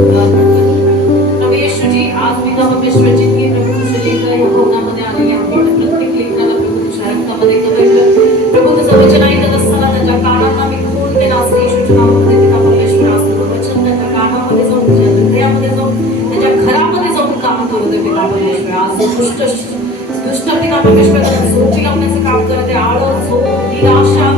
प्रभू येशूजी, आज मी परमेश्वर जितकी प्रभू तुझे लेकर या भवनामध्ये आलेले आहेत, प्रत्येक लेकराला प्रभू तुझ्या रक्तामध्ये कवरलं. प्रभू तुझं वचन ऐकत असताना त्यांच्या कानांना मी खून केला असं येशूच्या नावामध्ये पिता परमेश्वर, आज तुझं वचन त्यांच्या कानामध्ये जाऊन, तुझ्या हृदयामध्ये जाऊन, त्यांच्या घरामध्ये जाऊन काम करू दे पिता परमेश्वर. आज दुष्ट पिता परमेश्वर त्यांना झोपी लावण्याचं काम करते. आळस, झोप, निराशा,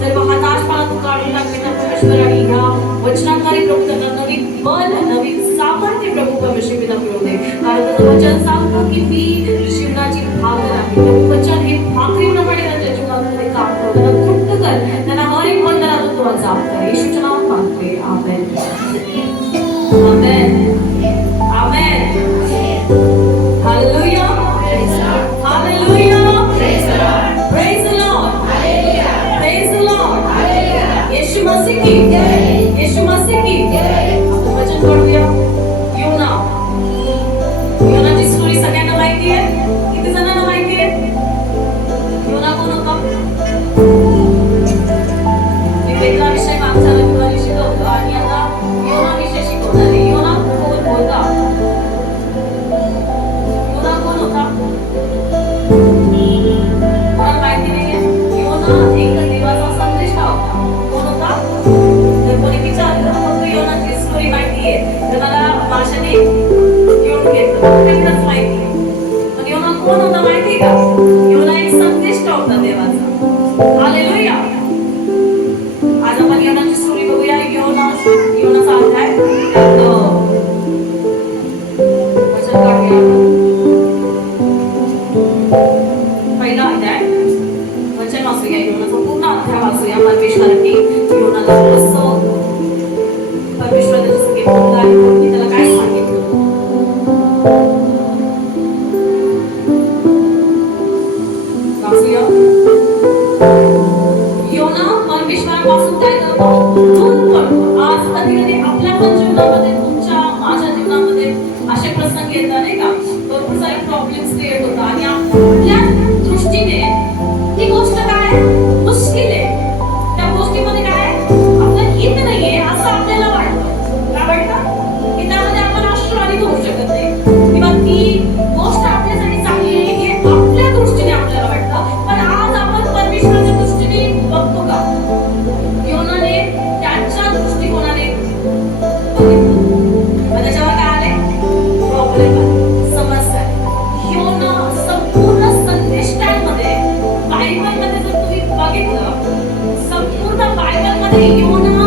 सर्व हताशपणा तू काढून टाक पिता परमेश्वर. आणि ह्या वचनाद्वारे प्रभू त्यांना नवीन बल, नवीन सामर्थ्य प्रभू परमेश्वर पिता मिळवू दे. कारण तुझं वचन सांगतो की मी जीवनाची भाकर आहे. प्रभू वचन हे भाकरीप्रमाणे त्यांच्या जीवनामध्ये काम कर, त्यांना तृप्त कर, त्यांना हर एक बंधनातून तू आजाद कर. येशूच्या नावात मागते, amen, amen, amen. Hallelujah, hallelujah, praise the lord, praise the lord. Yeshu Masih की जय, येशू मसीह की जय. आपण वचन पढूया. योनाची स्टोरी सगळ्यांना माहिती आहे? किती जणांना माहिती आहे? योना कोण होता? मी पेत्रा विषय मागच्या रविवारी शिकवतो आणि आता योना विषय शिकवणार आहे. योना कोण होता? योना कोण होता? कोणाला माहिती नाहीये? योना एक देवाचा संदेश होता. कोण होता? जर कोणी विचारलं फक्त योनाची स्टोरी माहिती आहे तर मला भाषेने येऊन घेतलं, त्यांनाच माहिती आहे. पण योना कोण होता माहिती का? योना एक संदेश होता देवाचा. हालेलुया. आज आपण योनाची स्टोरी बघूया. योनाचा अध्याय वचन काढूया. पहिला अध्याय वचन वाचूया. योनाचा पूर्ण अध्याय वाचूया. परमेश्वरांनी योनाला कसं, परमेश्वर त्याच्यासाठी बोलला आणि त्याला काय सांगितलं. वाचूया. योना परमेश्वरापासून काय करतो? दूर पडतो. आज कधी कधी आपल्या पण जीवनामध्ये, तुमच्या माझ्या जीवनामध्ये असे प्रसंग येतात नाही का? भरपूर सारे प्रॉब्लेम्स क्रिएट होतात आणि आपल्या दृष्टीने ती गोष्ट काय मुश्किल आहे, त्या गोष्टीमध्ये काय आपलं हित नाहीये असं आपल्याला वाटतं. काय वाटतं? की त्यामध्ये आपण आशीर्वादित होऊ शकत नाही किंवा ती गोष्ट आपल्यासाठी चांगली आहे हे आपल्या दृष्टीने आपल्याला वाटतं. पण आज आपण परमेश्वराच्या दृष्टीने बघतो का? योनाने त्याच्या दृष्टिकोनाने बघितलं, त्याच्यावर काय आले? प्रॉब्लेम आले, समस्या. योना संपूर्ण संदेशामध्ये, बायबलमध्ये जर तुम्ही बघितलं, संपूर्ण बायबलमध्ये योना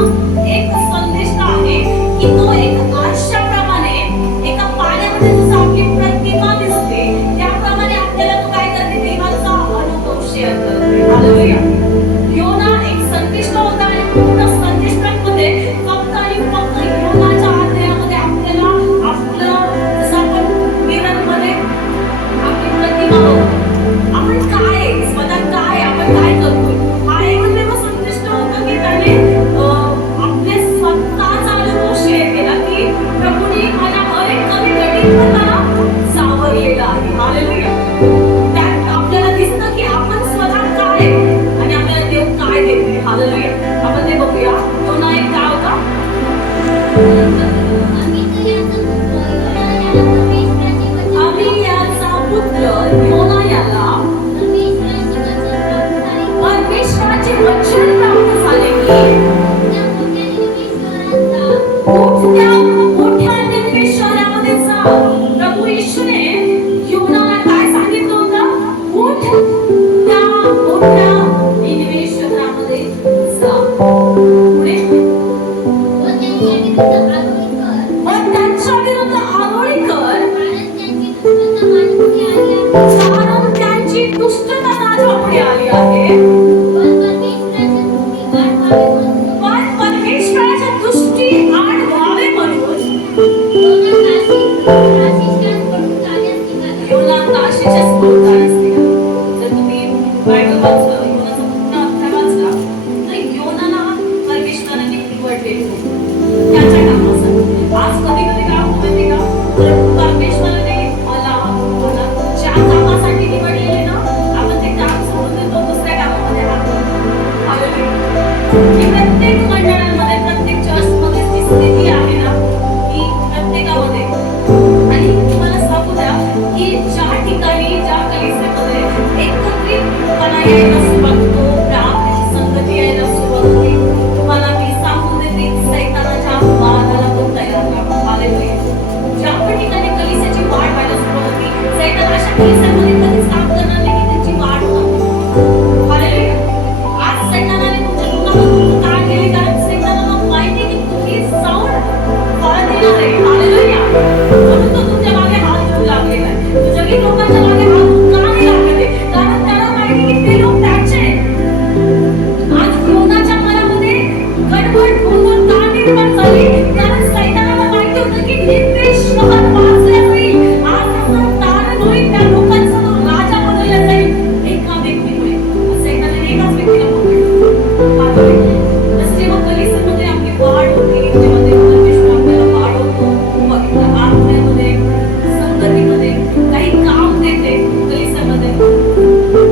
एक संदेश आहे की तो एक आरशाप्रमाणे एका पाण्यामध्ये जसं आपली प्रतिमा दिसते त्याप्रमाणे आपल्याला तो काय करते? देवाचा अनुभव शेअर करते. हालेलुया. योना एक संदेश होता आणि पूर्ण संदेशामध्ये फक्त आणि फक्त योनाच्या अध्यायामध्ये आपल्याला आपलं, जसं आपण मिररमध्ये आपली प्रतिमा बघतो, आपण काय स्वतः काय आपण काय करतो, हा एक तेव्हा संदेश होता की त्याने आपले स्वतःचा अनुभव शेअर केला की प्रभूने मला हर एक कमी कठीण मला सावरलेलं आहे. हालेलुया. त्यात आपल्याला दिसतं की आपण स्वतः काय आणि आपल्याला देव काय देते. हालेलुया. आपण ते बघूया. योना एक काय होता? अमित्याचा पुत्र योना याला परमेश्वराचे वचन प्राप्त झाले की मोठ्या निनवे शहरामध्ये जा. प्रभू येशूने योनाला काय सांगितलं होतं? उठ, त्या मोठ्या निनवे शहरामध्ये जा. पुढे पण त्यांच्या विरुद्ध आरोळी कर, कारण त्यांची दुष्टता माझ्यापुढे आली आहे. पण परमेश्वराच्या दृष्टी आड व्हावे म्हणून योना तार्शीच्याच पळतानाच निघाला. जर तुम्ही बायबल वाचलं, योनाचा पूर्ण अध्याय वाचला तर योनाला परमेश्वराने निवडलेले होते त्याच्या कामासाठी. आज कधी कधी काय होतं माहिती का? परमेश्वराने मला ज्या कामासाठी निवडलेले ना, आपण ते काम सोडून देतो, दुसऱ्या कामामध्ये यायला सुरुवात होतो, प्रार्थनेची संगती यायला सुरुवात होते. तुम्हाला मी सांगून देते, सैतानाच्या वादाला तो तयार राहा. हालेलुया. ज्या पण ठिकाणी कलिसियाची वाढ व्हायला सुरुवात होती, सैतान अशा कलिसियांमध्ये कधीच काम करणार नाही की त्यांची वाढ व्हावी. हालेलुया. आज सैतानाने तुमच्या जीवनातून काय केले? कारण सैतानाला माहिती आहे की तुम्ही जाऊन फळ देणार आहे. हालेलुया. म्हणून तो तुमच्या मागे हात धरून लागलेला आहे. तो जगी लोकांच्या मागे हात धरून का नाही लागत आहे? कारण त्याला माहिती आहे की ते लोक त्याचे आहेत. आज क्रोधाच्या मनामध्ये गडबड होऊन का निर्माण झाली? कारण सैतानाला माहिती होतं की नितेश शहर वाचले जाईल. आज असं तारण होईल, त्या लोकांचा तो राजा बनवला जाईल एका व्यक्तीमुळे. सैतानाने एकाच व्यक्तीला पकडलं. जसं जेव्हा कलिसियामध्ये आपली वाढ होते, जेव्हा देव परमेश्वर आपल्याला वाढवतो, पवित्र आत्म्यामध्ये, संगतीमध्ये, काही काम देते कलिसियामध्ये.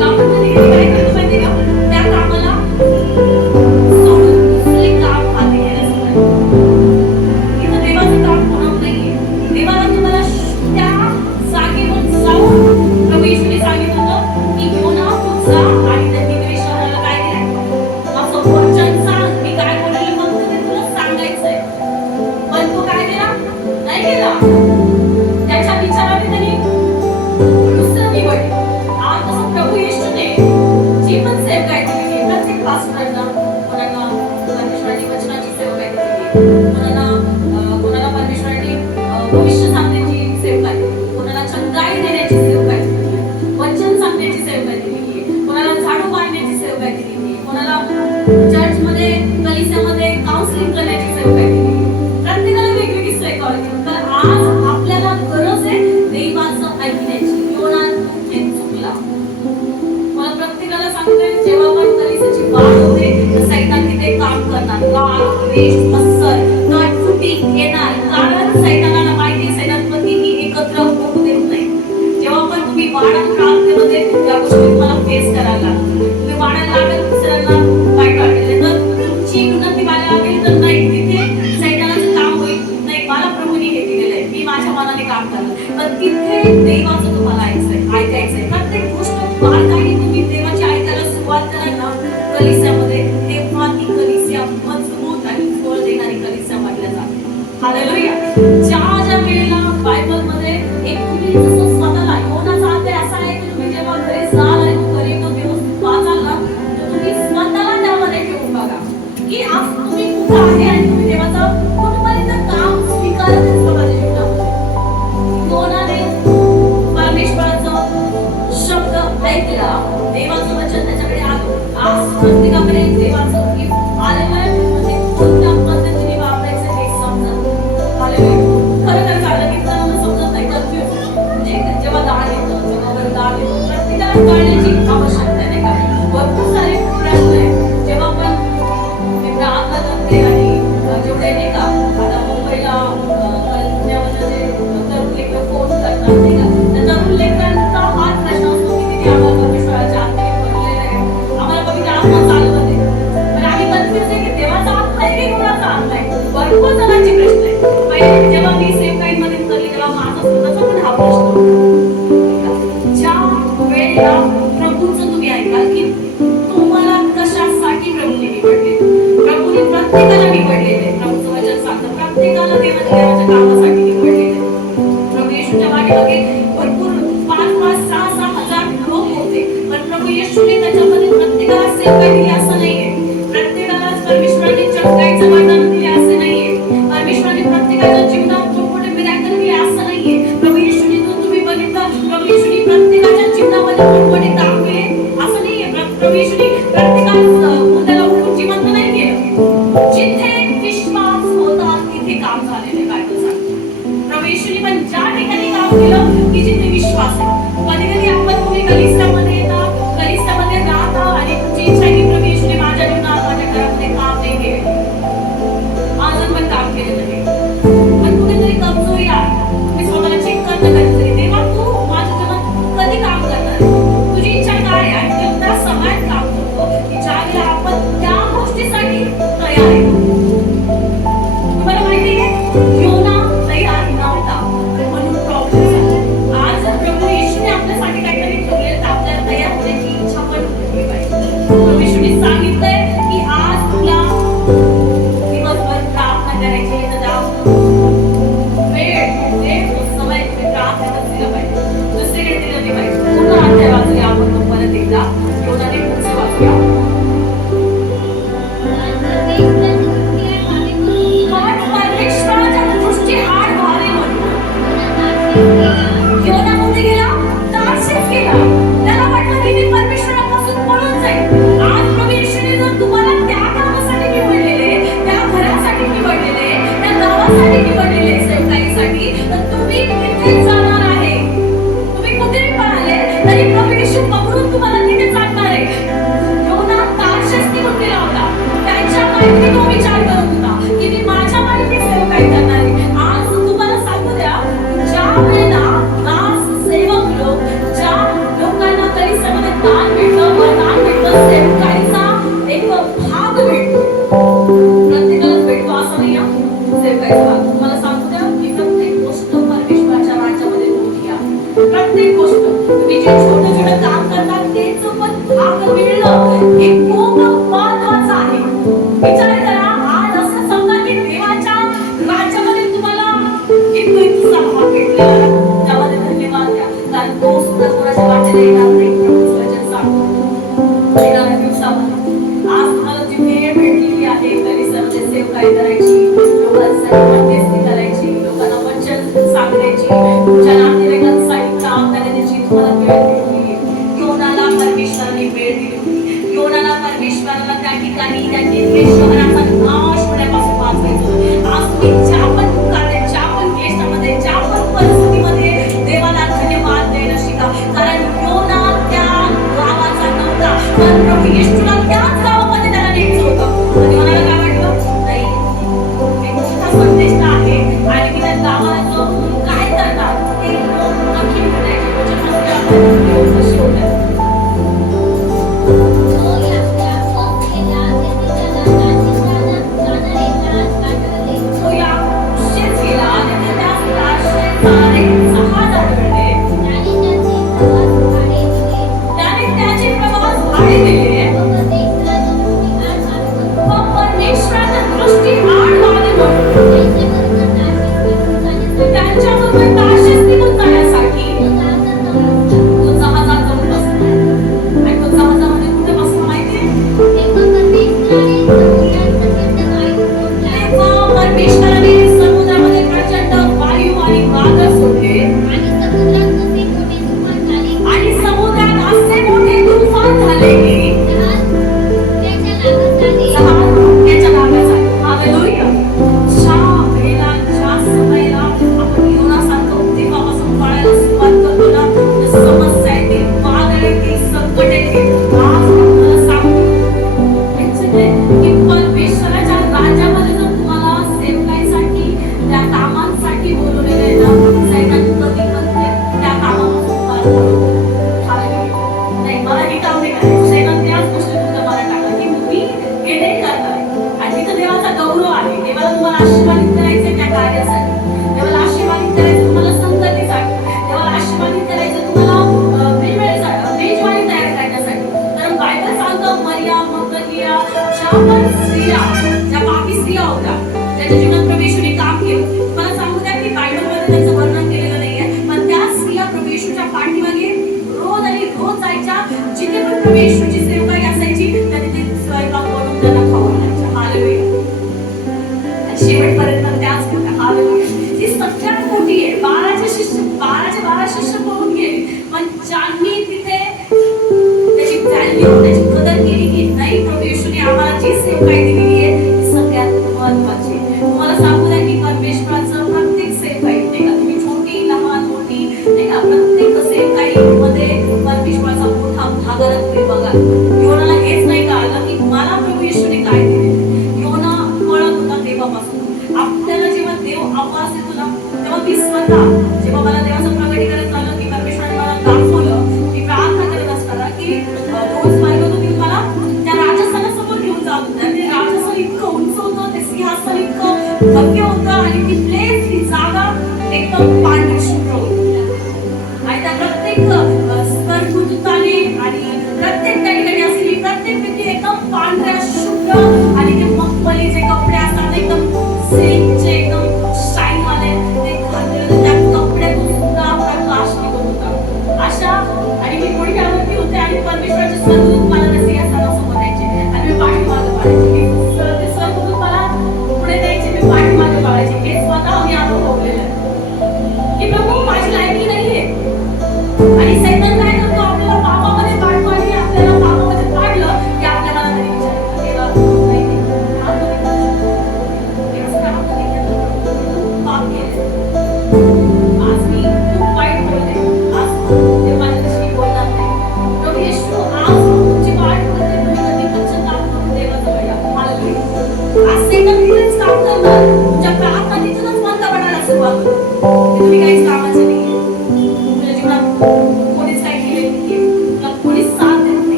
कामामध्ये काय करतो माहिती का? त्या कामाला सोडून दुसरे काम हाती घ्यायला सुरुवात. इथं देवाचं काम होणार नाहीये. देवाला तुम्हाला त्या जागेवर जाऊन प्रभू येशूने सांगितलं होतं की योना तू जा आणि त्या निनिवे शहराला काय केलंय? माझं वचन सांग. मी काय बोललेलं फक्त ते तुला सांगायचंय. पण तो काय केला? नाही केला. त्याच्या विचाराने त्याने दुसरं निवडलं. आज तसं प्रभू येशूने जी पण सेवकाई दिली, प्रत्येक पास्टरांना, कोणाला परमेश्वराने वचनाची सेवकाई दिली, कोणाला परमेश्वराने भविष्य सांगण्याची सेवकाई दिली, कोणाला चंगाई देण्याची सेवकाई दिली, वचन सांगण्याची सेवकाई दिली, कोणाला झाडू मारण्याची सेवकाई दिली, कोणाला चर्चमध्ये कलिसियामध्ये काउन्सिलिंग करण्याची सेवकाई दिली. प्रत्येकाला वेगवेगळी सेवकाई दिली. तर आज आपल्याला गरज आहे देवाचं ऐकण्याची. योना हे चुकला. मला प्रत्येकाला सांगते, जेव्हा पण कलिसियाची वाढ होते तर सैतान तिथे काम करणार. राग, द्वेष, मत्सर, तटफुटी येणार. कारण सैतानाला माहिती आहे सैतान कधीही एकत्र होऊ देत नाही. जेव्हा पण तुम्ही वाढाल प्रार्थनेमध्ये, त्या गोष्टी तुम्हाला फेस करायला लागतात. तुम्ही वाढायला लागेल, दुसऱ्यांना वाईट वाटेल, तर तुमची उन्नती व्हायला लागेल, तर नाही, तिथे सैतानाचं काम होईल. नाही, मला प्रभूने हे दिलेलं आहे, मी माझ्या मनाने काम करणार. पण तिथे देवाचं तुम्हाला ऐकायचंय. प्रत्येक गोष्ट बारकाईने तुम्ही देवाची ऐकायला सुरुवात कराल ना कलिसियामध्ये, तेव्हा ती कलिसिया मजबूत आणि फळ देणारी कलिसिया म्हटल्या जाते. हालेलुया. ज्या वेळेला बायबलमध्ये एक तुम्ही जसं स्वतःला योनाचा अध्याय असा आहे की तुम्ही जेव्हा घरी जाल आणि घरी तो व्यवस्थित वाचाल ना, तर तुम्ही स्वतःला त्यामध्ये ठेवून बघा की आज तुम्ही कुठं आहे आणि तुम्ही देवाचं कुठपर्यंत काम स्वीकारत असतो माझ्या जीवनामध्ये. योनाने परमेश्वराचं शब्द ऐकला, देवाचं वचन त्याच्याकडे आलं. आज प्रत्येकाकडे देवाचं गिफ्ट आलेलं आहे, म्हणजे कोणत्या पद्धतीने वापरायचं हे समजत. हालेलुया. खरं तर झालं की जणांना समजत नाही, कन्फ्युज. म्हणजे जेव्हा दाळ येतं, जेव्हा दाळ येतं, प्रत्येकाला कळण्याची आवश्यकता आहे, नाही का? भरपूर सारे प्रश्न आहेत. जेव्हा आपण ग्राहक करते आणि जेवढे नाही का, आता मुंबईला पुण्यामध्ये जे तरुण लेकरं फोन करतात, नाही का, त्या तरुण लेकरांचा हाच प्रश्न असतो की तिथे आम्हाला परमेश्वराच्या आत्म्याने भरलेलं आहे, आम्हाला पवित्र आत्मा चालवत आहे. पण आम्ही कन्फ्युज आहे की देवाचा आत्मा आहे की कोणाचा आत्मा आहे. भरपूर जणांचे प्रश्न आहेत. पहिले जेव्हा मी सेवकाईमध्ये उतरले तेव्हा माझा स्वतःचा पण हा प्रश्न होता. ज्या वेळेला प्रभूचं तुम्ही ऐकाल की तुम्हाला कशासाठी प्रभूने निवडले, प्रभूने प्रत्येकाला निवडलेले. प्रभूचं वचन सांगतं प्रत्येकाला देवाच्या कामासाठी निवडलेले. प्रभू येशूच्या मागे भरपूर 5,000, 6,000 लोक होते, पण प्रभू येशूने त्याच्यामध्ये प्रत्येकाला सेवकाई दिली असं नाहीये. प्रत्येकालाच परमेश्वराने चंगाईचं वरदान दिले असं नाहीये. परमेश्वराने प्रत्येकाच्या जीवनात मोठमोठे मिराकल दिले असं नाहीये. प्रभू येशूने तुम्ही बघितलं, प्रभू येशूने प्रत्येकाच्या जीवनामध्ये मोठमोठे काम केले असं नाहीये. प्रभू येशूने प्रत्येकाला मुद्द्याला उठून जिवंत नाही केलं. जिथे विश्वास होता तिथे काम झालेले बायबल सांगते. प्रभू येशूने पण ज्या ठिकाणी काम केलं की जिथे विश्वास आहे. कधी कधी आपण तुम्ही कलिसियामध्ये येता, कलिसियामध्ये राहता आणि तुमची इच्छा आहे की प्रभू येशूने माझ्या जीवनात, माझ्या घरामध्ये काम नाही केले, अजून पण काम केलं नाही, पण कुठेतरी कमजोरी आहे. तुम्ही स्वतःला चेक करणं कधीतरी, तेव्हा तू माझ्या जीवनात कधी काम करणार, तुझी इच्छा काय आहे? आणि त्या समयात काम करतो की ज्यावेळेला आपण त्या गोष्टीसाठी तयार आहे. तुम्हाला माहिती आहे योना तयार नव्हता म्हणून प्रॉब्लेम झाला. आज प्रभू आलेले एका एक प्रभूचं वचन सांगतो. येणाऱ्या दिवसामध्ये आज तुम्हाला जी वेळ भेटलेली आहे परिसरामध्ये सेवकाई करायची, लोकांसाठी मध्यस्थी करायची, लोकांना वचन सांगण्याची, तुमच्या नातेवाईकांसाठी काम करण्याची तुम्हाला वेळ भेटली. योनाला परमेश्वराने वेळ दिली होती. योनाला परमेश्वराला त्या ठिकाणी त्या निनिवे शहराचा नाश होण्यापासून वाचवायचं. आज तुम्ही ज्या पण पुकारले, ज्या पण क्लेशामध्ये, ज्या पण परिस्थितीमध्ये देवाला धन्यवाद द्यायला शिका. कारण योना त्या गावाचा नव्हता, पण प्रभू येशूला त्याच गावामध्ये त्याला न्यायचं होतं. पण योनाला काय वाटलं? नाही, एक मोठा संदेश आहे आणि मी त्या गावाला जाऊन काय करणार ते लोक नक्की म्हणायचे. त्याच्यामध्ये आपण कशी होतात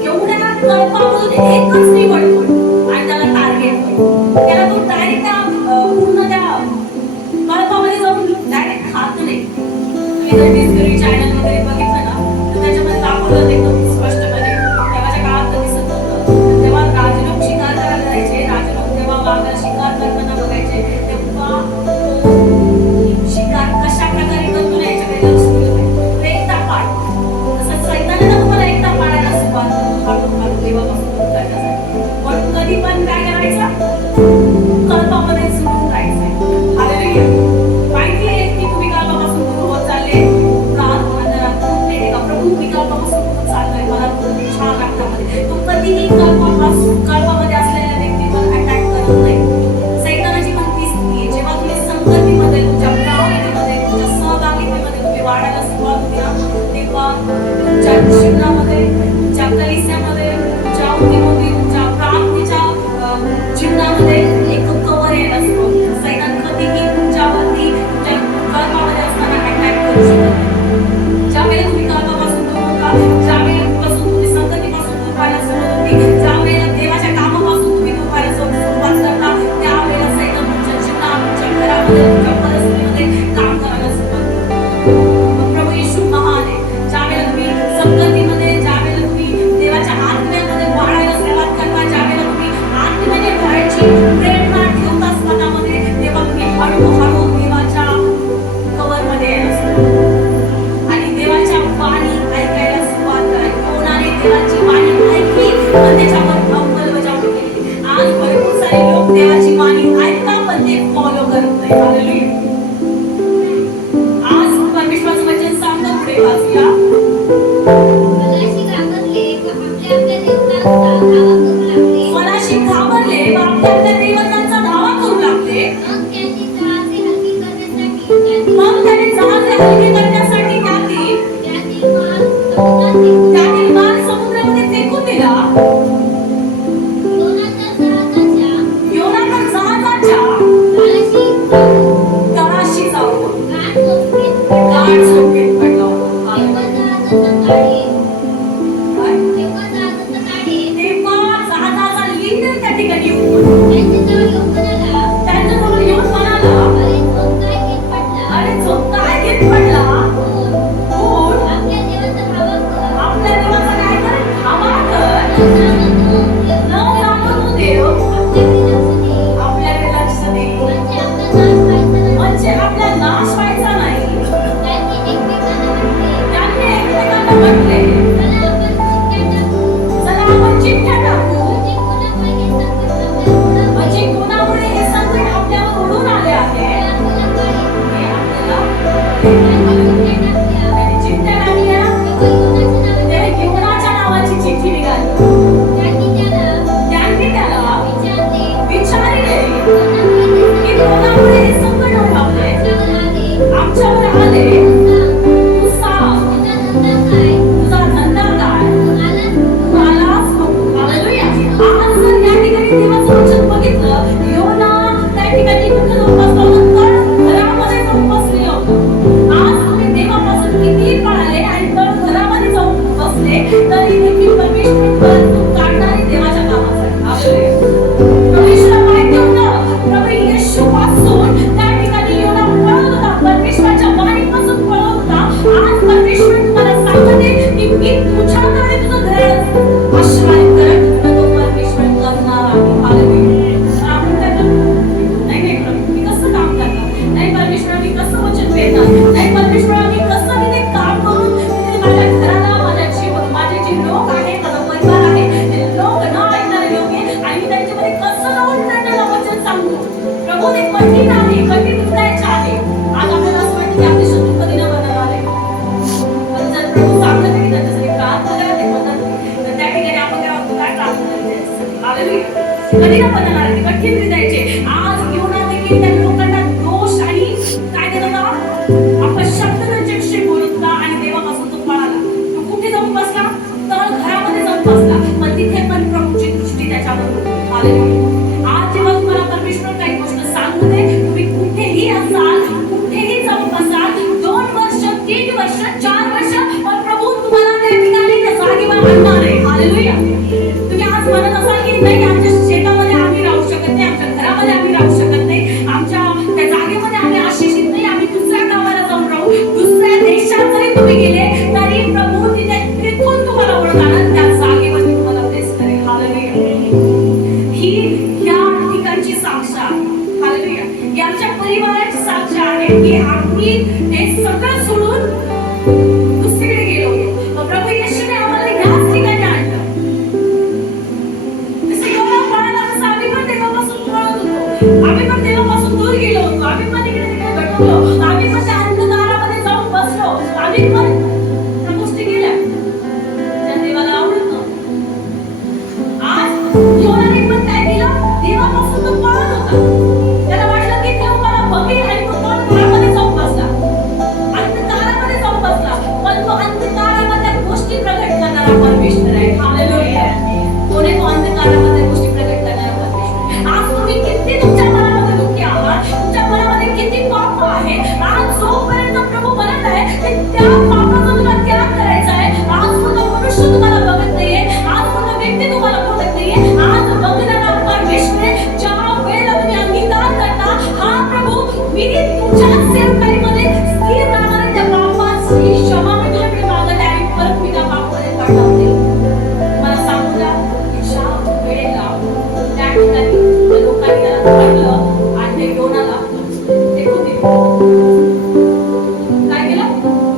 जे तुम्ही जर डिस्कवरी चॅनल वगैरे बघितलं ना तर त्याच्यामध्ये दाखवलं एकदम स्पष्टपणे तेव्हाच्या काळात तर दिसत नव्हतं. तेव्हा राजलोक शिकार करायला जायचे, राजलोक तेव्हा वाघ शिकार करताना बघायचे, तेव्हा शिकार कशा प्रकारे करतो ना याच्याकडे लक्ष दिलं पाहिजे. तर एकदा पाड तसं सैतानाला तुम्हाला एकदा पाडायला सुरुवात हळूहळू देवापासून दूर करण्यासाठी. म्हणून कधी पण काय करायचं, कल्पामध्ये सुरू राहायचंय. हालेलुया. माहिती आहे की तुम्ही कल्पापासून दूर होत चालले, प्रभू मी कल्पापासून दूर चाललोय, मला खूप छान वाटतं मध्ये. तो कधीही कल्पामध्ये असलेल्या व्यक्तीवर अटॅक करत नाही. सैतानाची पण ती स्थिती आहे. जेव्हा तुम्ही संगतीमध्ये, तुमच्या प्राप्तीमध्ये, तुमच्या सहभागितेमध्ये तुम्ही वाढायला सुरुवात होती ना, तेव्हा तुमच्या जीवनामध्ये, तुमच्या कलिसियामध्ये, तुमच्या अवतीभोवती, तुमच्या प्राप्तीच्या जीवनामध्ये एक कवर यायला सुरुवात होते. सैतान कधीही तुमच्यावरती, तुमच्या कल्पामध्ये असताना अटॅक करू शकत नाही. ज्यावेळेला तुम्ही कल्पापासून दूर होता, ज्यावेळेपासून तुम्ही संगतीपासून दूर व्हायला सुरुवात होती, ज्यावेळेला देवाच्या कामापासून तुम्ही दूर व्हायला सुरुवात करता, त्यावेळेला सैतान तुमच्या जीवनात, तुमच्या घरामध्ये, तुमच्या परिस्थितीमध्ये काम करायला सुरुवात करतो. प्रभू येशू महान आहे. ज्यावेळेला तुम्ही संगतीमध्ये, ज्यावेळेला तुम्ही देवाच्या आत्म्यामध्ये वाढायला सुरुवात करता, ज्यावेळेला तुम्ही आत्म्याने भरायची प्रेरणा ठेवता स्वतःमध्ये, तेव्हा तुम्ही हळूहळू देवाच्या कवरमध्ये यायला सुरुवात आणि देवाच्या वाणी ऐकायला सुरुवात करा. कोणाने देवाची वाणी ऐकली तर त्याच्यावर अंमलबजावणी केली. आज भरपूर सारे लोक देवाची वाणी ऐकतात पण ते फॉलो करत नाही. हालेलुया. आज परमेश्वराचं वचन सांगतं, पुढे वाचूया. मनाशी घाबरले व आपल्या देवतांचा धावा करू लागले. मग त्याने जहाजे हलके करण्यासाठी त्यातील माल समुद्रामध्ये फेकून दिला. योनातान जहाजाच्या तळाशी जाऊन गाढ झोपेत पडला. तेव्हा जहाजाचा लिंडर त्या ठिकाणी येऊन त्यांच्याजवळ येऊन म्हणाला, अरे झोप काय घेत पडला? कोण? आपल्या देवाचा काय कर? धावा कर. न जाणून देव आपल्याकडे लक्ष दे. म्हणजे आपला नाश व्हायचा नाही. त्यांनी एकमेकांना म्हटले, चला आपण चिठ्ठ्या टाकू. म्हणजे कोणामुळे हे संकट आपल्यावर ओढून आले आहे हे आपल्याला चिठ्ठ्या टाकल्या. तेव्हा योनाच्या नावाची चिठ्ठी निघाली. त्यांनी त्याला विचारले की कोणामुळे हे संकट ओढावले, आमच्यावर आले, तू सांग तुझा धंदा काय, मलाच नको. हालेलुया. आज जर या ठिकाणी देवाचं वचन बघितलं, योना त्या ठिकाणी कुठे जाऊन बसला होता? घरामध्ये जाऊन बसलेला होता. आज तुम्ही देवापासून किती पळाले आणि घरामध्ये जाऊन बसले तरी देखील परमेश्वर परतून काढणारे देवाच्या कामासाठी. हालेलुया. परमेश्वराला माहिती होतं, प्रभू येशूपासून त्या ठिकाणी योना पळत होता, परमेश्वराच्या वाणीपासून पळत होता. आज परमेश्वर तुम्हाला सांगते की मी तुझ्याकडे तुझं घर आशीर्वादित करत तो परमेश्वर करणार आहे. हालेलुया. आपण काय करतो? नाही प्रभू मी कसं काम करणार? नाही परमेश्वर मी कसं वचन देणार? नाही परमेश्वर मी कसं तिथे काम करून तिथे माझ्या घराला, माझ्या जीवन, माझे जे लोक आहेत, माझा परिवार आहे, ते लोक न ऐकणारे लोक आहेत आणि मी त्यांच्यामध्ये कसं जाऊन त्यांना वचन सांगू? प्रभू ते कठीण आहे, कठीण हृदयाचे आहे. आज आपल्याला असं वाटतं की आपले शत्रू कधी न बनणार आहे. पण जर प्रभू सांगत आहे की त्यांच्यासाठी प्रार्थना करा, ते बनत नाही, तर त्या ठिकाणी आपण काय प्रार्थना करायची त्याच्यासाठी? हालेलुया. कधी न बनणार आहे, ते कठीण हृदयाचे. आज योना देखील त्या लोकांना दोष आणि काय देत होता? अपशब्द त्यांच्याविषयी बोलत होता आणि देवापासून तो पळाला. तो कुठे जाऊन बसला? तर घरामध्ये जाऊन बसला. पण तिथे पण प्रभूची दृष्टी त्याच्यावर होती. हालेलुया. आज जेव्हा तुम्हाला परमेश्वर काही गोष्ट सांगू दे, तुम्ही कुठेही असाल, कुठेही जाऊन बसाल, 2 वर्ष, 3 वर्ष, 4 वर्ष, पण प्रभू तुम्हाला त्या ठिकाणी त्या जागेवर आणणार आहे. हालेलुया. तुम्ही आज म्हणत असाल की नाही आमच्या शेतामध्ये आम्ही राहू शकत नाही, आमच्या घरामध्ये आम्ही राहू शकत नाही, आमच्या त्या जागेमध्ये आम्ही आशिषित नाही, आम्ही दुसऱ्या गावाला जाऊन राहू, दुसऱ्या देशात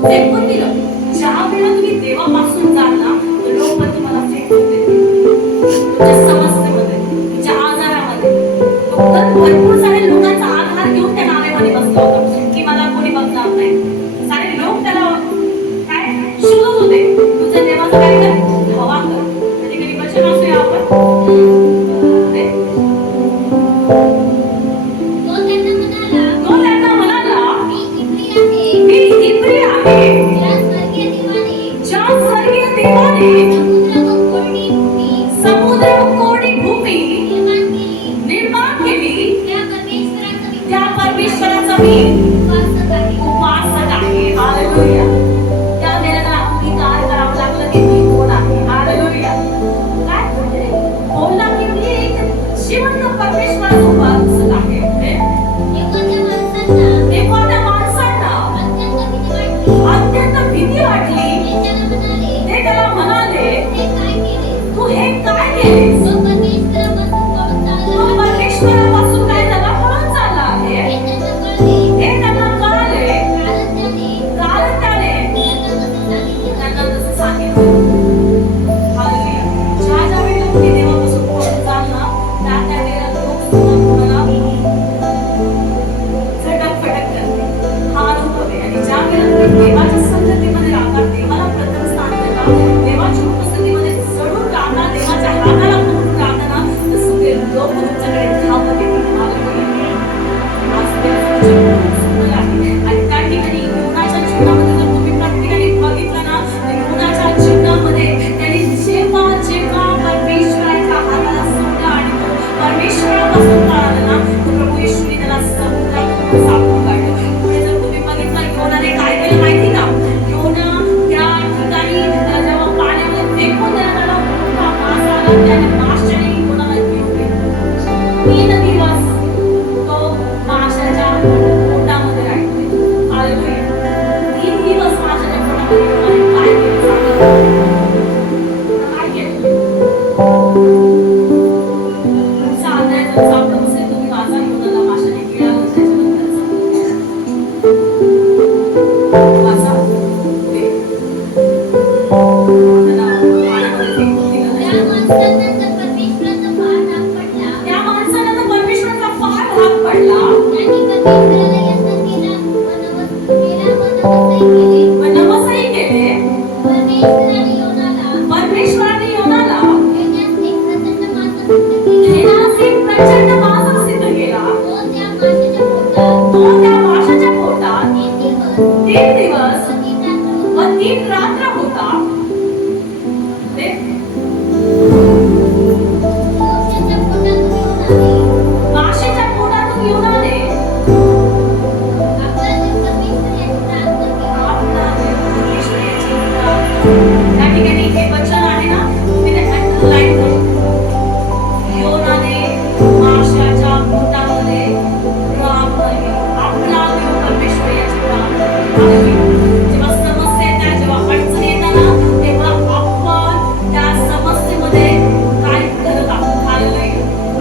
फेकून दिलं. ज्या वेळेला तुम्ही देवापासून जाल ना, तर लोक पण तुम्हाला फेकून देतील. तुमच्या समस्येमध्ये, तुमच्या आजारामध्ये. तर भरपूर सारे लोकांचा आधार घेऊन त्या नावेमध्ये बसला होता की मला कोणी बघणार नाही. सारे लोक त्याला काय शोधत होते. तुझ्या देवाचं काय कर, हवा कर. कधी कधी वचन असू आपण तो त्यांना म्हणाला, मी इब्री आहे, ज्या स्वर्गीय देवाने समुद्र व कोरडी भूमी निर्माण केली, त्या परमेश्वराचा मी उपासक आहे. हालेलुया. त्या वेळेला अंगीकार करावा लागला की मी कोण आहे. हालेलुया. काय बोलला की मी एक जिवंत परमेश्वराचा उपासक आहे. एखाद्या माणसांना अत्यंत भीती वाटली. ते त्याला म्हणाले, तू हे काय केलेस? तो परमेश्वरापासून काय झाला, पळून चालला आहे. हे त्यांना कळाले, कारण त्याने त्यांना तसं सांगितलं. हालेलुया. ज्या वेळेला तुम्ही देवापासून पळून जाल ना, त्या वेळेला लोक सुद्धा तुम्हाला झटकफटक करते. हा अनुभव आहे. आणि ज्या वेळेला तुम्ही देवाच्या संगतीमध्ये राहता, देवाला प्रथम स्थान देता, देवाच्या उपस्थितीमध्ये जडून राहता, देवाच्या हाताला पकडून राहता ना, तर सगळे लोक तुमच्याकडे धावत येतील. हालेलुया. आज देवाचं वचन खूप सुंदर आहे. आणि त्या ठिकाणी योनाच्या जीवनामध्ये जर तुम्ही प्रत्येकाने बघितलं ना, तर योनाच्या जीवनामध्ये त्यांनी जेव्हा जेव्हा परमेश्वराच्या हाताला सोडलं आणि तो परमेश्वरापासून पळाला ना, तर प्रभू येशूने त्याला समुद्रातून सापडून काढलं. पुढे जर तुम्ही बघितलं, योनाने काय केलं माहिती का? योना त्या ठिकाणी त्याला जेव्हा पाण्यामध्ये फेकून देण्यात आलं, मोठा मास आला. त्याने माशाने योनाला घेऊन गेलं. 3 दिवस तो माशाच्या पोटामध्ये राहिला. हालेलुया. 3 दिवस माशाच्या पोटामध्ये योनाने काय केलं सांगा? काय केलं? पुढच्या अध्यायात जर सापडत असेल, तुम्ही वाचा. योनाला माशाने गिळलं, त्याच्यानंतरचं वाचा. पुढे त्याला पाण्यामध्ये फेकून दिलं. त्या माणसाला तर परमेश्वराचा फार धाक पडला. पण नवसही केले. परमेश्वराने योनाला घेण्यास एक प्रचंड मार्ग सिद्ध केला. तो त्या माशाच्या पोटात 3 दिवस व 3 रात्र होता. माशाच्या पोटातून योनाने त्या ठिकाणी हे वचन आहे ना, तुम्ही ते अंडरलाईन करून योनाने माशाच्या पोटामध्ये राम भरली. आपला देव परमेश्वर याची राम भरली. जेव्हा समस्या येतात, जेव्हा अडचणी येतात ना, तेव्हा आपण त्या समस्येमध्ये काय करत आहोत. हालेलुया.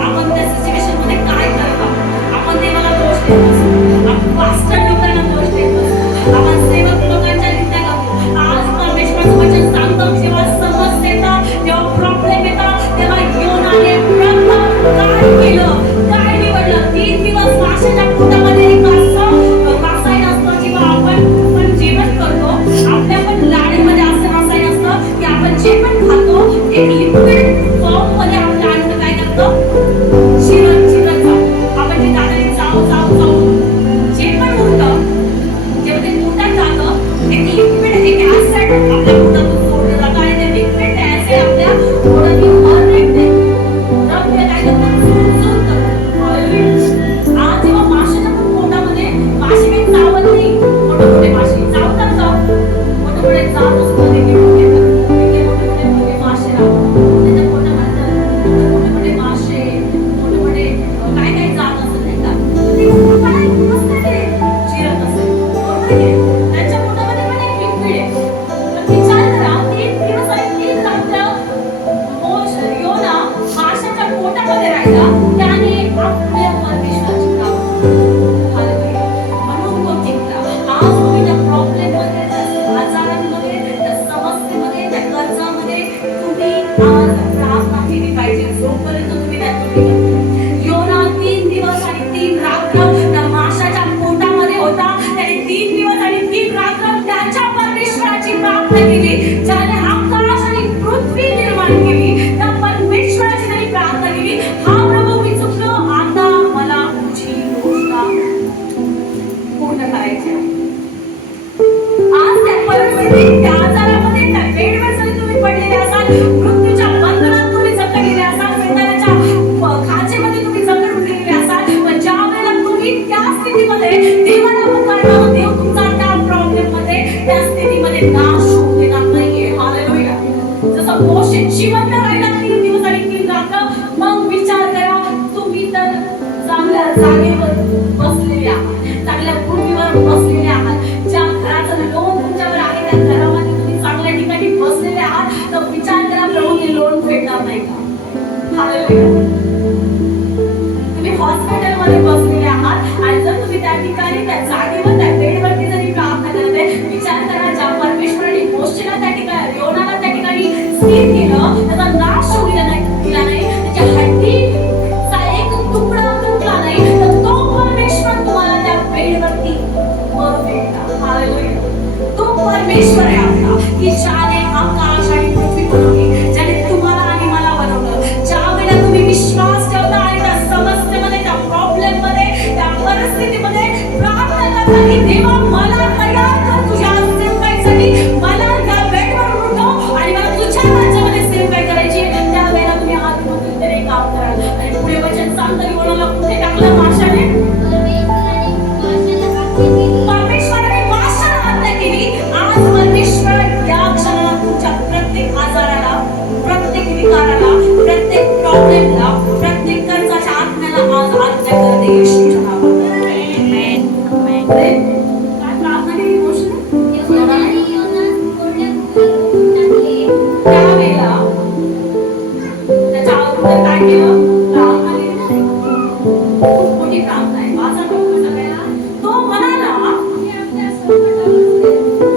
आपण त्या सिच्युएशन मध्ये काय करत आहोत. आपण देवाला दोष देत असतो, आपण पास्टर लोकांना दोष देत असतो, आपण सेवक लोकांच्या निंदा करतो. आज परमेश्वराचं वचन सांगतं, जेव्हा समस्या येतात, जेव्हा प्रॉब्लेम येतात, तेव्हा योनाने प्रथम काय केलं, काय निवडलं? 3 दिवस माशाच्या पोटामध्ये एक रसायन असतं. जेव्हा आपण जेवण करतो, आपल्या पण लाडीमध्ये असं रसायन असतं की आपण जे पण खातो, एक लिक्विड फॉर्म मध्ये आपल्या अंड काय करतं, जिरत जातं. आपण जे दादाने चावून जे पण उरतं, जेव्हा ते पोटात जातं, एक लिक्विड, एक ऍसिड आपल्या पोटातून सोडलं जातं. आणि ते लिक्विड ऍसिड आपल्या पोटातून रक्त काय करतं, चुरचुरतं. हालेलुया. आज जेव्हा माशाच्या पोटामध्ये मासे काही चावत नाही, मोठे मासे चावतात का? मोठे जात असतात, मोठे मासे राहतात त्याच्या पोटामध्ये. मोठे मासे, मोठे काय काय जात असतात नाही का, ते पोटाला एक मस्त ते चिरत असतात. बरोबर आहे. त्यांच्या पोटामध्ये पण एक लिक्विड आहे. तर विचार करा, 3 दिवस आणि 3 रात्र योना माशाच्या पोटामध्ये राहिला. त्याने आपल्या परमेश्वराची नाव. हालेलुया. म्हणून तो जिंकला. आज तुम्ही त्या प्रॉब्लेम मध्ये त्याच्यामध्ये नाश होऊ देणार नाहीये. हालेलुया. जसं मोशे जिवंत राहिला 3 दिवस आणि 3 रात्र. मग विचार करा, तुम्ही तर चांगल्या जागेवर बसलेले आहात, चांगल्या भूमीवर बसलेले आहात. ज्या घराचं लोन तुमच्यावर आहे त्या घरामध्ये तुम्ही चांगल्या ठिकाणी बसलेले आहात. तर विचार करा, प्रभू ते लोन फेडणार नाही का? हालेलुया. तुम्ही हॉस्पिटलमध्ये बसलेले आहात आणि जर तुम्ही त्या ठिकाणी त्या जागेवर त्या बेडवरती जरी प्रार्थना करत आहे, विचार करा, ज्या परमेश्वराने मोशेला त्या ठिकाणी, योनाला त्या ठिकाणी स्थिर केलं, त्याचा नाश होऊ दिला नाही, त्याच्या हड्डीचा एक तुकडा तुटला नाही, तर तो परमेश्वर तुम्हाला त्या बेडवरती मरू देणार. हालेलुया. तो परमेश्वर आहे आपला, की ज्याने आकाश आणि पृथ्वी बनवली, ज्याने तुम्हाला आणि मला बनवलं. ज्या वेळेला तुम्ही विश्वास ठेवता आणि त्या समस्येमध्ये, त्या प्रॉब्लेम मध्ये, त्या परिस्थितीमध्ये प्रार्थना करता की देवा मला तयार कर तुझ्या सेवकाईसाठी, मला त्या बेडवर उठव आणि मला तुझ्या राज्यामध्ये सेवकाई करायची, त्यावेळेला तुम्ही आतमधून ते काम कराल. आणि पुढे वचन सांगतं की कोणाला कुठे टाकलं? माशाने. परमेश्वराने माशाला हत्या केली. आज परमेश्वर या क्षणाला तुमच्या प्रत्येक आजाराला, प्रत्येक विकाराला, प्रत्येक प्रॉब्लेमला, प्रत्येक कर्जाच्या आत्म्याला आज आज्ञा करते येशूच्या नावात. आमेन. आमेन. काय प्रार्थना केली मोशेने? त्यावेळेला त्याच्या अगोदर काय केलं? प्रार्थना केली. खूप मोठी प्रार्थना आहे. वाचा बघू सगळ्यांना. तो म्हणाला,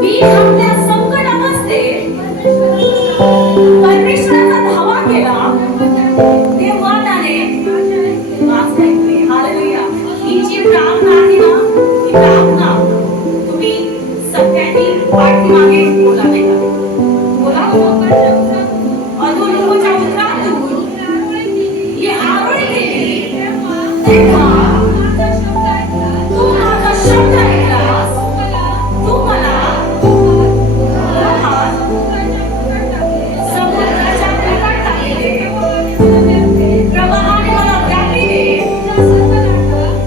मी आपल्या संकटामध्ये परमेश्वराचा धावा केला, तेव्हा त्याने वाच ऐकली. हालेलुया. ही जी प्रार्थना आहे ना, ही प्रार्थना तुम्ही सगळ्यांनी पाठीमागे बोला, नाही का? बोला. अधोलोकाच्या उतरातून ही आरोळी केली, तेव्हा तू माझा शब्द ऐकलास, तू मला समुद्राच्या प्रकाट टाकले, प्रवाहाने मला व्यापिले,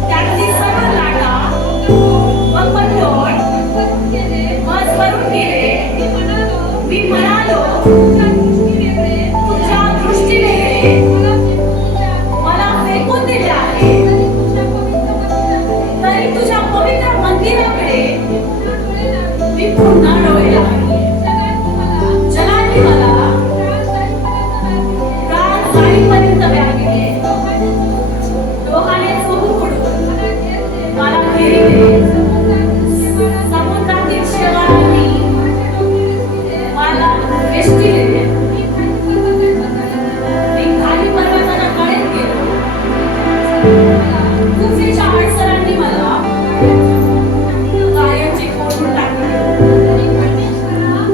त्यातली सर्व लाटा मग बंदोड मज भरून गेले. मी म्हणालो, तुझ्या दृष्टी वेगळे मला फेकून दिले आहे, तरी तुझ्या पवित्र मंदिराकडे मी पुन्हा डोळे लावले. जलाने मला प्राण जाईपर्यंत व्यापिले, डोहाने चोहून मला घेरले, समुद्रातील शेवाळांनी मला वेष्टिले. मी खाली पर्वताच्या कडेत गेलो, गुफेच्या अडसरांनी मला कायमचे कोंडून टाकले.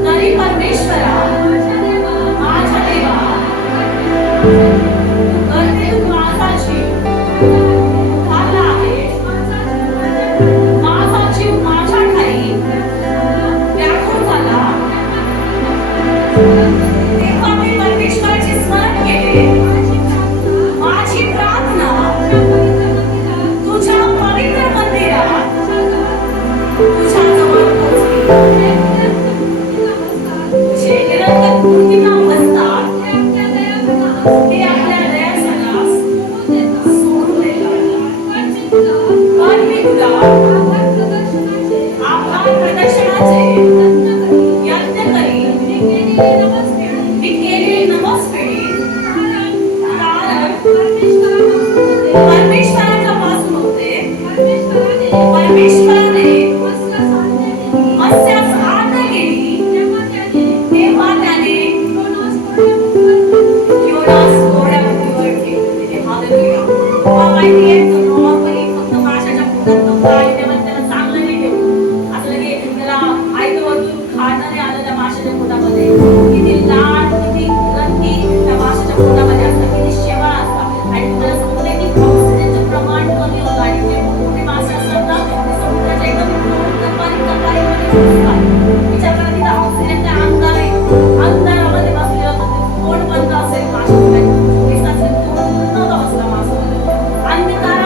तरी परमेश्वरा, माझ्या देवा, गर्भेतून माझा जीव उभारला आहे. माझा जीव माझ्या ठाई व्याकुळ झाला. तेव्हा मी परमेश्वराचे स्मरण केले. माझी प्रार्थना तुझ्या पवित्र मंदिरात तुझ्या जवळ पोहोचली. जे निरंतर मूर्तींना भजतात ते आपल्या दयासनास सोडून देतात. पण मी तुला आभार प्रदर्शनाचे यज्ञ करीन. मी केलेली नमस्फेडी, कारण परमेश्वराच्या पासून होते. परमेश्वराने मत्स्यास आज्ञा केली, तेव्हा त्याने योनास गोड्या भूमीवर ठेवले. हालेलुया. तुम्हाला माहिती आहे, नॉर्मली फक्त माशाच्या पोटात नव्हतं आणि तेव्हा त्याला चांगलं नाही ठेवलं. असं लगे त्याला आयतवरून खाणं नाही आलं त्या माशाच्या पोटामध्ये. किती लाट, किती ग्रंथी त्या माशाच्या पोटामध्ये असतात, किती शेवाळ असतात. आणि तुम्हाला समजलं की ऑक्सिजनचं प्रमाण कमी होतं आणि जे मोठे मासे असतात ना, ते समुद्राच्या एकदम कपारीमध्ये घुसतात. विचार करा, तिथं ऑक्सिजन त्या अंधारामध्ये बसलेलं होतं. तोंड बंद असेल माशाचं, दिसत असेल तोंड नव्हतं बसला मासा. अंधकार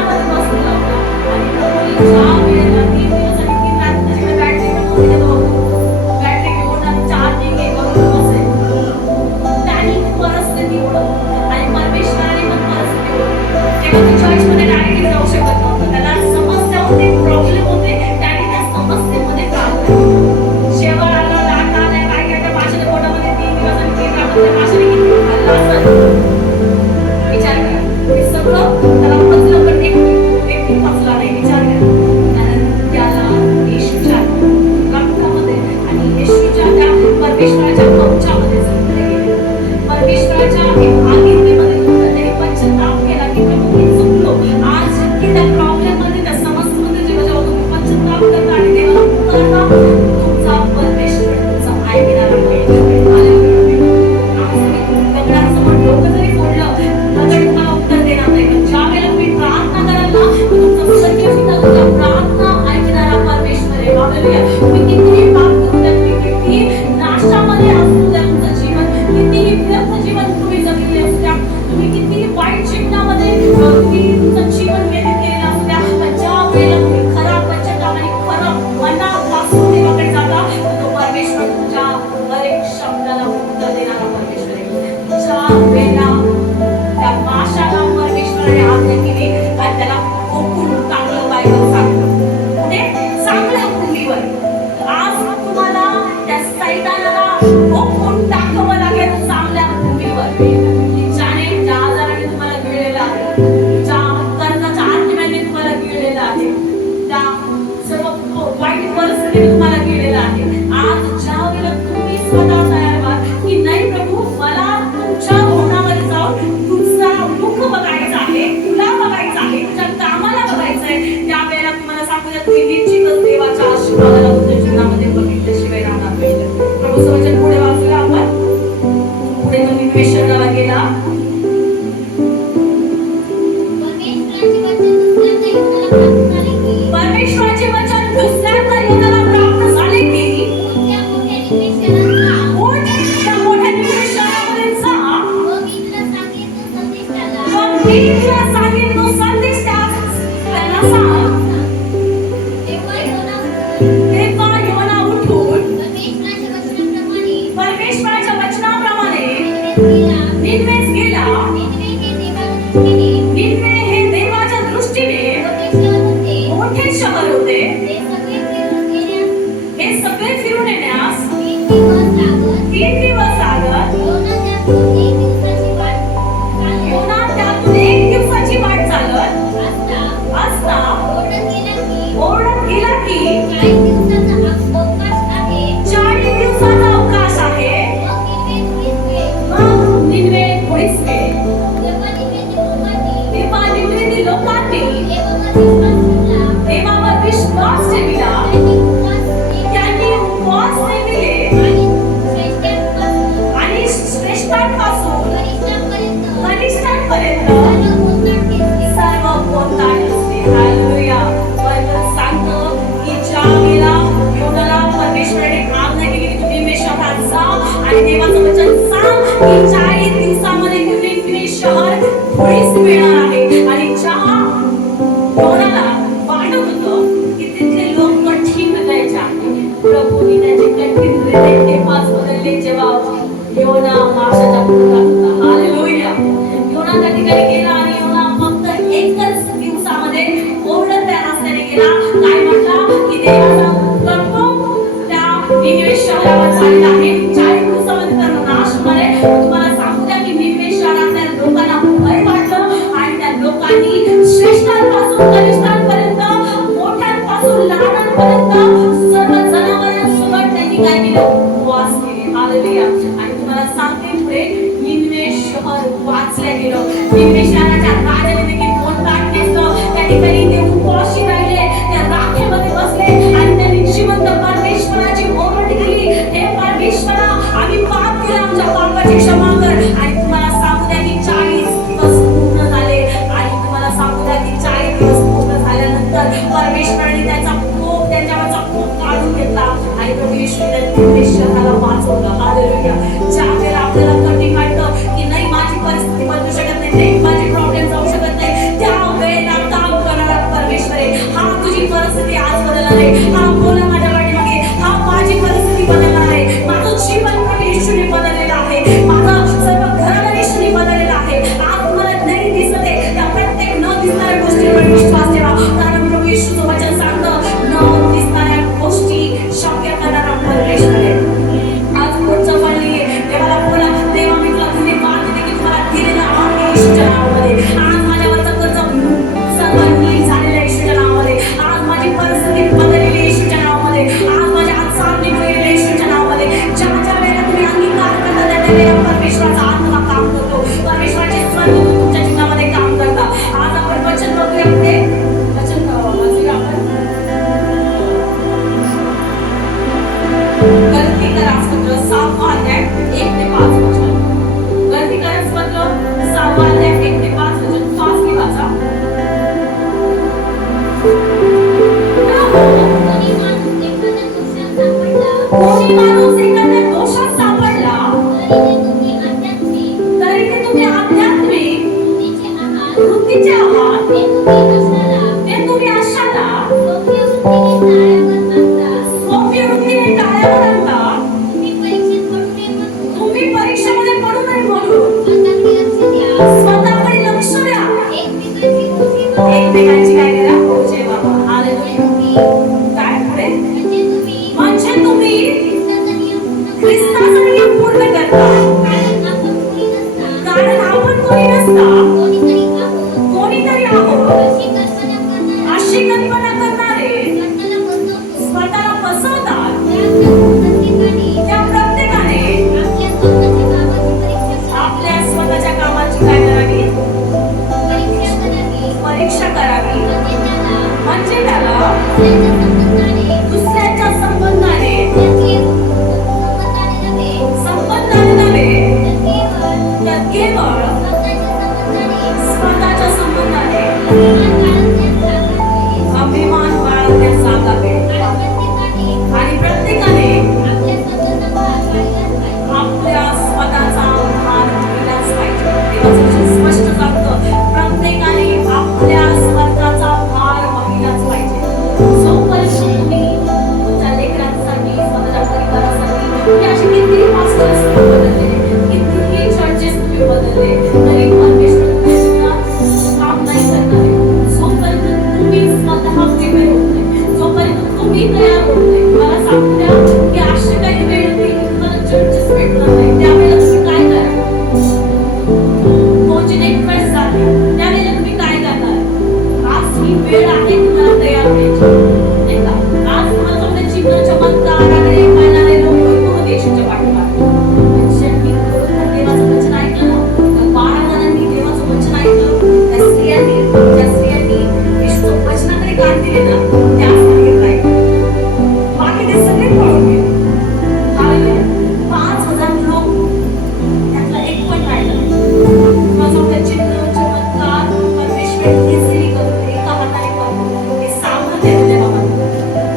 परमेश्वराच्या कवचामध्ये जगले गेले. परमेश्वराच्या आज्ञेमध्ये त्यांनी पश्चाताप केला की प्रभू मी चुकलो. आज की त्या प्रॉब्लेम मध्ये त्या समस्येमध्ये जेव्हा तुम्ही पश्चाताप करता आणि देवाला पुकारता, तुमचा परमेश्वर तुमचा ऐकणारा परमेश्वर. हालेलुया. आज तुम्ही दगडासमोर डोकं जरी फोडलं दगड तुम्हाला उत्तर देणार नाही, पण ज्या वेळेला तुम्ही प्रार्थना कराल ना, तुमचा सत्यपिता तुमचा प्रार्थना ऐकणारा परमेश्वर आहे. हालेलुया. तुम्ही कितीही पाप करू द्या, तुम्ही कितीही नाशामध्ये असू द्या, तुमचं जीवन कितीही व्यर्थ जीवन तुम्ही जगलेले असू द्या, तुम्ही कितीही वाईट जीवनामध्ये तुम्ही तुमचं जीवन व्यतीत केलेलं असू द्या, पण ज्या वेळेला तुम्ही खरा पश्चाताप आणि खरं मनापासून देवाकडे जाता, तर तो परमेश्वर तुमच्या हर एक शब्दाला उत्तर देणारा परमेश्वर आहे. ज्या वेळेला त्या माशाला परमेश्वराने आज्ञा केली आणि त्याला ओकून टाकलं, बायबल सांगतं कुठे? चांगल्या भूमीवर. आज तुम्हाला त्या सैतानाला ओकून टाकावं लागेल चांगल्या भूमीवर, ज्याने ज्या आजाराने तुम्हाला गिळलेला आहे, ज्या कर्जाच्या आत्म्याने तुम्हाला गिळलेला आहे, त्या सर्व वाईट परिस्थितीने तुम्हाला गिळलेला आहे. आज ज्या वेळेला तुम्ही स्वतः तयार व्हाल की नाही प्रभू, मला तुमच्या भवनामध्ये जाऊन तुमचा मुख बघायचं आहे, तुला बघायचं आहे, तुझ्या कामाला बघायचं आहे, त्यावेळेला तुम्हाला सांगू द्या तुम्ही निश्चितच देवाच्या आशीर्वादाला तुमच्या जीवनामध्ये बघितल्याशिवाय राहणार नाही. प्रभू समजून पुढे वाचूया आपण. पुढे तो निनवे शहराला गेला. परमेश्वराचे वचन दुसऱ्यांदा योनाला प्राप्त झाले की मोठ्या मोठ्या निनवे शहरामध्ये जा. मग मी तुला सांगेन तो संदेश त्यांना सांग. तेव्हा योना उठून परमेश्वराच्या वचनाप्रमाणे निनवेस गेला. निनवे हे देवाच्या दृष्टीने मोठे शहर होते. हे सगळे फिरून येण्यास 3 दिवस लागत. योना त्यातून 1 दिवसाची वाट चालत असता ओरडत गेला की 40 दिवसाचा अवकाश आहे. मग निनवे पोहोचले. तेव्हा निनवेतील लोकांनी देवावर विश्वास ठेवला. त्यांनी उपवास ठेवले आणि श्रेष्ठांपासून कनिष्ठांपर्यंत सर्व गोंधळ असले. हालेलुया. बायबल सांगतं की ज्या वेळेला योनाला परमेश्वराने आज्ञा केली की तुम्ही निनवे शहरात जा आणि देवाचं वचन सांग की 40 दिवसामध्ये निनवे शहर धुळीस मिळणार आहे. आणि ज्या योनाला वाटत होतं की तिथले लोक कठीण हृदयाचे आहेत, प्रभूने त्याचे कठीण हृदय तेव्हाच बदलले जेव्हा योना माशाच्या पोटात होता. हालेलुया. योना त्या ठिकाणी गेला आणि योना फक्त 1च दिवसामध्ये ओरडत त्या रस्त्याने गेला. काय म्हटला की देवाचा प्रकोप त्या निनवे शहरावर झालेला आहे. 40 दिवसामध्ये तर नाश होणार आहे. तुम्हाला सांगू द्या की निनवे शहरातल्या लोकांना भय वाटलं आणि त्या लोकांनी श्रेष्ठांपासून कनिष्ठांपर्यंत, मोठ्यांपासून लहानांपर्यंत सर्व जनावरांसकट त्यांनी काय केलं? उपवास केले. हालेलुया. आणि तुम्हाला सांगते पुढे निनवे शहर वाचलं गेलं. निनवे शहराच्या राजाने देखील मोठमोठाट नेसलं. त्या ठिकाणी ते उपवासी राहिले, त्या राखेमध्ये बसले आणि त्यांनी जिवंत परमेश्वराची ओरड केली. हे परमेश्वरा, आम्ही पाप केला, आमच्या पापाची क्षमा कर. आणि तुम्हाला सांगू द्या की 40 दिवस पूर्ण झाले. आणि तुम्हाला सांगू द्या की 40 दिवस पूर्ण झाल्यानंतर परमेश्वराने त्याचा कोप, त्यांच्यावरचा कोप काढून घेतला आणि प्रभू येशूने निनवे शहराला वाचवलं. हालेलुया. ज्या वेळेला आपल्याला कठीण वाटतं की नाही माझी परिस्थिती बदलू शकत नाही, माझे प्रॉब्लेम जाऊ शकत नाही, तरी ते तुम्ही आध्यात्मिक वृत्तीचे आहात ते तुम्ही अशाला सौम्य वृत्तीने टाळ्यावर आणता. तुम्ही परीक्षेमध्ये पडू नये म्हणून स्वतःकडे लक्ष द्या. एकमेकांची काय करा पूजे बाबा. हालेलुया. काय पुढे म्हणजे तुम्ही ख्रिस्ताचा नियम पूर्ण करता. कारण आपण कोणी नसता कोणीतरी आहोत अशी कल्पना करणारे स्वतःला फसवतात. त्या प्रत्येकाने आपल्या स्वतःच्या कामाची काय करावी परीक्षा करावी. म्हणजे त्याला दुसऱ्याच्या संबंधाने नव्हे तर केवळ स्वतःच्या संबंधाने अभिमान बाळगणे सांगावे. आणि प्रत्येकाने आपल्या स्वतःचा भार केलाच पाहिजे. देवाचं वचन स्पष्ट सांगतं प्रत्येकाने आपल्या स्वतःचा भार वहिलाच पाहिजे. जोपर्यंत तुम्ही तुमच्या लेकरांसाठी स्वतःच्या परिवारासाठी तुम्ही असे कितीही मास्टर्स बदलले कितीही चर्चेस तुम्ही बदलले तरी परमेश्वर तुमच्या जीवनात काम नाही करणार आहे. जोपर्यंत तुम्ही स्वतः प्रिपेअर होत नाही जोपर्यंत तुम्ही तयार होत नाही. मला सांगू द्या की अशी काही वेळ येते की तुम्हाला चर्चेस भेटणार नाही. त्यावेळेला तुम्ही काय कराल. कोचिंग एक वेळेस झाली त्यावेळेला तुम्ही काय करणार. आज ही वेळ आहे तुम्हाला तयार व्हायची नाही का. आज तुम्हाला तुमच्या जीवनाच्या मतदाराकडे कळणारे लोक भरपूर देशाच्या पाठीमागे. ज्यांनी खरोखर देवाचं वचन ऐकलं ना त्या 12 जणांनी देवाचं वचन ऐकलं. त्या स्त्रियांनी येशूच्या वचनाकडे कान दिले ना त्याच मागे राहिले. बाकी ते सगळे पळून गेले. हालेलुया. 5,000 लोक त्यातला एक पण राहिला नाही. माझा आपल्या चिन्ह चमत्कार परमेश्वर इझिली करतो. एका हाताने करतो. हे सामर्थ्य आहे त्या बाबांना.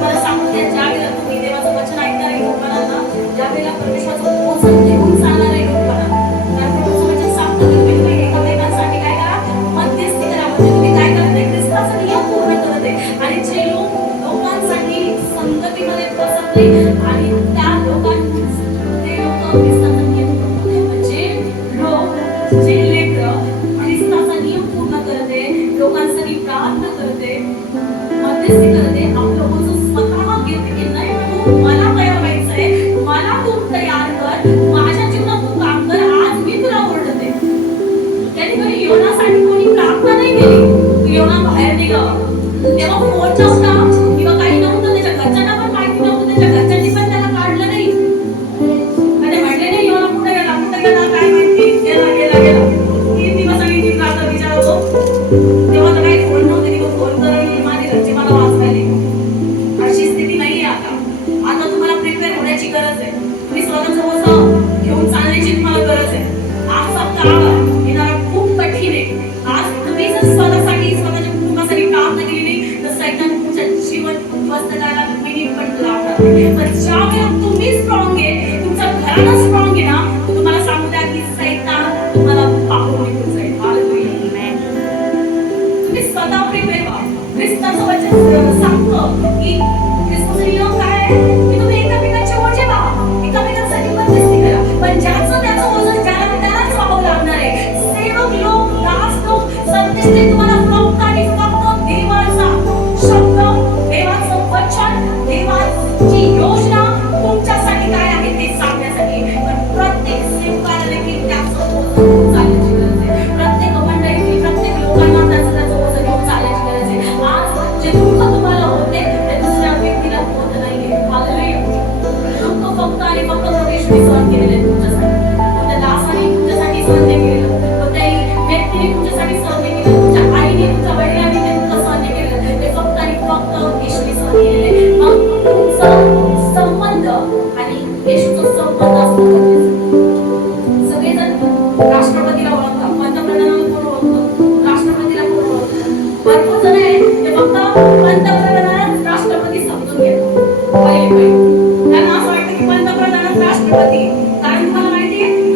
मला सांगू द्या ज्यावेळेला तुम्ही देवाचं वचन ऐकणारे लोक म्हणाल ना ज्यावेळेला परमेश्वराचं वचन घेऊन चालणारे लोक म्हणाल कारण देवाचं वचन सांगतं की तुम्ही एकमेकांसाठी काय करा मध्यस्थी करा. म्हणजे तुम्ही काय करत आहे ख्रिस्ताचा नियम पूर्ण करत आहे. आणि जे लोकांसाठी संगतीमध्ये बसत नाही आणि त्या ते लोक ख्रिस्ताचा नियम पूर्ण म्हणजे लोक जे लेकरं ख्रिस्ताचा नियम पूर्ण करते लोकांसाठी प्रार्थना करते मध्यस्थी करते आपलं वचन स्वतः घेते की नाही तू मला तयार व्हायचंय मला तू तयार कर माझ्या जीवनात तू काम कर आज मी तुला ओरडते. त्याने कधी योनासाठी कोणी प्रार्थना नाही केली. योना बाहेर निघावा तेव्हा फोन नव्हता किंवा काही नव्हतं. त्याच्या घरच्यांना पण माहिती नव्हतं. त्याच्या घरच्यांनी पण त्याला काढलं नाही. आणि म्हणले नाही योना कुठे गेला काय माहिती गेला 3 दिवस आणि 3 रात्र विचारतो. तेव्हा तर काही फोन नव्हते. तेव्हा फोन करून माझे घरचे मला वाचवायले. अशी स्थिती नाहीये आता. आता तुम्हाला प्रिपेअर होण्याची गरज आहे. तुम्ही स्वतःचं वजन घेऊन चालण्याची तुम्हाला गरज आहे. आजचा काळ येणारा खूप कठीण आहे. आज तुम्ही जर स्वतःसाठी स्वतःच्या कुटुंबासाठी प्रार्थना केली नाही तर सैतान तुमचं जीवन उद्ध्वस्त करायला मिनिट पण लावणार नाही. पण ज्यावेळेला तुम्ही स्ट्रॉंग आहे तुमचं घराणं स्ट्रॉंग आहे ना तर तुम्हाला सांगू द्या की सैतान तुम्हाला पाहून निघून जाईल. हालेलुया. तुम्ही स्वतः प्रिपेअर व्हा. ख्रिस्ताचं वचन सांगतं की ख्रिस्ताचा नियम काय आहे की तुम्ही एकमेकांचे ओझे व्हा एकमेकांसाठी मध्यस्थी करा. पण ज्याचं त्याचं वजन ज्याला त्यालाच व्हावं लागणार आहे. सेवक लोक दास लोक संदेश तुम्हाला फक्त आणि फक्त देवाचा शब्द देवाचं वचन देवाची योजना तुमच्यासाठी काय आहे ते सांगण्यासाठी. पण प्रत्येक सेवकाला देखील त्याचं वजन चालण्याची गरज आहे. प्रत्येक मंडळीतील प्रत्येक लोकांना त्याचं वजन घेऊन चालण्याची गरज आहे. आज जे दुःख तुम्हाला होते ते दुसऱ्या व्यक्तीला होत नाहीये. हालेलुया. दुःख फक्त आणि फक्त परमेश्वराने सहन केलेले आहे तुमच्यासाठी. त्या दासाने तुमच्यासाठी सहन नाही केलेलं. कोणत्याही व्यक्तीने तुमच्यासाठी सहन नाही केलं. तुमच्या आईने तुमच्या वडिलांनी ते तुमचं सहन नाही केलं. ते फक्त आणि फक्त येशूने सहन केलेले. मग तुमचा संबंध आणि येशूचा संबंध असणं गरजेचं. सगळेजण राष्ट्रपतीला ओळखतात पंतप्रधानाला कोण ओळखतं राष्ट्रपतीला कोण ओळखतं. भरपूर जण आहेत ते फक्त पंतप्रधानालाच राष्ट्रपती समजून घेतात. पहिले त्यांना असं वाटतं की पंतप्रधानच राष्ट्रपती. कारण तुम्हाला माहिती आहे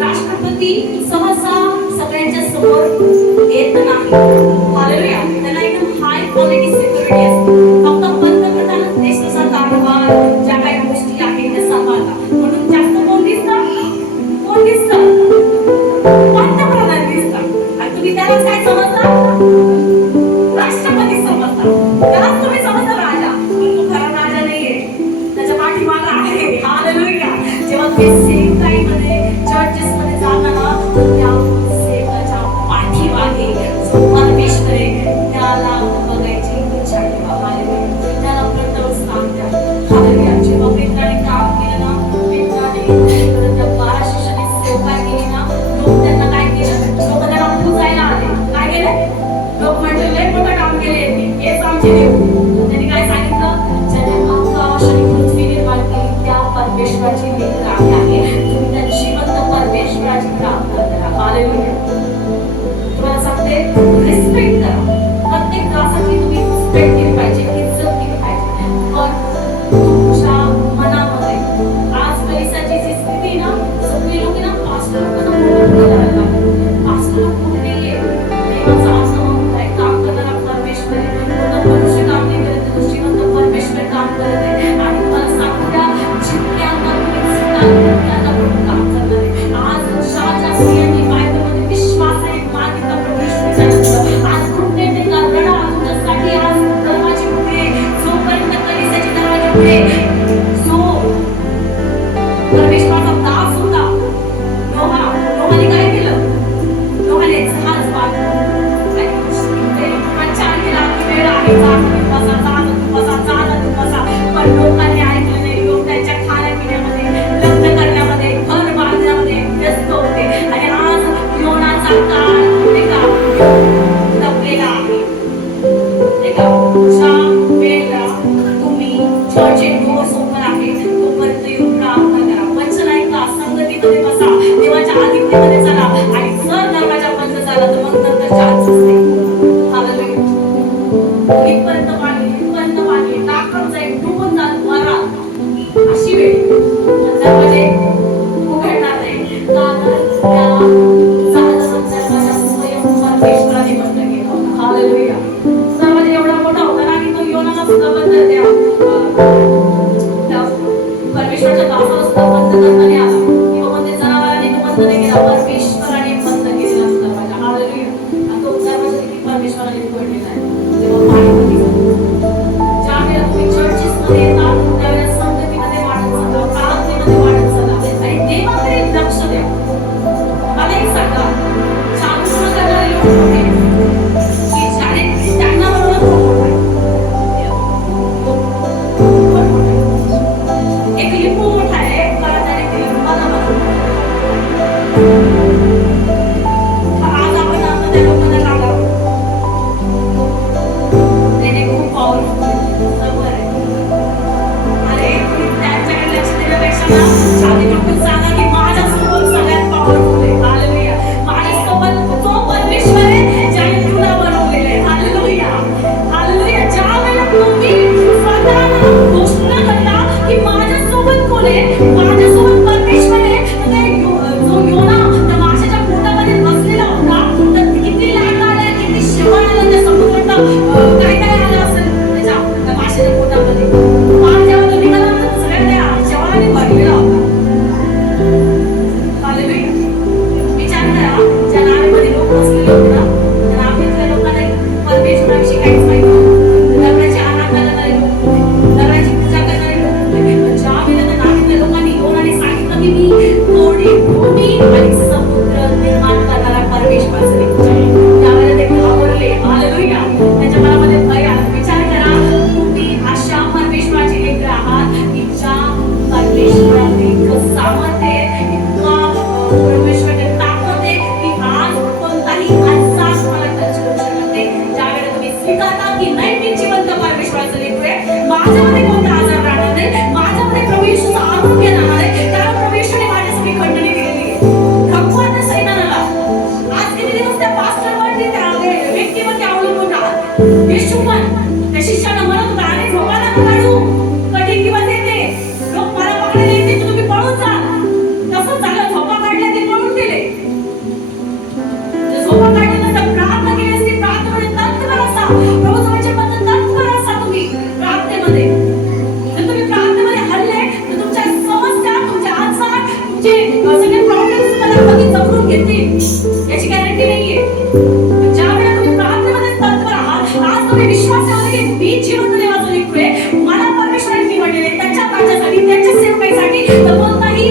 जेव्हा तुम्ही सेवकाईमध्ये चर्चेसमध्ये जाताना त्या सेवकाच्या पाठीमागे जो परमेश्वर आहे त्याला बघायची इच्छा ठेवा. हालेलुया. त्याला प्रथम स्थान द्या. हालेलुया. जेव्हा पेत्राने काम केलं ना, पेत्राने त्या 12 शिष्याने सेवकाई केली ना, लोक त्यांना काय केलं? लोक त्याला पूजायला आले. काय केलं? लोक म्हटले लय मोठं काम केले, हेच आमचे देव. त्यांनी काय सांगितलं? ज्याने आकाश आणि पृथ्वी निर्माण केली त्या परमेश्वराची लेकरं आम्ही आहे. तुम्ही त्या जिवंत परमेश्वराची प्रार्थना करा. हालेलुया. तुम्हाला सांगते, रिस्पेक्ट करा. प्रत्येक दासाची तुम्ही रिस्पेक्ट केली पाहिजे, इज्जत केली पाहिजे. पण तुमच्या मनामध्ये आज पैशाची जी स्थिती ना, सगळे लोक ना पास्टर लोकांना मोठं करायला लागले. पास्टर लोक कुठे नाहीये, देवाचा आत्मा आहे, काम करणारा परमेश्वर आहे. फक्त मनुष्य काम नाही करत, तर जिवंत परमेश्वर काम करत आहे. आणि तुम्हाला सांगू द्या, जितक्यांना तुम्ही स्वीकार त्यांना प्रभू काम करणार आहे. आज ज्या स्त्रियांनी बायबलमध्ये विश्वास आहे मागितला परमेश्वर त्यांचं, आज कुठे ते रडा तुझ्यासाठी आज दरवाजे उघडे. जोपर्यंत कलिसियाचे दरवाजे उघडे, जो परमेश्वराचा दास होता नोहाने काय केलं? नोहाने जहाज बांधलं आणि ते प्रचार केला की वेळ आहे, पण लोकांनी ऐकलं नाही. लोक त्यांच्या खाण्यापिण्यामध्ये, लग्न करण्यामध्ये, घर बांधण्यामध्ये व्यस्त होते. आणि आज योनाचा काळ लपलेला आहे. ज्या वेळेला तुम्ही चर्चचे डोअर्स ओपन आहे तोपर्यंत येऊन प्रार्थना करा. वचन ऐका, संगतीमध्ये बसा, देवाच्या आधिक्यमध्ये चला. आणि जर दरवाजा बंद झाला तर मग नंतर चान्सच नाही. हालेलुया. इथपर्यंत पाणी, इथपर्यंत पाणी, टाकत जाईल, डुबून जाल, मरा, अशी वेळ दरवाजे उघडणार नाही. कारण त्या जहाजाचा दरवाजा स्वयं परमेश्वराने बंद केला होता. हालेलुया. दरवाजा एवढा मोठा होता ना की तो योनाला सुद्धा बंद द्या परमेश्वराच्या दासाला सुद्धा बंद करता नाही आला. किंवा मग ते जनावरांनी तो बंद नाही केला, परमेश्वराने बंद केलेला तो दरवाजा. हालेलुया. आणि तो दरवाजा देखील परमेश्वराने उघडलेला आहे. तेव्हा पाणी ज्या वेळेला तुम्ही चर्चेसमध्ये येतात त्यावेळेला संगतीमध्ये वाढत चला, प्रार्थनेमध्ये वाढत चला आणि देवाकडे लक्ष द्या. मला एक सांगा, चांगलं करणारे लोक होते की ज्याने त्यांना बरोबर कोण मोठा आहे? एक लिंबू मोठा आहे, कारण त्याने ते लिंबाला बनवलं. आज आपण आता त्या लोकांना लागावं, त्याने खूप पॉवरफुल आहे. अरे तुम्ही त्यांच्याकडे लक्ष देण्यापेक्षा ना छाती ठोकून सांगा की माझ्यासोबत सगळ्यात पॉवरफुल आहे. हालेलुया. माझ्यासोबत तो परमेश्वर आहे ज्याने तुला बनवलेलं आहे. हालेलुया. हालेलुया. ज्या वेळेला तुम्ही स्वतःला घोषणा करता की माझ्यासोबत कोण आहे, माझ्यासोबत परमेश्वर आहे, तर ते जो योना त्या माशाच्या पोटामध्ये बसलेला होता, तर किती लाट आल्या, किती शेवाळ आलं त्या समुद्रात, काय काय आलं असेल त्या माशाच्या पोटामध्ये. पार जेव्हा तो निघाला ना, सगळ्या त्या शेवाळाने भरलेला होता. हालेलुया. विचार करा, ज्या नावेमध्ये लोक बसलेले होते ना, त्या नावेतल्या लोकांना परमेश्वराविषयी काहीच माहिती नव्हतं. दगडाची आराधना करणारे लोक होते, दगडाची पूजा करणारे लोक होते. पण ज्या वेळेला त्या नावेतल्या लोकांनी योनाने सांगितलं की मी भूमी आणि समुद्र निर्माण करणारा परमेश्वराचा लेकरं आहे, त्यावेळेला ते घाबरले. हालेलुया. त्यांच्या मनामध्ये भय आला. विचार करा, तुम्ही अशा परमेश्वराची लेकरं आहात की ज्या परमेश्वराने इतकं सामर्थ्य आहे, इतका परमेश्वराची ताकद आहे की आज कोणताही आजार तुम्हाला टच करू शकत नाही. ज्यावेळेला तुम्ही स्वीकारता की नाही मी जिवंत परमेश्वराचं लेकरं आहे, माझ्यामध्ये कोणता आजार राहणार नाही, माझ्यामध्ये प्रभू येशूचं आरोग्य राहणार आहे, कारण प्रभू येशूने माझ्यासाठी खंडणी दिलेली आहे. धमकवा त्या सैतानाला. आज किती दिवस त्या पास्टरवरती, त्या व्यक्तीवरती अवलंबून राहत. येशू पण त्या शिष्याला म्हणत होता, अरे झोपा नका काढू, कठीण दिवस येते, लोक मला पकडायला येतील तर तुम्ही पळून जा. तसंच झालं, झोपा काढल्या, ते पळून गेले. झोपा काढल्या नसता, प्रार्थना केली असती, प्रार्थनेमध्ये तत्पर असा, प्रभू जवळच्या पद्धत तत्पर असा तुम्ही प्रार्थनेमध्ये. जर तुम्ही प्रार्थनेमध्ये हल्ले तर तुमच्या समस्या, तुमचे आजार, तुमचे सगळे प्रॉब्लेम्स तुम्हाला कधी जवळून घेतील याची गॅरंटी नाहीये. ज्या वेळेला तुम्ही प्रार्थनेमध्ये तत्पर आहात, आज तुम्ही विश्वास ठेवा की मी जिवंत देवाचं लेकरं आहे, मला परमेश्वराने निवडलेले त्याच्या राज्यासाठी, त्याच्या सेवकाईसाठी, तर कोणताही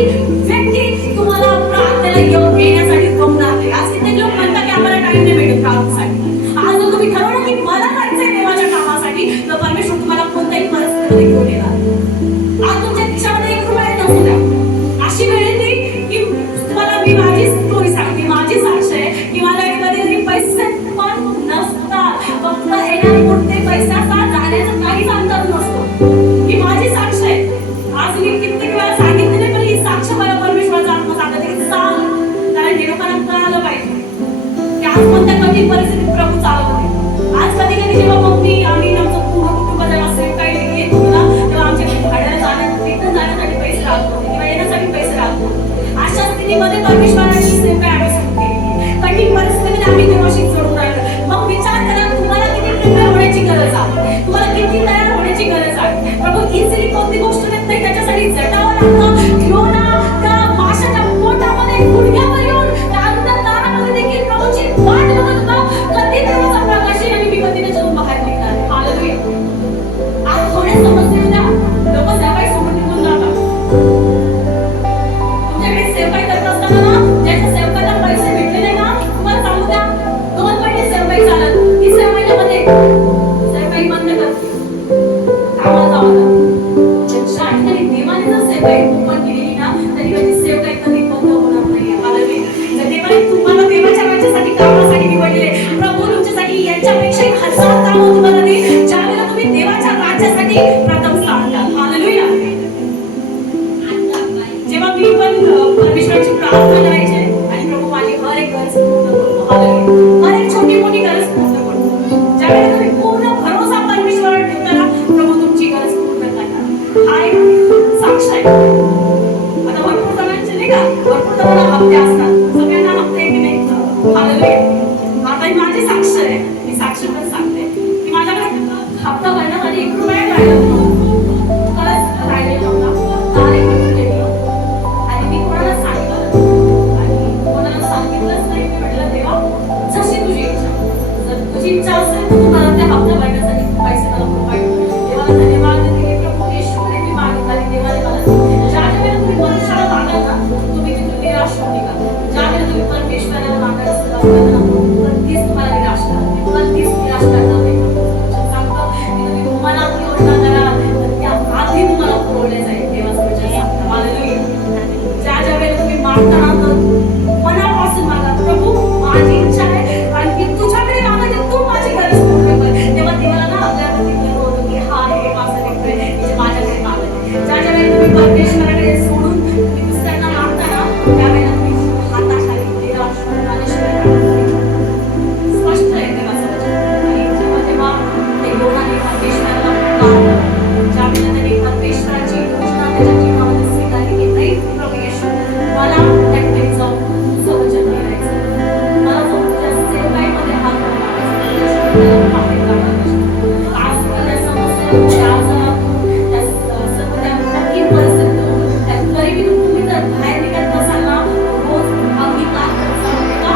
जीवनामध्ये परमेश्वराची सेवा आम्ही सुरू केली. कठीण परिस्थितीमध्ये आम्ही देवाशी जोडून राहिलो. मग विचार करा, तुम्हाला किती प्रिपेअर होण्याची गरज आहे, तुम्हाला किती तयार होण्याची गरज आहे. प्रभू इझिली कोणती गोष्ट देत नाही, त्याच्यासाठी झटावं लागतं. योना त्या माशाच्या पोटामध्ये गुडघ्यावर येऊन त्या अंधकारामध्ये देखील प्रभूची वाट बघत होता, कधी देवाचा प्रकाश येईल आणि मी कधी त्याच्यातून बाहेर निघणार. हालेलुया. आज थोड्या समस्येला लोक सेवाई सोडून निघून जातात. तुमच्याकडे सेवाई करत असताना ना, ज्याच्या सेवकाला पैसे भेटले नाही ना, तुम्हाला सांगू द्या, 2 महिने सेवाई चालत, 3ऱ्या महिन्यामध्ये सेवाई बंद करते, कामाला जावं लागतं. ज्या ठिकाणी देवाने जर सेवाई ओपन केलेली ना, तरी माझी सेवाई कधी बंद होणार नाही. हालेलुया. जर देवाने तुम्हाला देवाच्या राज्यासाठी कामासाठी निवडले, प्रभू तुमच्यासाठी याच्यापेक्षा 1000 कामं तुम्हाला देईल, ज्यावेळेला तुम्ही देवाच्या राज्यासाठी प्रथम स्थान द्याल. हालेलुया. जेव्हा मी पण परमेश्वराची प्रार्थना करायचे आणि प्रभू माझी हर एक गरज पूर्ण करतो. हालेलुया. हर एक छोटी मोठी गरज पूर्ण करतो. ज्यावेळेला तुम्ही पूर्ण भरोसा परमेश्वरावर ठेवता ना, प्रभू तुमची गरज पूर्ण करणार. हा एक साक्ष आहे. आता भरपूर जणांचे नाही का, भरपूर जणांना हप्ते असतात, सगळ्यांना हप्ते की नाही. हालेलुया. आता ही माझी साक्ष आहे, मी साक्ष पण सांगते की माझ्याकडे हप्ता भरण्यासाठी 1 रुपया राहिला नव्हता. खरंच राहिलेला नव्हता. तारीख लिहून घेतलं आणि मी कोणाला सांगितलं आणि कोणाला सांगितलंच नाही. मी म्हटलं, देवा जशी तुझी इच्छा, जर तुझी इच्छा असेल तर तू मला त्या हप्ता भरण्यासाठी पैसे मला प्रोव्हाइड कर. देवाला धन्यवाद देते, प्रभू येशूने मी मागितलं आणि देवाने मला दिलं. ज्या वेळेला तुम्ही परमेश्वराला मागाल ना, तुम्ही तिथून निराश होऊ नका. ज्या वेळेला तुम्ही परमेश्वराला मागायला सुरुवात करता ना, कधीच तुम्हाला निराश करणार नाही, कधीच निराश करणार नाही. सांगतो की तुम्ही मनात योजना करा, तर त्या आधी तुम्हाला पुरवले जाईल. देवाचं वचन सांगतं. हालेलुया. ज्या वेळेला तुम्ही मागताना तर मनापासून मागा, प्रभू माझी इच्छा आहे आणि मी तुझ्याकडे मागते, तू माझी गरज पूर्ण कर. तेव्हा देवाला ना आपल्यावरती गर्व होतो की हा हे माझं लेकरं आहे, जे माझ्याकडे मागत. ज्या वेळेला तुम्ही परमेश्वराकडे सोडून तुम्ही दुसऱ्यांना मागता ना, त्यावेळेला तुम्ही हाताखाली निराश होण्याशिवाय स्पष्ट आहे देवाचं वचन. आणि जेव्हा जेव्हा ते योनाने परमेश्वराला पुकारलं, ज्यावेळेला त्याने परमेश्वराची योजना त्याच्या जीवनामध्ये स्वीकारली की नाही, प्रभू येशू मला त्या ठिकाणी जाऊन तुझं वचन करायचं, मला जाऊन तुझ्या सेवाईमध्ये हात लावायचा, तुझ्या बाहेर काढायचं. आज त्या समस्या, त्या आजारातून, त्या सर्व त्या कठीण परिस्थितीतून, त्या गरिबीतून तुम्ही जर बाहेर निघत नसाल ना, रोज अंगीकार करत जाऊ नका.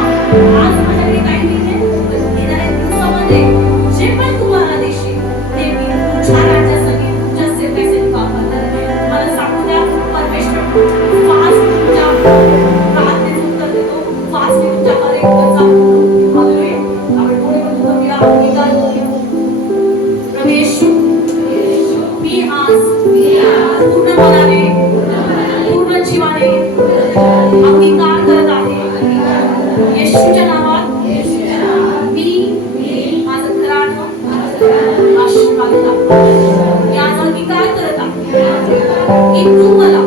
आज माझ्याकडे काही नाही आहे, तर येणाऱ्या दिवसामध्ये जे पण तुम्हाला देशील ते मी तुझ्या राज्यासाठी, तुझ्या सेवेसाठी वापरणार आहे. तुम्हाला सांगू द्या, परमेश्वर फास्ट तुमच्या प्रार्थनेचं उत्तर देतो, फास्ट तुमच्या हर एक गरजा पूर्ण करतो. हालेलुया. आपण पुढे पण करूया, अंगीकार करूया. प्रभू येशू, मी आज पूर्ण मनाने, पूर्ण जीवाने अंगीकार करत आहे. येशूच्या नावात मी माझं घराणं आशीर्वादित आहे. मी आज अंगीकार करत आहे की तू मला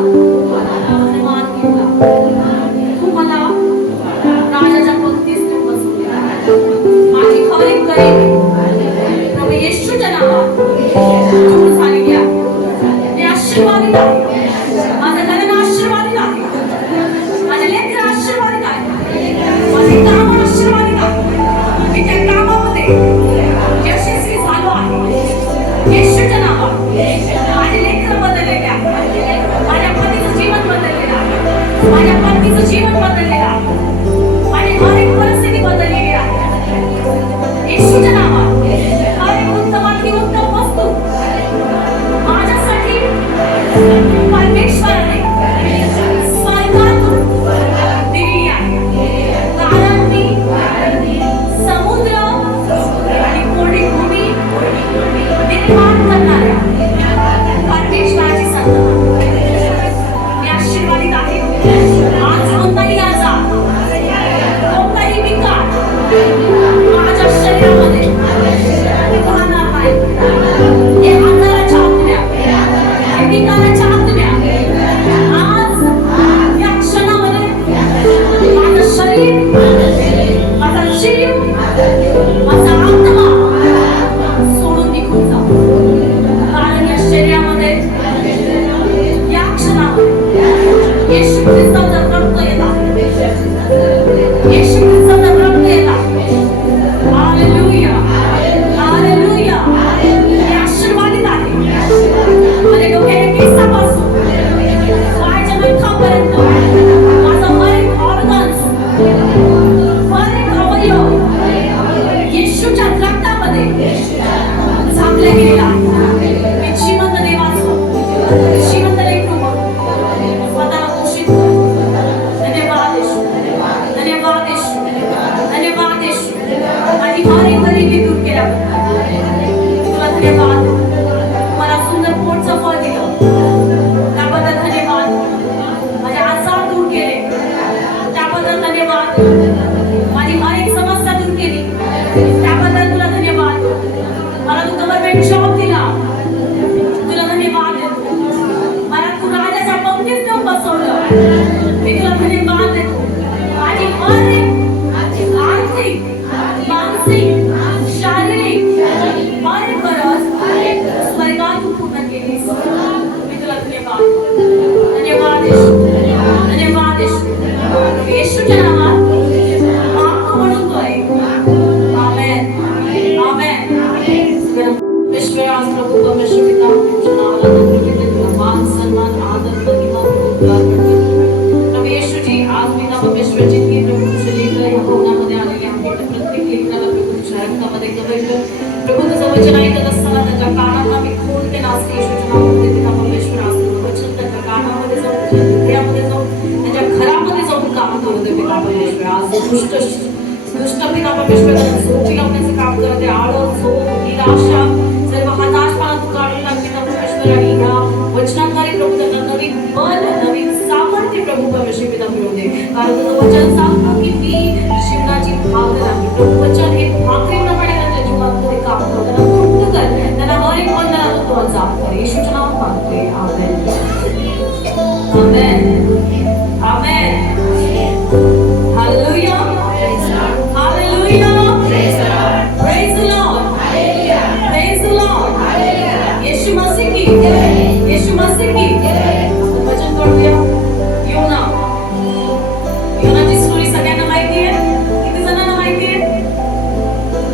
धन्यवाद केला, तू मला राजाच्या पंक्तीस बसवले. माझी हर एक गरिबी प्रभू येशूच्या नावात दूर झालेली आहे. मी आशीर्वादित आहे. माझं घराणं आशीर्वादित आहे. माझे लेकरं आशीर्वादित आहे. माझे काम आशीर्वादित आहे. मी त्या कामामध्ये यशस्वी झालो आहे. येशूच्या नावात माझे लेकरं बदललेले आहे. माझ्या पतीचं जीवन बदललेलं आहे. माझ्या पतीचं जीवन बदललेलं आहे. माझी हर एक परिस्थिती बदललेली आहे. येशूच्या नावात हर एक उत्तमातली उत्तम वस्तू माझ्यासाठी परमेश्वराने स्वर्गातून दिलेली आहे. कारण मी समुद्र आणि कोरडी भूमी निर्माण करणाऱ्या परमेश्वराची संतान. मी आशीर्वादित आहे. आज कोणताही आजार मी तुला धन्यवाद देतो माझी हर एक आर्थिक मानसिक शारीरिक हर एक गरज स्वर्गात तू पूर्ण केलीस. मी तुला धन्यवाद धन्यवाद येशू धन्यवाद येशू येशूच्या नावात मागतो म्हणतोय. आमेन आमेन. विश्व आज प्रभु परमेश्वर पिता तुझ्या नावाला धन्यवाद देतो. मान सन्मान आदर महिमा प्रभु येशू जी आज पिता परमेश्वर जितकी प्रभु तुझे लेकर या भवनामध्ये आलेले आहेत प्रत्येक लेकराला प्रभु तुझ्या रक्तामध्ये कवरतो. प्रभु तुझं वचन ऐकत असताना त्याच्या कानांना मी खोल केला असते येशूच्या नावामध्ये पिता परमेश्वर आज तुझं वचन त्याच्या कानामध्ये जाऊन त्याच्या हृदयामध्ये जाऊन त्याच्या घरामध्ये जाऊन काम करू दे पिता परमेश्वर. आज दुष्ट पिता परमेश्वर झोपी लावण्याचं काम करते. आळस झोप निराशा सर्व हताशपणा तू काढून लाग पिता परमेश्वर. आणि ह्या वचनांद्वारे प्रभू त्यांना नवीन बल नवीन सामर्थ्य प्रभू परमेश्वर पिता मिळू दे. कारण तुझं वचन सांगतो की मी शिवनाची भाकर आहे. प्रभू वचन हे भाकरीप्रमाणे त्यांच्या जीवनामध्ये काम कर. त्यांना तृप्त कर. त्यांना हर एक बंधनातून तुला जाप कर. येशूच्या नावात मागतोय. Amen amen amen. Hallelujah hallelujah. Praise the lord praise the lord. Yeshu Masih की येशू मसीह की. वचन पढूया. योनाची स्टोरी सगळ्यांना माहिती आहे. किती जणांना माहिती आहे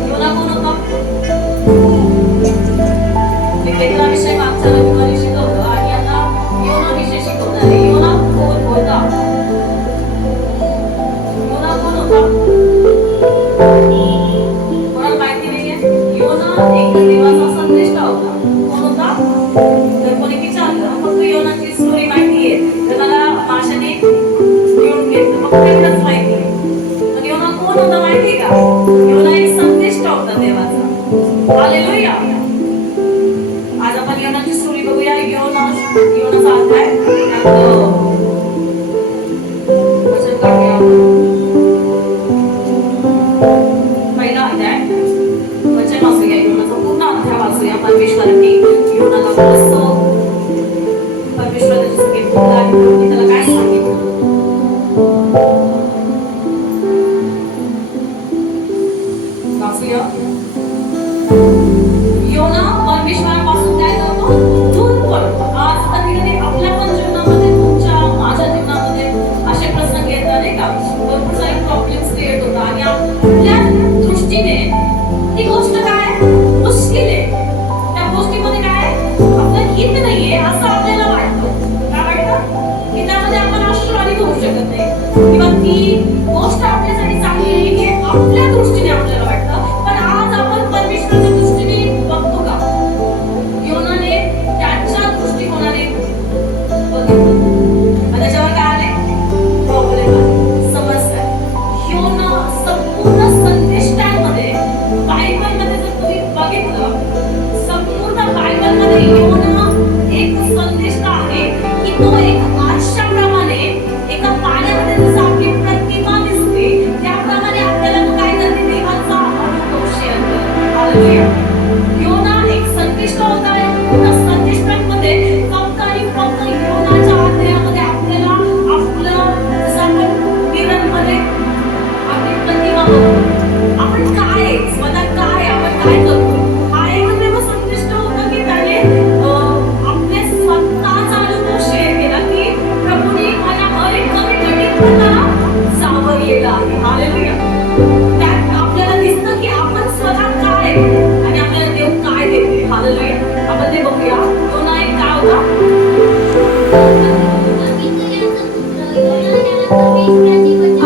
योना कोण होता? मी पेत्राविषयी मागच्या रविवारी शिकवलं आणि आता योनाविषयी शिकवणार आहे. योना कोण होता? योना कोण होता? कोणाला माहिती नाहीये? योना एक देवाचा संदेष्टा होता. कोण होता? तर कोणी विचारलं फक्त योनाची स्टोरी माहिती आहे तर मला माशाने घेऊन घेतलं फक्त एवढंच माहिती आहे. पण योना कोण होता माहिती का? योना एक संदेष्टा होता देवाचा. हालेलुया. आज आपण योनाची स्टोरी बघूया. योनाचा अध्याय वचन काढूया आपण. पहिला अध्याय वचन वाचूया. योनाचा पूर्ण अध्याय वाचूया. परमेश्वरांनी योनाला कसं परमेश्वर त्याचे सगळे बोलतात त्याला काय सांगितलं वाचूया. योना परमेश्वरापासून काय करतो? दूर पडतो. आज कधी कधी आपल्या पण जीवनामध्ये तुमच्या माझ्या जीवनामध्ये असे प्रसंग येतात नाही का? भरपूर सारे प्रॉब्लेम्स क्रिएट होतात आणि आपल्या दृष्टीने ती गोष्ट काय मुश्किल आहे. त्या गोष्टीमध्ये काय आपलं हित नाहीये असं आपल्याला वाटतं. काय वाटतं की त्यामध्ये आपण आशीर्वादित होऊ शकत नाही किंवा ती गोष्ट आपल्यासाठी चांगली आहे हे आपल्या दृष्टीने आपल्याला वाटतं. पण आज आपण परमेश्वराच्या दृष्टीने बघतो का? योनाने त्याच्या दृष्टिकोनाने बघितलं. त्याच्यावर काय आले? प्रॉब्लेम आले, समस्या. योना संपूर्ण संदेशांमध्ये बायबलमध्ये जर तुम्ही बघितलं संपूर्ण बायबलमध्ये योना एक संदेष्टा आहे की तो एक आरशाप्रमाणे एका पाण्यामध्ये जसं आपली प्रतिमा दिसते त्याप्रमाणे आपल्याला तो काय करते? देवाचा अनुभव शेअर करतो. हालेलुया. योना एक संदेष्टा होता. पूर्ण संदेष्टांमध्ये फक्त आणि फक्त योनाच्या अध्यायामध्ये आपल्याला आपलं जसं आपण मिररमध्ये आपली प्रतिमा बघतो. आपण काय स्वतः काय आपण काय करतो हा एक तेव्हा संदेष्टा होता की त्याने आपले स्वतःचा अनुभव शेअर केला की प्रभूने मला हर एक कमी कठीणपणा सावरलेला आहे. हालेलुया. त्यात आपल्याला दिसतं की आपण स्वतः काय आणि आपल्याला देव काय देते. हालेलुया. आपण ते बघूया. योना एक काय होता?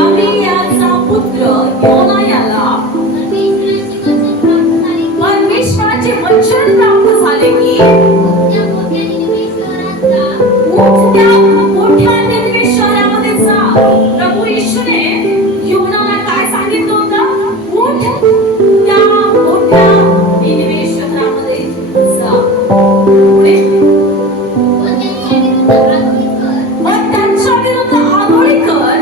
अमित्याचा पुत्र योना याला परमेश्वराचे वचन प्राप्त झाले की त्या मोठ्या निनिवे शहरामध्ये जा. प्रभू येशूने योनाला काय सांगितलं होतं? उठ त्या मोठ्या निनिवे शहरामध्ये जा. पुढे त्यांच्या विरुद्ध आंदोलन कर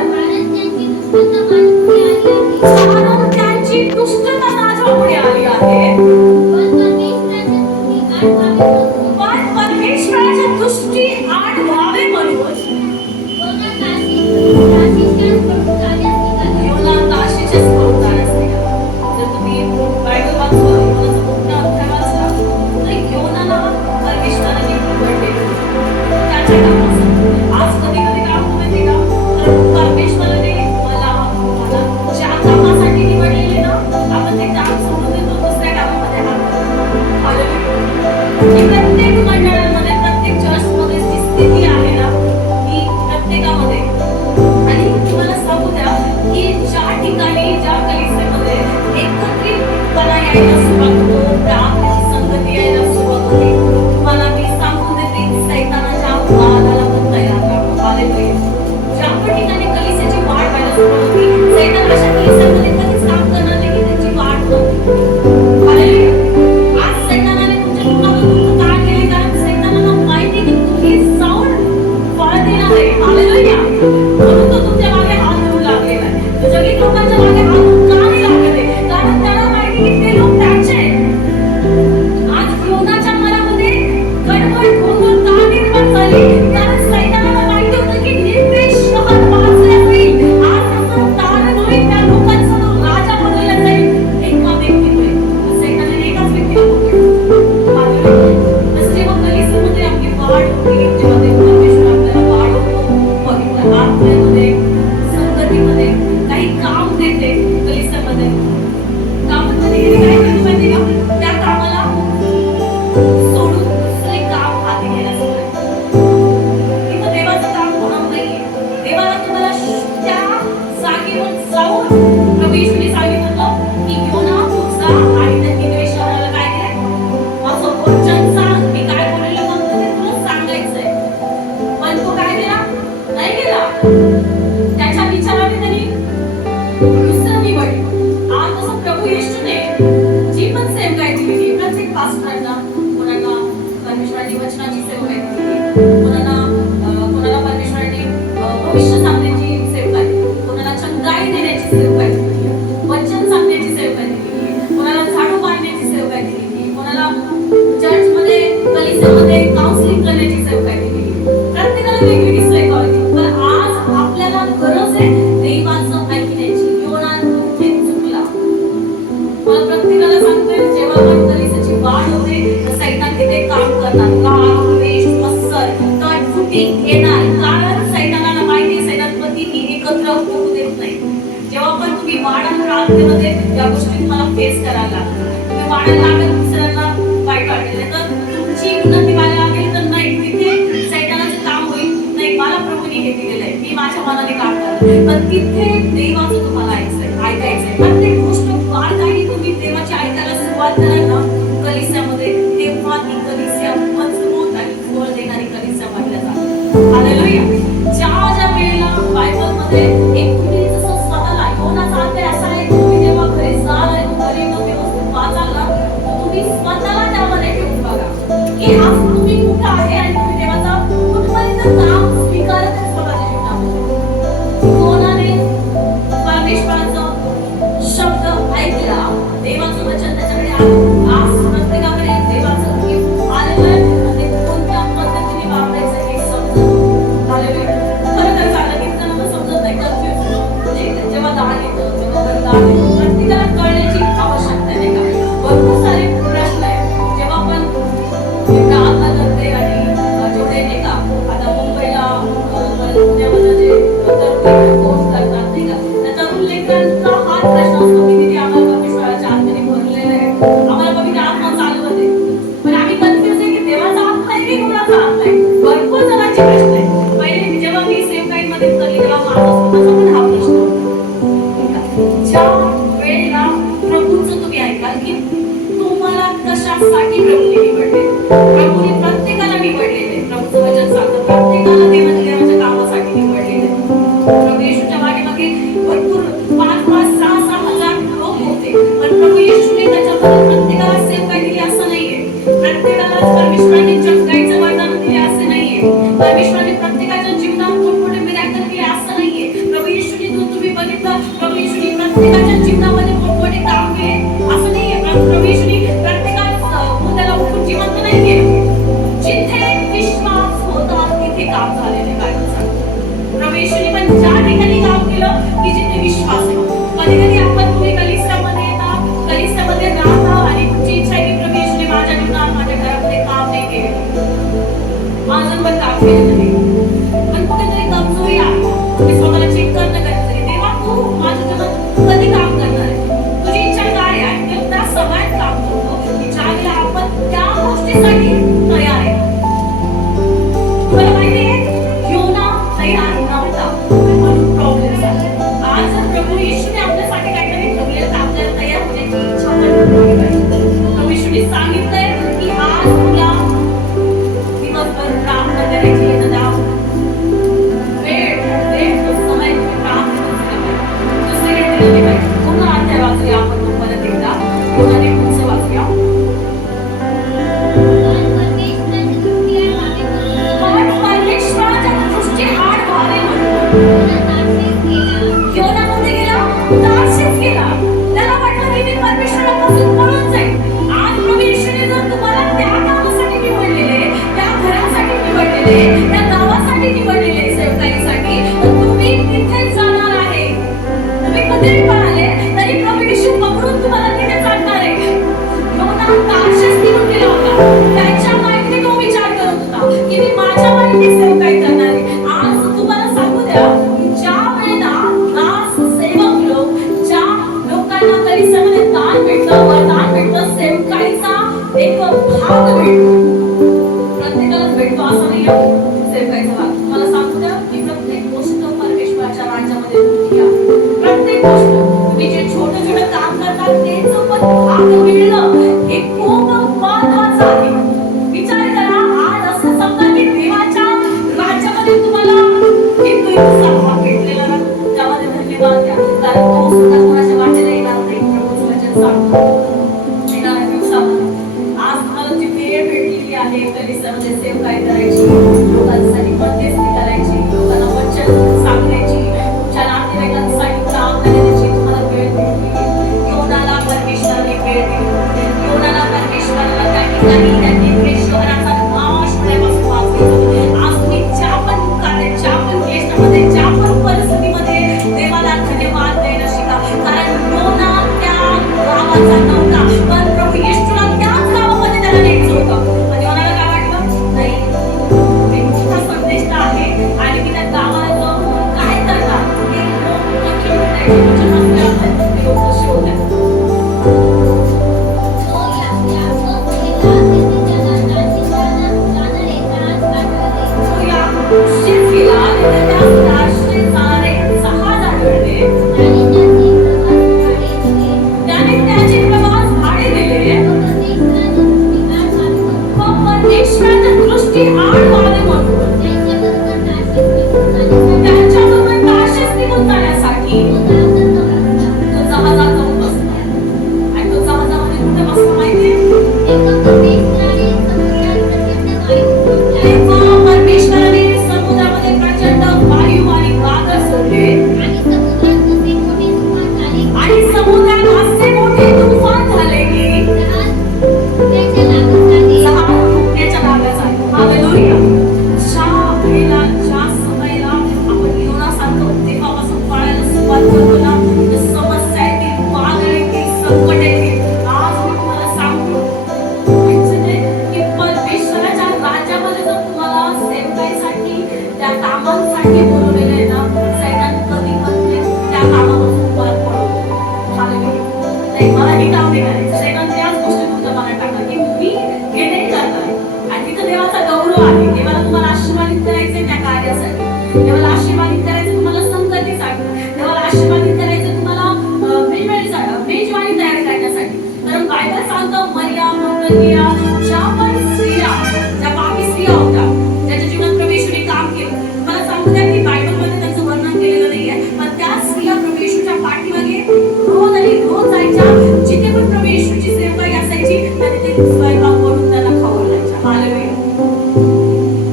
ठिकाणी कलिसियाची वाढ व्हायला सुरुवात होती. सैतान अशा कलिसियामध्ये कधीच काम करणार नाही की त्यांची वाढ होईल. हालेलुया. आज सैतानाने तुमच्या तोंडावर दुःख का केले? कारण सैतानाला माहिती की तुम्ही जाऊन फळ देणार आहे. हालेलुया. म्हणून तो तुमच्या मागे हात धरून लागलेला आहे. तो जगी लोकांच्या मागे हात धरून का नाही लागत आहे? कारण त्याला माहिती की ते लोक त्याचे आहेत. आज योनाच्या मनामध्ये गडबड गोंधळ का निर्माण झाली? कारण सैतानाला माहिती होतं की निम्मे शहर वाचले जाईल. आज असं तारण होईल, त्या लोकांचा तो राजा बनवला जाईल. एका व्यक्तीमुळे सैतानाने एकाच व्यक्तीला पकडलं. हालेलुया. असं जेव्हा कलिसियामध्ये आपली वाढ होते, जेव्हा देव परमेश्वर आपल्याला वाढवतो, पवित्र आत्म्यामध्ये, संगतीमध्ये, काही काम देते कलिसियामध्ये, कामामध्ये काय करतो माहिती का? त्या कामाला सोडून दुसरे काम हाती घेण्याचं प्रयत्न. इथं देवाचं काम होणार नाहीये. देवाला तुम्हाला त्या जागेवर जाऊन प्रभू येशूने सांगितलं होतं की योना तू जा आणि त्या निनवे शहराला काय केलंय? माझं वचन सांग. मी काय बोललेलं फक्त ते तुला सांगायचंय. पण तो काय केला? नाही केला. त्याच्या विचाराने त्यांनी दुसरं निवडलं. आज तसं प्रभू येशूने जी पण सेवकाई दिली, प्रत्येक पास्टरांना, कोणाला परमेश्वराने वचनाची सेवकाई दिली, कोणाला परमेश्वराने भविष्य सांगण्याची सेवकाई दिली, कोणाला चंगाई देण्याची सेवकाई दिली, वचन सांगण्याची सेवकाई दिली, कोणाला झाडू बांधण्याची सेवकाई दिली, कोणाला चर्चमध्ये कलिसियामध्ये काउन्सिलिंग करण्याची सेवकाई दिली. प्रत्येकाला वेगवेगळी सेवकाई दिली. पण आज आपल्याला गरज आहे देवाचं ऐकण्याची. योना हे चुकला. मला प्रत्येकाला सांगते, जेव्हा आपण कलिसियाची वाढ होते तर सैतान तिथे काम करणार. राग, द्वेष, मत्सर, तटफुटी येणार. कारण सैतानाला माहिती आहे सैतान कधीही एकत्र होऊ देत नाही. जेव्हा पण तुम्ही वाढाल प्रार्थनेमध्ये या गोष्टी तुम्हाला फेस करायला लागतात. तुम्ही वाढायला लागेल, दुसऱ्यांना वाईट वाटेल, तर तुमची उन्नती व्हायला लागेल तर नाही, तिथे सैतानाचं काम होईल. नाही, मला प्रभूने हे दिलेलं आहे, मी माझ्या मनाने काम करतो. पण तिथे देवाचं तुम्हाला ऐकायचंय. प्रत्येक गोष्ट बारकाईने तुम्ही देवाची ऐकायला सुरुवात कराल ना कलिसियामध्ये, तेव्हा ती कलिसिया मजबूत आणि फळ देणारी कलिसिया मानल्या जाते. हालेलुया. ज्या वेळेला बायबलमध्ये एक तुम्ही जसं स्वतःला योनाचा अध्याय असा आहे, तुम्ही जेव्हा घरी जाल आणि घरी व्यवस्थित वाचाल ना, तुम्ही स्वतःला त्यामध्ये ठेवून बघा की आज तुम्ही कुठं आहे आणि तुम्ही देवाचा कुठपर्यंत काम स्वीकारत आहे स्वतःच्या जीवनामध्ये. योनाने परमेश्वराचं शब्द ऐकला, देवाचं वचन त्याच्याकडे आलं. आज प्रत्येकाकडे देवाचं गिफ्ट आलेलं आहे आणि कोणत्या पद्धतीने वापरायचं हे समजत आलेलं आहे. खरं तर झालं की त्यांना समजत नाही, कन्फ्युज. म्हणजे जेव्हा दान येतं, जेव्हा दान येतं, प्रत्येकाला कळण्याची आवश्यकता नाही का? भरपूर सारे प्रश्न आहेत. जेव्हा आपण प्रार्थना करते आणि जेवढे नाही का, आता मुंबईला पुण्यामध्ये जे फोन करतात नाही का, त्या तरुण लेकरांचा हाच प्रश्न असतो की तिथे आम्हाला परमेश्वराच्या आत्म्याने भरलेलं आहे, आम्हाला पवित्र आत्मा चालवत आहे. पण आम्ही कन्फ्युज आहे की देवाचा आत्मा आहे की कोणाचा आत्मा आहे. भरपूर जणांचे प्रश्न आहेत. पहिले जेव्हा मी सेवकाईमध्ये उतरली तेव्हा माझा स्वतःचा पण हा प्रश्न होता. ज्या वेळेला प्रभूचं तुम्ही ऐकाल की तुम्हाला कशासाठी प्रभूने निवडले, प्रभूने प्रत्येकाला निवडलेले. प्रभूचं वचन सांगतं प्रत्येकाला देवाच्या कामासाठी निवडलेले. प्रभू येशूच्या मागे भरपूर 5,000-6,000 लोक होते, पण प्रभू येशूने त्याच्यामध्ये प्रत्येकाला सेवकाई दिली असं नाहीये. प्रत्येकाला परमेश्वराने चंगाईचं वरदान दिले असं नाहीये. परमेश्वराने प्रत्येकाच्या जीवनात मोठमोठे मिराकल दिले असं नाहीये. प्रभू येशूने तुम्ही बघितलं, प्रभू येशूने प्रत्येकाच्या जीवनामध्ये मोठमोठे काम केले असं नाहीये. प्रभू येशूने प्रत्येकाला मुद्द्याला उठून जिवंत नाही केलं. जिथे विश्वास होता तिथे काम झालेले बायबल सांगते. प्रभू येशूने पण ज्या ठिकाणी काम केलं की जिथे विश्वास आहे. कधी आपण तुम्ही कलिसियामध्ये येता, कलिसियामध्ये राहता आणि तुमची इच्छा आहे की प्रभू येशूने माझ्या जीवनात, माझ्या घरामध्ये काम नाही केले, माझं पण काम केलं नाही, पण कुठेतरी कमजोरी आहे. तुम्ही स्वतःला चेक करणं गरजेचं आहे. देवा तू माझ्या जीवनात कधी काम करणार आहे, तुझी इच्छा काय आहे? आणि त्या सगळ्यात काम करतो की ज्यावेळेला आपण त्या गोष्टीसाठी तयार आहे. तुम्हाला माहिती आहे योना तयार नव्हता म्हणून प्रॉब्लेम झाला. आज जर प्रभू हालेलुया. प्रत्येक गोष्ट तुम्ही जे छोटं छोटं काम करता त्याचं पण भाग मिळणं हे खूप महत्वाचं आहे. विचार करा, आज असं समजा की देवाच्या राज्यामध्ये तुम्हाला एक तुमचा भाग भेटलेला ना, त्यामध्ये धन्यवाद द्या. कारण तो सुद्धा कोणाच्या वाटेला येणार नाही. प्रभूचं वचन सांगतो येणाऱ्या दिवसामध्ये आज तुम्हाला जी वेळ भेटलेली आहे कलिसियामध्ये सेवकाई करायची, लोकांसाठी मध्यस्थी करायची, लोकांना वचन सांगण्याची, तुमच्या नातेवाईकांसाठी काम करण्याची तुम्हाला वेळ भेटली. योनाला परमेश्वराने वेळ दिली. योनाला परमेश्वराला त्या ठिकाणी त्यांनी ईश्वराचा नाश होण्यापासून वाचवलं. आज तुम्ही ज्या पण दुःखात, ज्या पण क्लेशामध्ये, ज्या पण परिस्थितीमध्ये देवाला धन्यवाद द्यायला शिका. कारण योना त्या गावाचा नव्हता, पण प्रभू येशूला त्याच गावामध्ये त्याला न्यायचं होतं. आणि योनाला काय वाटलं? नाही, मी मोठा संदेश आहे आणि मी त्या गावाला जाऊन काय करणार? हे लोक नक्की म्हणायचे, तुमच्या मस्त्यावर ते लोक कसे होते. शीच गेला आणि त्या राष्ट्रीय जाणारे जहाज आढळले. त्याने त्याचे प्रवास भाडे दिले व परमेश्वराच्या दृष्टी आडवाले म्हणून त्यांच्याबरोबर तार्शीस निघून जाण्यासाठी तो जहाजात जाऊन बसला. आणि तो जहाजामध्ये कुठे बसला माहितीये? तेव्हा परमेश्वराने समुद्रामध्ये प्रचंड वायू आणि वादळ सोडले आणि समुद्रात असे मोठे तुफान झाले की जहाज डुबण्याच्या लागायचं आहे. हालेलुया. ज्या वेळेला, ज्या समयाला आपण योनासारखं देवापासून पळायला सुरुवात करतो ना, तर समस्या येतील, वादळ येतील, संकट येतील. आज मी तुम्हाला सांगतो की परमेश्वराच्या राज्यामध्ये जर तुम्हाला सेवकाईसाठी, त्या कामांसाठी बोलवलेलं आहे ना, सैतान कधी पण त्या कामापासून तुम्हाला पळवतो. हालेलुया. नाही, मला हे काम नाही करायचं. सैतान त्याच गोष्टी तुमच्या मनात टाकतात की मी हे नाही करणार. आणि तिथं देवाचा गौरव आहे. देवाला तुम्हाला आशीर्वादित करायचंय त्या कार्यासाठी. देवाला आशीर्वादित करायचं तुम्हाला संगतीसाठी. देवाला आशीर्वादित करायचं तुम्हाला मेजवानी तयार करण्यासाठी. कारण बायबल सांगतं मरिया, मग्दलिया, ज्या पण स्त्रिया, ज्या पापी स्त्रिया होत्या, ज्याच्या जीवनात प्रभू येशूने काम केलं, तुम्हाला सांगू द्या की बायबलमध्ये त्याचं वर्णन केलेलं नाहीये, पण त्या स्त्रिया प्रभू येशूच्या पाठीमागे रोज आणि रोज जायच्या. जिथे पण प्रभू येशूची सेवकाई असायची त्या तिथे स्वयंपाक करून त्यांना खाऊ घालायच्या. हालेलुया.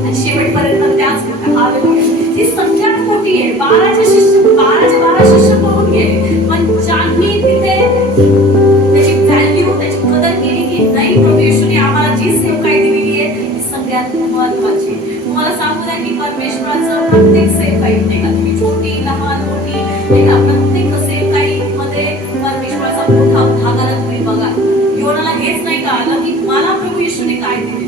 आणि शेवटपर्यंत त्याच होत्या. हालेलुया. ही सगळ्यात मोठी आहे. 12चे शिष्य, 12चे 12 शिष्य करून गेले, पण ज्यांनी तिथे त्याची व्हॅल्यू, त्याची कदर केली की नाही, प्रभू येशूने आम्हाला जी सेवकाई दिलेली आहे ती सगळ्यात महत्त्वाची. तुम्हाला सांगू द्या की परमेश्वराचं प्रत्येक सेवकाई, नाही का, तुम्ही छोटी, लहान, मोठी, नाही का, प्रत्येक सेवकाईमध्ये परमेश्वराचा मोठा भाग आला. तुम्ही बघा, योनाला हेच नाही कळालं की मला प्रभू येशूने काय दिलेलं.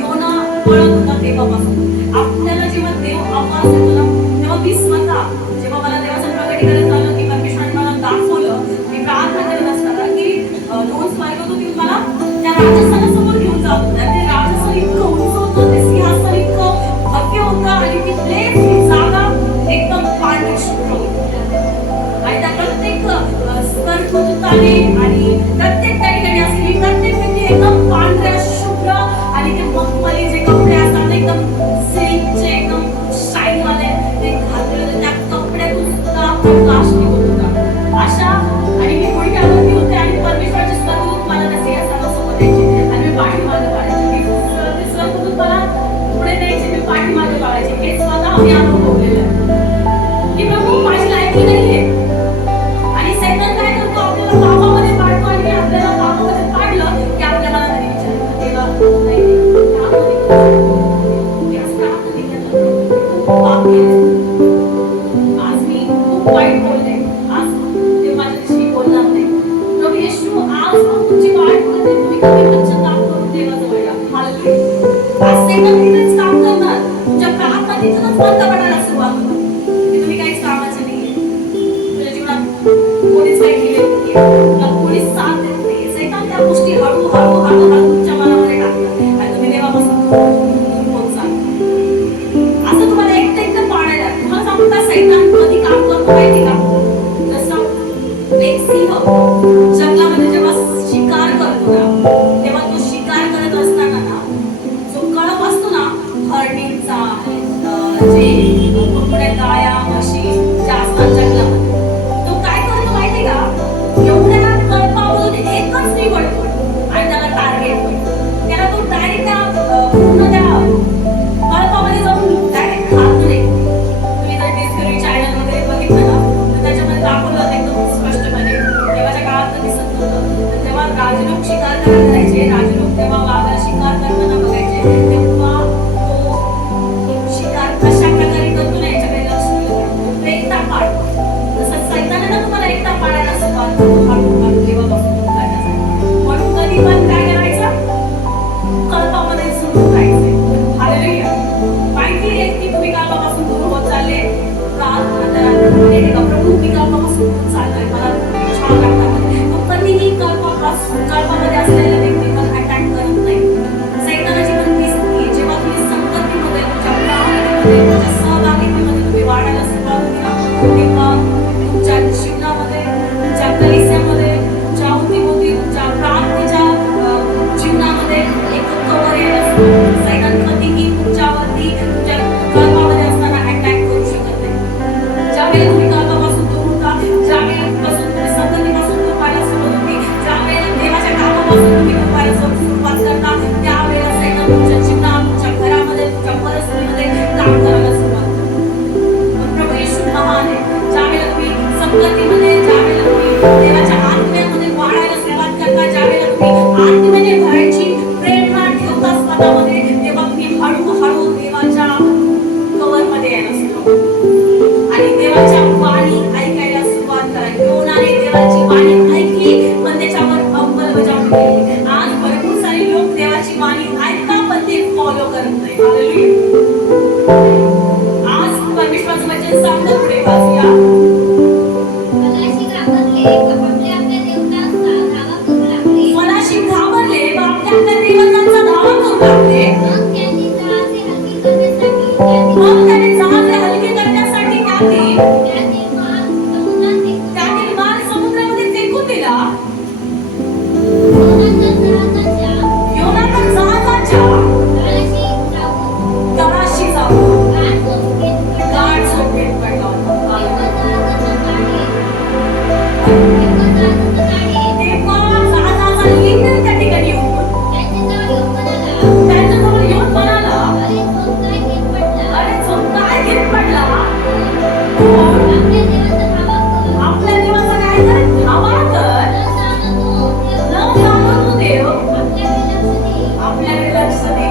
योना पळत होता देवापासून. आपल्याला जेव्हा देव आवाज देतो ना, तेव्हा मी स्वतः, जेव्हा मला देवाचं प्रगटीकरण झालं की परमेश्वराने मला दाखवलं, मी प्रार्थना करत असताना की दोन स्वर्गदूत मला त्या राजस्थानासमोर घेऊन जात होत्या. ते राजस्थान इतकं उंच होतं, ते सिंहासन इतकं भव्य होतं आणि ती प्लेस, ती जागा एकदम पांढरी शुभ्र होती. आणि त्या प्रत्येक स्वर्गदूताने आणि प्रत्येक त्या ठिकाणी असलेली प्रत्येक व्यक्ती एकदम पांढऱ्या शुभ्र आणि ते मखमली जे कपडे असतात एकदम सिल्कचे, एकदम शाईन वाले ते घातलेले होते. त्या कपड्यातून सुद्धा प्रकाश निघत होता. अशा, आणि मी गुडघ्यावरती होते आणि परमेश्वराचे स्वर्गदूत मला त्या सिंहासनासमोर यायचे आणि मी पाठीमागे पाळायचे. ते स्वर्गदूत मला पुढे न्यायचे, मी पाठीमागे पाळायचे. हे स्वतः मी अनुभवलेलं आहे की प्रभू माझी लायकी नाहीये. आणि सैतान काय करतो? आपल्याला पापामध्ये पाडतो आणि आपल्याला पापामध्ये पाडलं की आपल्या मनात विचार देवा नाही, पाप केलं, आज मी खूप वाईट बोलले, आज ते माझ्याशी बोलणार नाही. प्रभू येशू आज तुमची वाट बघते, तुम्ही कधी पश्चाताप करून देवाजवळ या. हालेलुया. आज सैतान तिथेच काम करणार, तुमच्या प्रार्थना तिथूनच बंद पडायला सुरुवात होणार की तुम्ही काहीच कामाचे नाहीये. तुझ्या जीवनात कोणीच काही केले नाहीये, तुला कोणीच साथ देत नाहीये. सैतान त्या गोष्टी हळूहळू तुमच्या मनामध्ये टाकतात आणि तुम्ही देवापासून होत चालता. असं तुम्हाला एकटं पाडायला. तुम्हाला सांगू का, सैतान कधी काम करतो होतो माहिती का? जसं एक सिंह जंगलामध्ये जेव्हा शिकार करतो ना, तेव्हा तो शिकार करत असताना ना, जो कळप असतो ना हरणींचा, जे कुठे गाया म्हशी ज्या असतात जंगलामध्ये, तो काय करतो माहिती का? एवढ्या कळपामधून एकच निवडतो आणि त्याला टार्गेट मिळतो. त्याला तो डायरेक्ट पूर्ण त्या कळपामध्ये जाऊन डायरेक्ट खात नाही. तुम्ही जर डिस्कवरी चॅनल वगैरे बघितलं ना, तर त्याच्यामध्ये दाखवलं होतं एकदम स्पष्टपणे. तेव्हाच्या काळात तर दिसत नव्हतं. तर जेव्हा राजलोक शिकार करायला जायचे, राजलोक तेव्हा वाघाला शिकार करताना बघायचे, तेव्हा तो शिकार कशा प्रकारे करतो ना याच्याकडे लक्ष दिलं. तो एकटा पाळतो. तसं सैतानानं तुम्हाला एकटा पाळायला सुरुवात करतो हळूहळू देवापासून दूर करण्यासाठी. म्हणून कधी पण काय करायचं? कल्पामध्ये सुरू राहायचंय. हालेलुया. माहिती आहे की तुम्ही कल्पापासून दूर होत चालले का? आता प्रभू मी कल्पापासून दूर चाललोय, मला छान लागतं. तो कधीही कल्पामध्ये असलेल्या व्यक्तीवर अटॅक करत नाही. सैतानाची पण तीच आहे. जेव्हा तुम्ही संगतीमध्ये, तुमच्या प्रार्थनेमध्ये, तुमच्या सहभागितेमध्ये तुम्ही वाढायला सुरुवात होती ना, तेव्हा तुमच्या जीवनामध्ये, तुमच्या कलिसियामध्ये, तुमच्या अवतीभोवती, तुमच्या प्रार्थनेच्या जीवनामध्ये एक कवर यायला सुरुवात होते. सैतान कधीही तुमच्यावरती, तुमच्या कल्पामध्ये असताना अटॅक करू शकत नाही. ज्यावेळेला तुम्ही कल्पापासून दूर होता, ज्यावेळेपासून तुम्ही संगतीपासून दूर व्हायला सुरुवात होती, ज्यावेळेला देवाच्या कामापासून तुम्ही दूर व्हायला सुरुवात करता, त्यावेळेला सैतान तुमच्या जीवनात, तुमच्या घरामध्ये, तुमच्या परिस्थितीमध्ये काम करायला सुरुवात करतो. पण प्रभू येशू महान आहे. ज्यावेळेला तुम्ही संगतीमध्ये, ज्यावेळेला तुम्ही देवाच्या आत्म्यामध्ये वाढायला सुरुवात करता, ज्यावेळेला तुम्ही आत्म्याने भरायची प्रेरणा ठेवता स्वतःमध्ये, तेव्हा तुम्ही हळूहळू देवाच्या कवरमध्ये यायला सुरुवात करता. आणि देवाच्या वाणी ऐकायला सुरुवात करा. योनाने देवाची वाणी ऐकली, पण त्याच्यावर अंमलबजावणी केली. आज भरपूर सारे लोक देवाची वाणी ऐकतात, पण ते फॉलो करत नाही. हालेलुया. आज परमेश्वराचं वचन सांगतं, पुढे वाचूया. मनाशी घाबरले मनाशी घाबरले व आपल्या देवतांचा धावा करू लागले. मग त्यांनी जहाजे हलकी करण्यासाठी त्यातील माल समुद्रामध्ये फेकून दिला. योनाच्या जहाजाच्या तळाशी जाऊन गाठ झोपेत पडला होता. तेव्हा जहाजाचा लीडर त्या ठिकाणी येऊन त्यांच्याजवळ येऊन म्हणाला, अरे जो काय घेत पडला? आपल्या देवाचा काय कर? धावा कर. न जाणून देव आपल्याकडे लक्ष दे.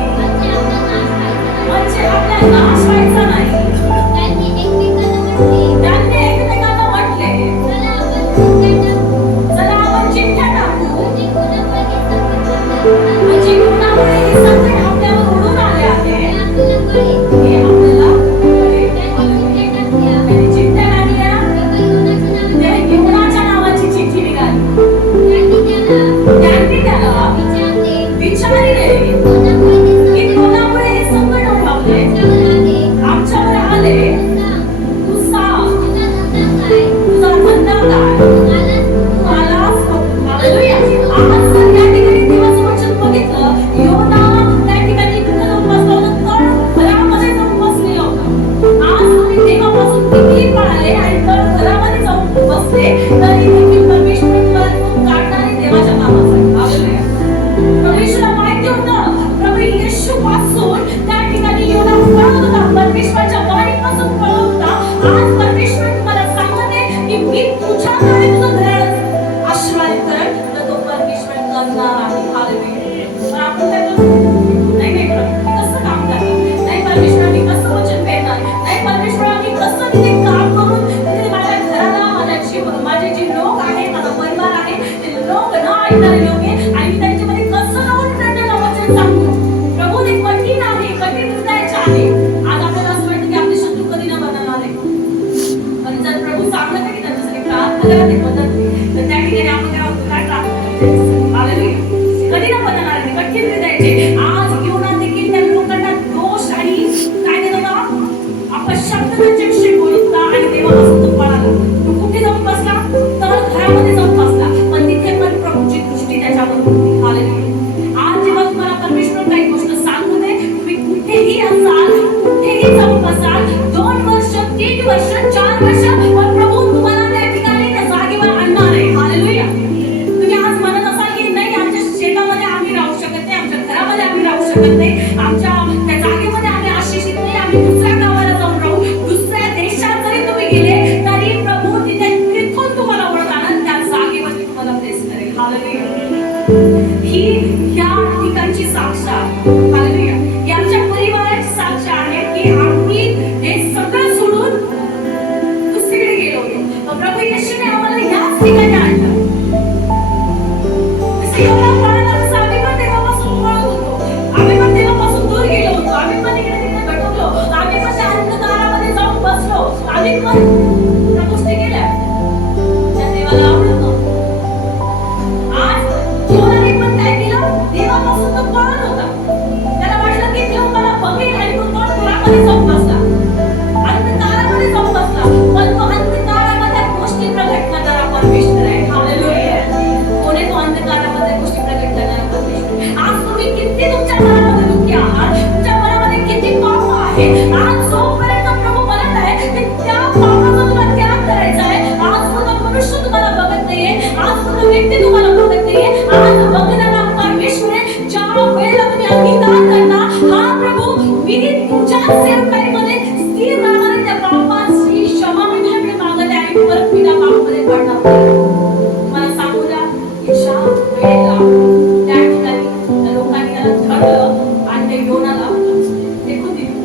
म्हणजे आपल्याला नाश व्हायचा नाही. त्यांनी एकमेकांना म्हटले, चला आपण चिठ्ठ्या टाकू. म्हणजे कोणामुळे हे संकट आपल्यावर ओढून आले आहे हे आपल्याला कळेल. त्यांनी चिठ्ठ्या टाकल्या. त्या योनाच्या नावाची चिठ्ठी निघाली. त्यांनी त्याला विचारले की कोणामुळे हे संकट ओढावले, आमच्यावर आले. तू सांग, तुझा धंदा काय? तू आलास बघ. हालेलुया. आज जर या ठिकाणी देवाचं वचन बघितलं, योना त्या ठिकाणी कुठं जाऊन बसला होता? तळ घरामध्ये जाऊन बसलेला होता. आज तुम्ही देवापासून किती पळाले आणि तळ घरामध्ये जाऊन बसले, तरी देखील परमेश्वर तुम्हाला तिथून काढणार आहे देवाच्या कामासाठी. हालेलुया. परमेश्वराला माहिती होतं, प्रभू येशूपासून त्या ठिकाणी योना पळत होता, परमेश्वराच्या वाणीपासून पळत होता. आज परमेश्वर तुम्हाला सांगते की मी तुझ्याद्वारे तुझं घर आशीर्वादित करेन, तर तो परमेश्वर करणार आहे. हालेलुया. पण आपण काय करतो? नाही नाही प्रभू, मी कसं काम करणार? नाही परमेश्वर, मी कसं वचन पेरणार? नाही परमेश्वर, मी कसं तिथे काम करून तिथे माझ्या घराला, माझे जे लोक आहे, माझा परिवार आहे, ते लोक न ऐकणारे लोक आहे, आणि मी त्यांच्यामध्ये कसं जाऊन त्यांना वचन सांगू? प्रभू, ते कठीण आहे, कठीण हृदयाचे आहे. आज आपल्याला असं वाटतं की आपले शत्रू कधी न बनणार आहे. पण जर प्रभू सांगत आहे की त्यांच्यासाठी प्रार्थना करा, ते बदलते, तर त्या ठिकाणी आपण काय प्रार्थना करायची? हालेलुया. कधी न बनणार आहे, कठीण हृदयाचे. आज योना देखील त्या लोकांना दोष आणि काय देत होता? अपशब्द त्यांच्याविषयी बोलत होता आणि देवापासून तो पळाला. गोष्टी केल्या त्या देवाला आवडत नव्हत्या. आज योनाने पण काय केलं, देवापासून तो पळत होता. त्याला वाटलं की देव मला बघेल आणि तो तोंडामध्ये जाऊन बसला, अंधकारामध्ये जाऊन बसला. पण तो अंधकारामध्ये गोष्टी प्रगट करणारा परमेश्वर आहे. हालेलुया. कोणी तो अंधकारामध्ये गोष्टी प्रगट करणारा परमेश्वर. आज तुम्ही किती तुमच्या मनामध्ये दुःखी आहात, तुमच्या मनामध्ये किती पाप आहे, आज जोपर्यंत प्रभू म्हणत आहे की त्या पापाचा तुला त्याग करायचा आहे. आज कोणता मनुष्य तुम्हाला बघत नाहीये, आज कोणता व्यक्ती तुम्हाला बघत नाहीये, आज बघणारा परमेश्वर आहे. ज्या वेळेला तुम्ही अंगीकार करता, हा प्रभू मी तुझ्या सेवकाईमध्ये स्थिर राहणार आहे, त्या पापाची क्षमा मी तुझ्याकडे मागत आहे आणि परत मी त्या पापामध्ये पडणार नाही. मला सांगू द्या, ज्या वेळेला त्या ठिकाणी त्या लोकांनी त्याला धरलं आणि त्या योनाला फेकून दिलं.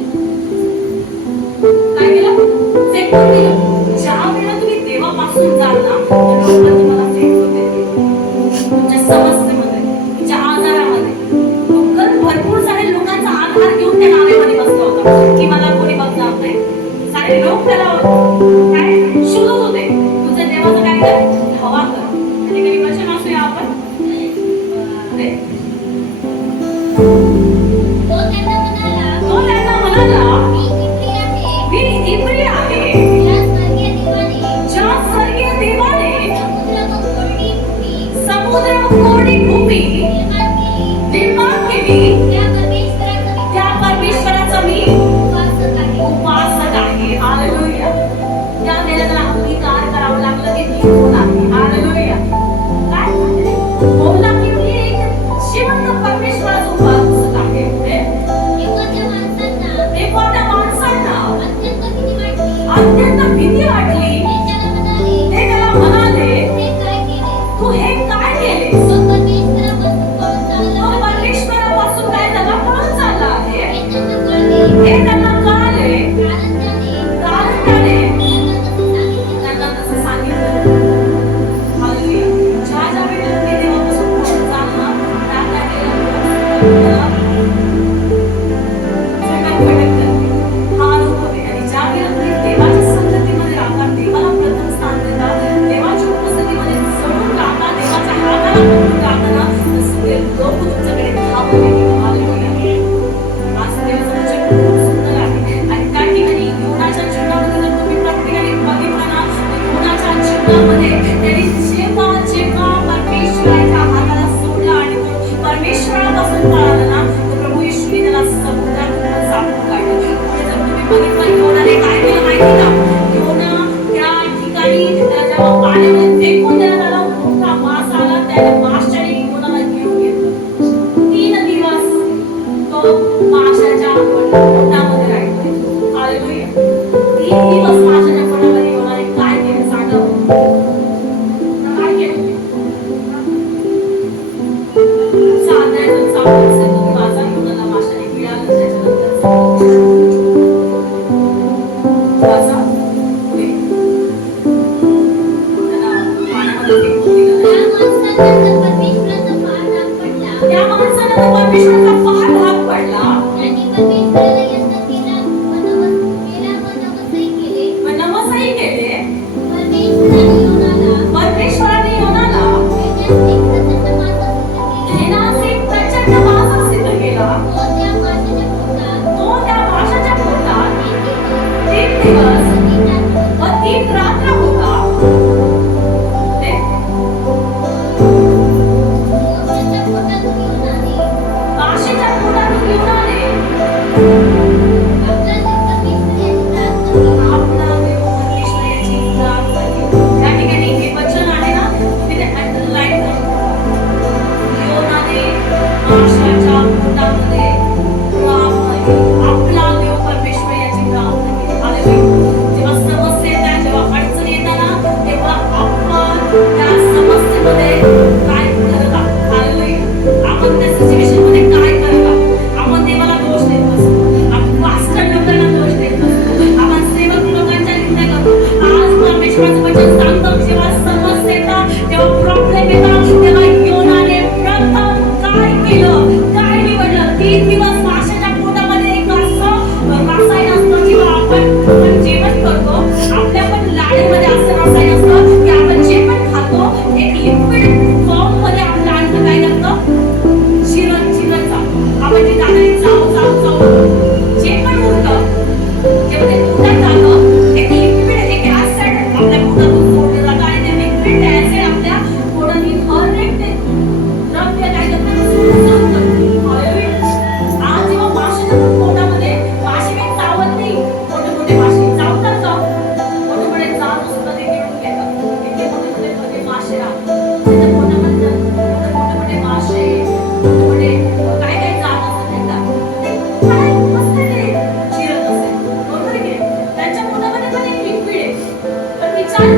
काय केलं? फेकून दिलं. ज्या वेळेला तुम्ही देवापासून जाल ना, तर लोक तुम्हाला फेकून देतील. तुमच्या समस्येमध्ये, तुमच्या आजारामध्ये. लोकं भरपूर सारे लोकांचा आधार घेऊन त्या नावेमध्ये बसला होता की मला कोणी बघणार नाही. सारे लोक त्याला काय शोधत होते. तुझ्या देवाचं काय कर, हवा कर. आणि काही वचन असूया आपण तो त्यांना म्हणाला, मी इब्री आहे. ज्या स्वर्गीय देवाने समुद्र व कोरडी भूमी निर्माण केली, त्या परमेश्वराचा मी उपासक आहे. हालेलुया. त्या वेळेला त्याला अंगीकार करावं लागलं की मी कोण आहे. हालेलुया. काय बोलला की मी एक जिवंत परमेश्वराचा उपासक आहे. एखाद्या माणसांना अत्यंत भीती वाटली. ते त्याला म्हणाले, तू हे काय केले? तो परमेश्वरापासून काय त्याला पळून चालला आहे हे त्यांना कळाले. कारण त्याने त्यांना तसं सांगितलं. हालेलुया. ज्या वेळेला तुम्ही देवापासून पळून चाल ना, त्या वेळेला जगात भटकत हा अनुभव आहे. आणि ज्या वेळेला तुम्ही देवाच्या संगतीमध्ये राहता, देवाला प्रथम स्थान देता, देवाच्या उपस्थितीमध्ये जवळून राहता, देवाच्या हाताला पकडून राहता ना, तर सगळे लोक तुमच्याकडे धावून येतील. हालेलुया. आज देवाचं वचन खूप सुंदर आहे. आणि त्या ठिकाणी योनाच्या जीवनामध्ये जर तुम्ही प्रत्येकाने बघितलं ना, तर योनाच्या जीवनामध्ये त्यांनी जेव्हा परमेश्वराच्या हाताला सोडला आणि तो परमेश्वरापासून पळाला ना, तर प्रभू येशूने त्याला समुद्रातून सापडून काढलं. पुढे जर तुम्ही बघितलं, योनाने काय केलं माहिती का? योना त्या ठिकाणी त्याला जेव्हा पाण्यामध्ये फेकून दिलं, त्याला मोठा मास आला. त्या माशाने योनाला घेऊन घेतलं. 3 दिवस तो माशाच्या पोटामध्ये राहिला. हालेलुया. 3 दिवस माशाच्या पोटामध्ये योनाने काय केलं सांगा.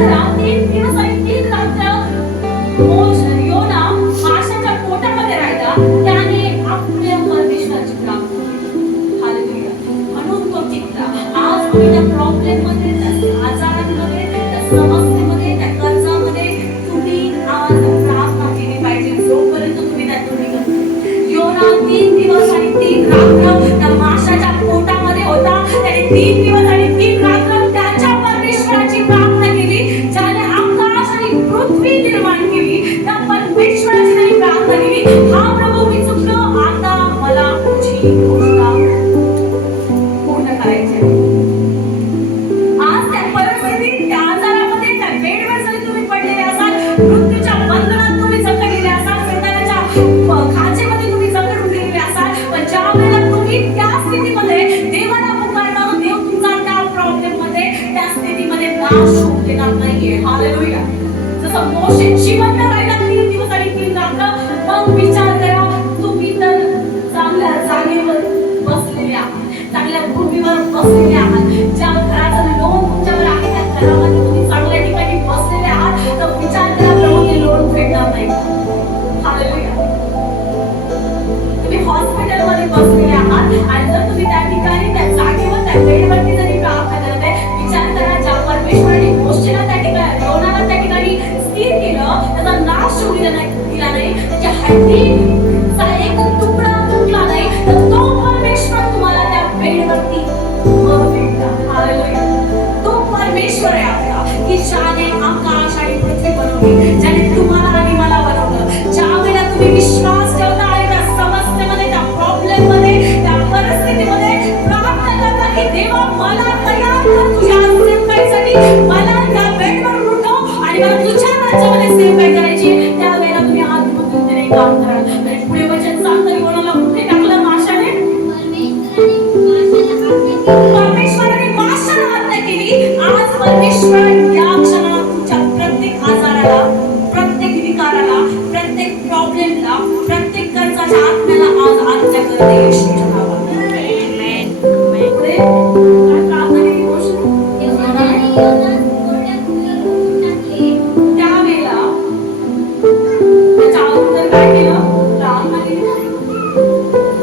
करा 3 दिवस आणि 3 रात्र योना माशाच्या पोटामध्ये राहिला, त्याने आपल्या परमेश्वराची प्रार्थना केली. हालेलुया. म्हणून तो टिकला. आज तुम्ही त्या प्रॉब्लेम मध्ये, त्या आजारांमध्ये, त्या समस्येमध्ये, त्या कर्जामध्ये तुम्ही आज प्रार्थना केली पाहिजे, जोपर्यंत तुम्ही त्यातून निघत नाही. योना 3 दिवस आणि 3 रात्र त्या माशाच्या पोटामध्ये होता. त्याने 3 दिवस आणि 3 रात्र त्याच्या परमेश्वराची प्रार्थना केली, ज्याने आकाश आणि पृथ्वी निर्माण केली. त्या परमेश्वराची त्यांनी प्रार्थना केली, हा प्रभू मी चुकलो, आता मला तुझी घोषणा पूर्ण करायची आहे. आज त्या परिस्थितीत, त्या आजारामध्ये, त्या बेडवर जरी तुम्ही पडलेले असाल, मृत्यूच्या बंधनात तुम्ही जखडलेले असाल, सैतानाच्या खाचेमध्ये तुम्ही जखडून गेलेले असाल, पण ज्या वेळेला तुम्ही त्या स्थितीमध्ये देवाला पुकारता, देव तुमचा त्या प्रॉब्लेम मध्ये, त्या स्थितीमध्ये नाश होऊ देणार नाहीये. हालेलुया. जसं मोशे जिवंत राहिला 3 दिवस आणि 3 रात्र, मग विचार करा, तुम्ही तर चांगल्या जागेवर बसलेले आहात, चांगल्या भूमीवर बसलेले आहात, ज्या घराचं लोन तुमच्यावर आहे त्या घरामध्ये तुम्ही चांगल्या ठिकाणी बसलेले आहात, तर विचार करा प्रभू ते लोन फेडणार नाही. हालेलुया. तुम्ही हॉस्पिटलमध्ये बसलेले आहात आणि जर तुम्ही त्या ठिकाणी, त्या जागेवर, त्या बेडवरती जरी प्रार्थना करत आहे, विचार करा, ज्या परमेश्वराने मोशेला त्या ठिकाणी, योनाला त्या ठिकाणी स्थिर केलं, त्याचा नाश होऊ दिला नाही, त्याच्या हड्डीचा एक तुकडा तुटला नाही, तर तो परमेश्वर तुम्हाला त्या बेडवरती भेटला. हालेलुया. तो परमेश्वर आहे आपला, की ज्याने आकाश आणि पृथ्वी बनवली, ज्याने तुम्हाला आणि मला बनवलं. ज्या वेळेला तुम्ही विश्वास ठेवता आणि त्या समस्येमध्ये, त्या प्रॉब्लेम मध्ये, त्या परिस्थितीमध्ये प्रार्थना करता की देवा मला तयार कर तुझ्या सेवकाईसाठी, मला त्या बेडवर उठव आणि मला तुझ्या राज्यामध्ये सेवकाई करायची, त्यावेळेला तुम्ही आत्मबुद्धीने काम कराल. आणि पुढे वचन सांगतं, योनाला कुठे टाकलं माशाने? परमेश्वराने माशाला हत्या केली. आज परमेश्वर या क्षणाला तुमच्या प्रत्येक आजाराला, प्रत्येक विकाराला, प्रत्येक प्रॉब्लेमला, प्रत्येक कर्जाच्या आत्म्याला आज आज्ञा करते येशूच्या नावात. पुढे काय प्रार्थना केली मोशे? त्यावेळेला त्याच्या अगोदर काय केलं? प्रार्थना केली.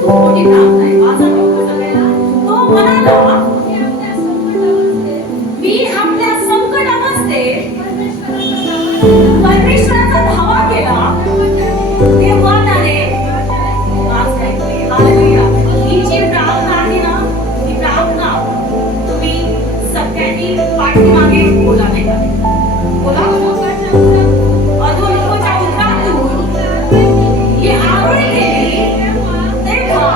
मोठी प्रार्थना आहे. माझा डोकं सगळ्याला तो म्हणाला, मी आपल्या संकट अवस्थेत परमेश्वराचा धावा केला, तेव्हा त्याने आज काय केले. हालेलुया. ही जी प्रार्थना आहे ना, ही प्रार्थना तुम्ही सगळ्यांनी पाठीमागे बोला, नाही का? बोला. अधोलोकाच्या उदरातून ही आरोळी गेली, तेव्हा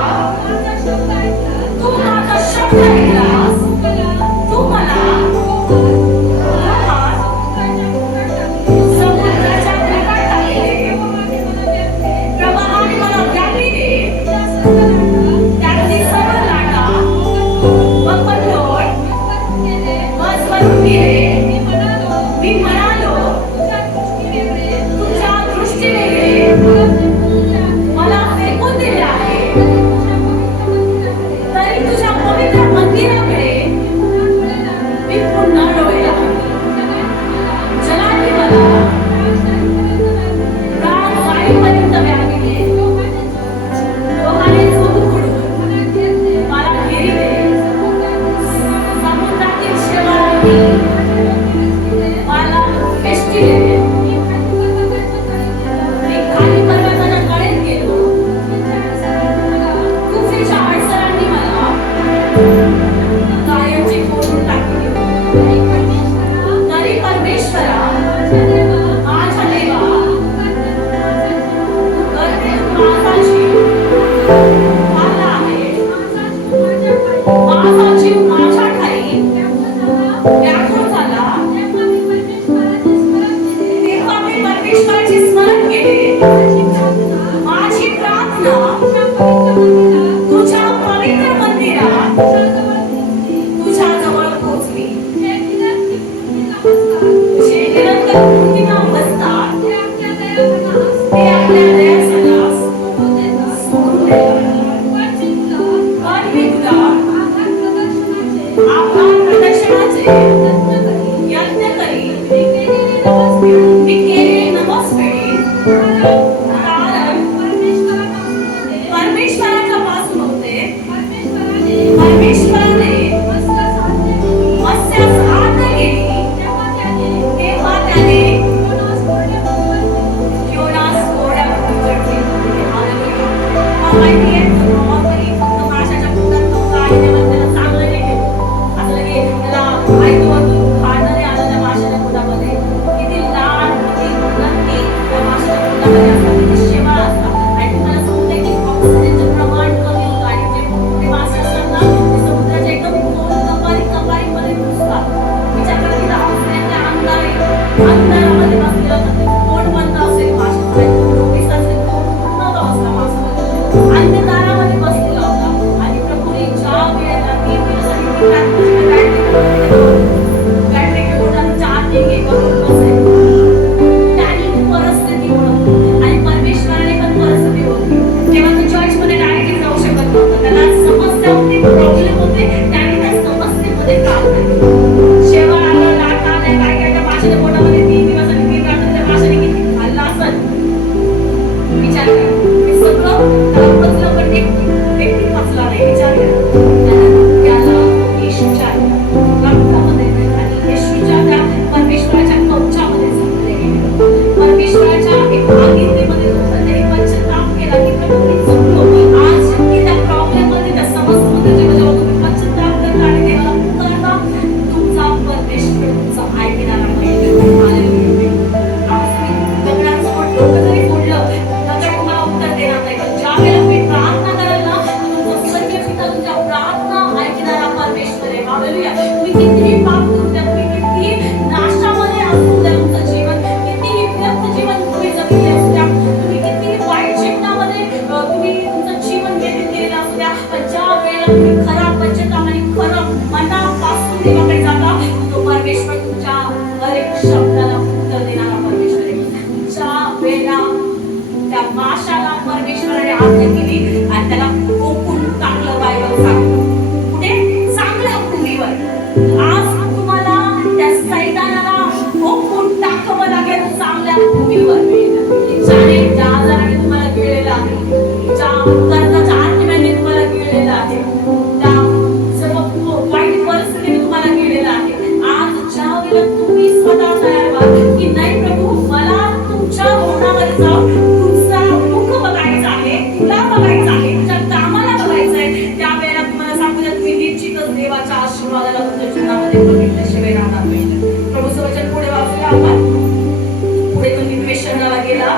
तू माझा शब्द ऐकलास, तू मला समुद्राच्या प्रकारात टाकले, प्रवाहाने मला व्यापीले, त्यातली सर्व लाटा बंबरलोट बस भरून गेले. मी म्हणालो तुझ्या दृष्टीने मला फेकून दिले आहे, तरी तुझ्या पवित्र मंदिराकडे मी पुन्हा डोळे लावले. जलाने मला प्राण जाईपर्यंत व्यापिले, लोहाने चोखून मला घेरिले, समुद्रातील शेवाळांनी मला मी केले नमस्वेळी कारण परमेश्वराच्या पासून होते. परमेश्वराने मत्स्यास आत गेली तेव्हा त्याने योनास कोरड्या पृथ्वीवर ठेवले. हालेलुया. माहिती आहे नॉर्मली फक्त माशाच्या पोटात नव्हता आणि तेव्हा त्याला चांगलं नाही केलं. असं लगे त्याला आयतवरतून खाणं नाही आलं त्या माशाच्या पोटामध्ये. किती लहान किती नक्की त्या माशाच्या पोटामध्ये असतात, किती शेवा असतात. आणि तुम्हाला सांगते की ऑक्सिजनचं प्रमाण कमी होतं आणि जे मोठे मासे असतात ना ते समुद्राच्या एकदम खोल कपारीमध्ये घुसतात. विचार करा की ऑक्सिजनच्या अंधारामध्ये बसलेलं होतं. ते पोट बंद असेल माशाचं, 24 तास ते पोट पूर्ण असला मासा अंधकारामध्ये बसलेला होता. आणि प्रभूने ज्या वेळेला 3 दिवसांनी ती बॅटरी घेऊन आणि चार्जिंग करून बसेल त्याने परिस्थिती ओळखली आणि परमेश्वराने पण परिस्थिती ओळखली. तेव्हा तो चर्चमध्ये डायरेक्टली जाऊ शकत नव्हता. त्याला समस्या होती, प्रॉब्लेम होते. त्याने त्या समस्येमध्ये काम केलं. शेवा आलं, लाटा आल्या, काय काय त्या माशाच्या पोटामध्ये 3 दिवस आणि 3 रात्र त्या माशाने किती खाल्लं असेल विचार करा. हे सगळं त्याला पचलं पण व्यक्ती पचला नाही. विचार करा. त्याला येशूच्या रक्तामध्ये आणि येशूच्या त्या परमेश्वराच्या कवचामध्ये जपले गेले. परमेश्वराच्या एक आज्ञेमध्ये त्याने पश्चाताप केला की प्रभू मी चुकलो. आज की त्या प्रॉब्लेममध्ये त्या समस्येमध्ये जेव्हा तुम्ही पश्चाताप करता आणि देवाला पुकारता तुमचा परमेश्वर तुमचा ऐकणारा पाहिजे. हालेलुया. आज तुम्ही दगडासमोर डोकं जरी फोडलं दगड तुम्हाला उत्तर देणार नाही. पण ज्या वेळेला तुम्ही प्रार्थना कराल ना तुमचा स्वर्गीय पिता तुमच्या प्रार्थना ऐकणारा परमेश्वर आहे. हालेलुया. तुम्ही कितीही पाप करू द्या, तुम्ही कितीही नाशामध्ये असू द्या, तुमचं जीवन कितीही व्यर्थ जीवन तुम्ही जगले असू द्या, तुम्ही कितीही वाईट जीवनामध्ये तुम्ही तुमचं जीवन व्यतीत केलेलं असू द्या, पण ज्या वेळेला तुम्ही खरा पश्चाताप आणि खरं मनापासून देवाकडे जाता तो परमेश्वर तुमच्या हरेक शब्दाला उत्तर देणारा परमेश्वर आहे. ज्या वेळेला त्या माशाला परमेश्वराने आज्ञा दिली आणि त्याला ओकून टाकलं. बायबल सांगतो कुठे? चांगल्या भूमीवर. आज तुम्हाला त्या सैतानाला ओकून टाकावं लागेल चांगल्या भूमीवर. ज्याने ज्या आजाराने तुम्हाला गिळलेलं आहे, ज्या कर्जाच्या आत्म्याने तुम्हाला गिळलेलं आहे, त्या सर्व वाईट परिस्थितीने तुम्हाला गिळलेलं आहे. आज ज्या वेळेला तुम्ही स्वतः तयार व्हा की नाही प्रभू मला तुमच्या भवनामध्ये जाऊन तुमचा मुख बघायचं आहे, तुला बघायचं आहे, तुझ्या कामाला बघायचं आहे, त्यावेळेला तुम्हाला सांगू द्या तुम्ही निश्चितच देवाच्या आशीर्वादाला तुमच्या जीवनामध्ये बघितल्याशिवाय राहणार नाही. प्रभूचं वचन पुढे वाचूया आपण. पुढे तो निनवे शहराला गेला.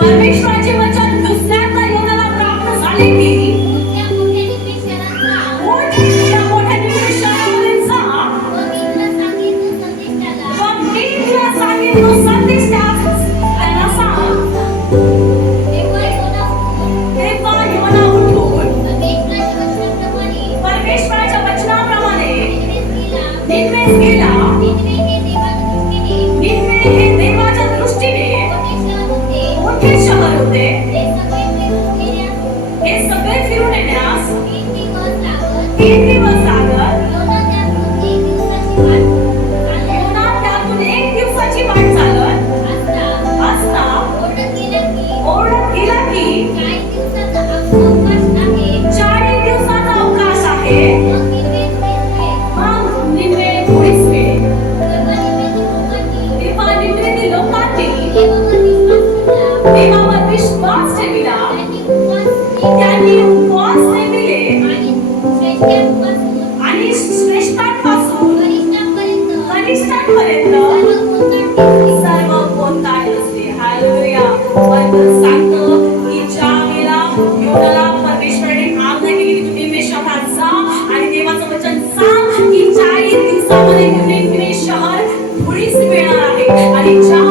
परमेश्वराचे वचन दुसऱ्यांदा योनाला प्राप्त झाले की मोठ्या निनवे शहरामध्ये जा व मी तुला सांगितलं संदेश त्यांना सांग. तेव्हा योना उठून परमेश्वराच्या वचनाप्रमाणे निनवेस गेला. निनवे हे देवाच्या दृष्टीने मोठे शहर होते. हे सगळे फिरून येण्यास 3 दिवस लागत. योना त्यातून 1 दिवसाची वाट चालत असता ओरडत गेला की 40 दिवसाचा अवकाश आहे. मग निनवे थोडीच वेळ. तेव्हा निनवेतील लोकांनी देवावर विश्वास ठेविला. त्यांनी उपवास ठेविले आणि श्रेष्ठांपासून कनिष्ठांपर्यंत सर्व कोणताही नसले. हालेलुया. बायबल सांगतं की ज्या वेळेला योनाला परमेश्वराने आज्ञा केली की तुम्ही निनवे शहरात जा आणि देवाचं वचन सांग की 40 दिवसामध्ये निनवे शहर धुळीस मिळणार आहे. आणि ज्या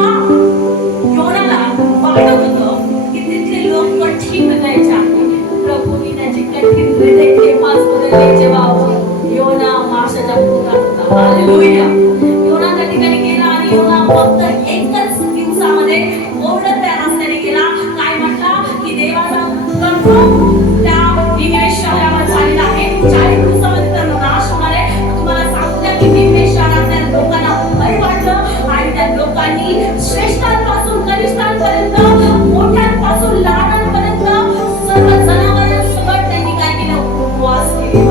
योनाला वाटत होतं की तिथले लोक कठीण हृदयाचे आहेत, प्रभूने त्याची कठीण हृदय तेव्हाच बदलले जेव्हा योना माशाच्या पोटात होता. हालेलुया. योना त्या ठिकाणी गेला आणि योना फक्त 1च दिवसामध्ये ओरडत त्या रस्त्याने गेला. काय म्हटला की देवाचा कर्म त्या निनवे शहरावर झालेला आहे. 40 दिवसामध्ये तर नाश होणार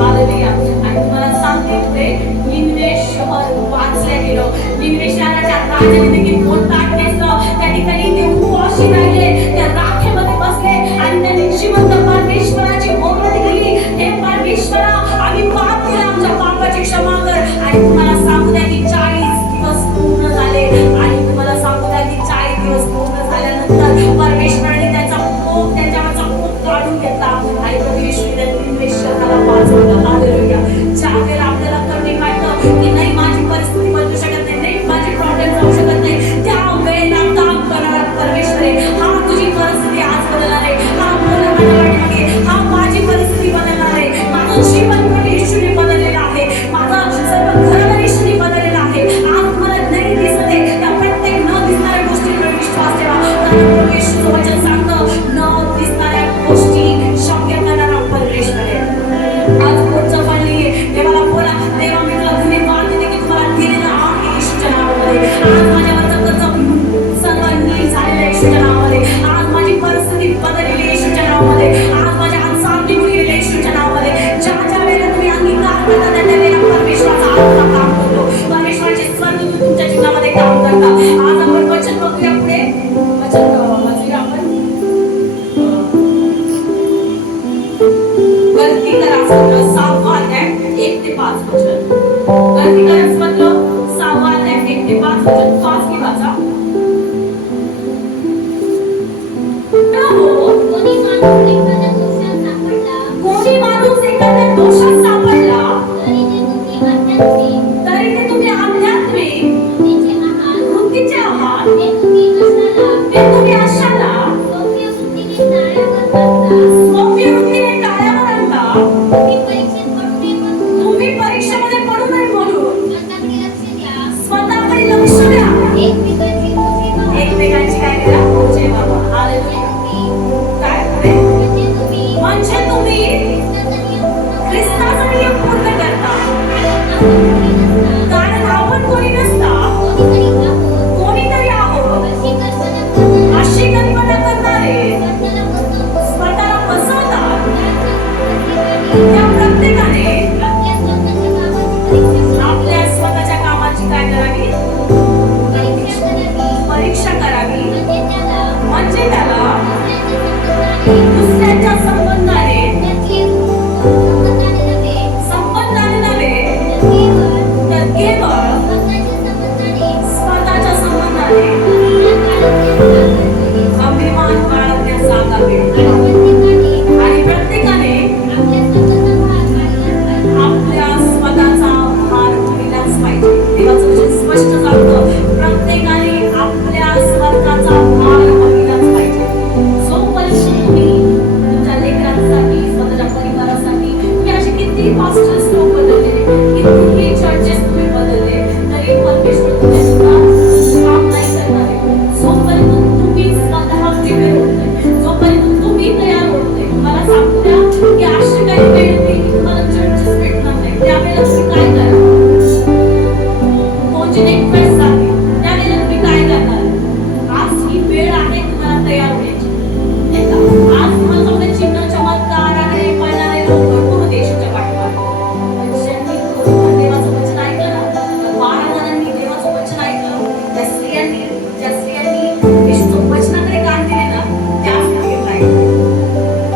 हालेलुया. आणि तुम्हाला सांगते पुढे निनवे शहर वाचलं गेलं. निनवे शहराच्या राजाने देखील बोट टाकण्याचं त्या ठिकाणी ते उपवासी राहिले, त्या राखेमध्ये बसले आणि त्यांनी जिवंत परमेश्वराची ओरड केली. हे परमेश्वरा, आम्ही पाप केला, आमच्या पापाची क्षमा कर. आणि तुम्हाला सांगू द्या की 40 दिवस पूर्ण झाले आणि तुम्हाला सांगू द्या की 40 दिवस पूर्ण झाल्यानंतर परमेश्वराने त्याचा कोप त्यांच्यावरचा कोप काढून घेतला आणि प्रभू येशूने निनवे शहराला वाचवलं. हालेलुया. ज्या वेळेला आपल्याला कमी वाटतं की नाही माझी परिस्थिती बदलू शकत नाही, नाही माझे प्रॉब्लेम जाऊ शकत नाही, त्या वेळेला काम करणारा परमेश्वर आहे. हा तुझी परिस्थिती आज बदलणार आहे. हा बोला माझ्या वाटेमागे, हा माझी परिस्थिती बदलणार आहे. माझं जीवन प्रभू येशूने बदललेलं आहे. माझं सर्व घराला येशूने बदललेलं आहे. आज मला नाही दिसत आहे, त्या प्रत्येक न दिसणाऱ्या गोष्टींवर विश्वास ठेवा. कारण प्रभू येशूचं वचन सांगतं न दिसणाऱ्या गोष्टी शक्य करणारा परमेश्वर आहे. आज पुढचं पण नाहीये. देवाला बोला, देवा मी तुला धन्यवाद देते की तुम्हाला दिलेलं आहे येशूच्या नावामध्ये. आज माझ्यावरचं कर्ज सर्व नील झालेलं आहे येशूच्या नावामध्ये. आज माझी परिस्थिती बदललेली आहे येशूच्या नावामध्ये. आज माझ्या हात साथ निघून गेले येशूच्या नावामध्ये. ज्या ज्या वेळेला तुम्ही अंगीकार करता त्या वेळेला परमेश्वराचा आत्मा काम करतो. परमेश्वराचे स्वर्गदूत तुमच्या जीवनामध्ये काम करतात. आज आपण वचन बघूया पुढे. वचन वाचूया आपण. गलतीकरांचं 6वा अध्याय 1 ते 5 वचन. गलतीकरांचं 6वा अध्याय 1 ते 5 वचन. 5 की वाचा. कोणी माणूस एखाद्या दोषात सापडला तरी ते तुम्ही आध्यात्मिक वृत्तीचे आहात, ते तुम्ही अशाला सौम्य वृत्तीने टाळ्यावर आणता. तुम्ही परीक्षेमध्ये पडू नये म्हणून स्वतःकडे लक्ष द्या. एकमेकांची काय करा? पूजे बाबा. हालेलुया. काय पुढे? म्हणजे तुम्ही ख्रिस्ताचा नियम पूर्ण करता. कारण आपण कोणी नसता, कोणीतरी आहोत अशी कल्पना करणारे स्वतःला फसवतात. त्या प्रत्येकाने आपल्या स्वतःच्या कामाची काय करावी? परीक्षा करावी. म्हणजे त्याला दुसऱ्याच्या संबंधाने नव्हे तर केवळ स्वतःच्या संबंधाने अभिमान बाळगण्यास सांगावे. आणि प्रत्येकाने आपल्या स्वतःचा भार उचललाच पाहिजे. देवाचं वचन स्पष्ट सांगतं, प्रत्येकाने आपल्या स्वतःचा भार उचललाच पाहिजे. जोपर्यंत तुम्ही तुमच्या लेकरांसाठी, स्वतःच्या परिवारासाठी तुम्ही असे किती पास्टर्स लोक बदलले, कितीही चर्चेस तुम्ही बदलले, तरी परमेश्वर तुमच्या जीवनात काम नाही करणार आहे. जोपर्यंत तुम्ही स्वतः प्रिपेअर होत नाही, जोपर्यंत तुम्ही तयार होत नाही, तुम्हाला सांगू द्या की अशी काही वेळ येते की तुम्हाला चर्चेस भेटणार नाही. त्यावेळेला तुम्ही काय करा? कोणची रिक्वेस्ट सांगते त्यावेळेला तुम्ही काय करणार? आज ही वेळ आहे तुम्हाला तयार होण्याची. आज तुम्हाला चिन्ह चमत्कार आहे, पळणारे लोक भरपूर देशाच्या पाठीमागे. ज्यांनी देवाचं वचन ऐकलं ना, 12 जणांनी देवाचं वचन ऐकलं. ज्या स्त्रियांनी येशूच्या वचनाकडे कान दिले ना, त्याच मागे राहिले.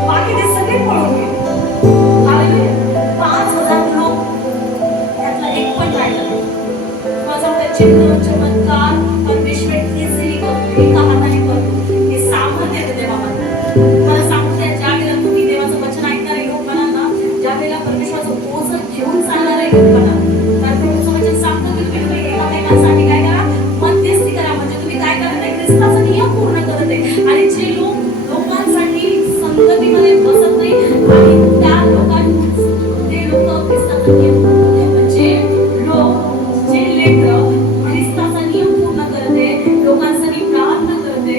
बाकी ते सगळे पळून गेले. हालेलुया. 5,000 लोक त्यातला एक पण राहिला नाही. माझा चिन्ह चमत्कार परमेश्वर इझिली करतो, एका हाताने करतो. हे सामर्थ्य आहे देवामध्ये. मला सांगू द्या, ज्या वेळेला तुम्ही देवाचं वचन ऐकणारे लोक बनाल ना, ज्या वेळेला परमेश्वराचं ओझं घेऊन चालणारे लोक बनाल, तर प्रभूचं वचन सांगतं की तुम्ही एकमेकांसाठी काय करा? मध्यस्थी करा. म्हणजे तुम्ही काय करत आहे? ख्रिस्ताचा नियम पूर्ण करत आहे. आणि जे लोक लोकांसाठी संगतीमध्ये बसत नाही आणि त्या ते लोक ख्रिस्ताचा नियम म्हणजे जे लेकरं ख्रिस्ताचा नियम पूर्ण करते, लोकांसाठी प्रार्थना करते,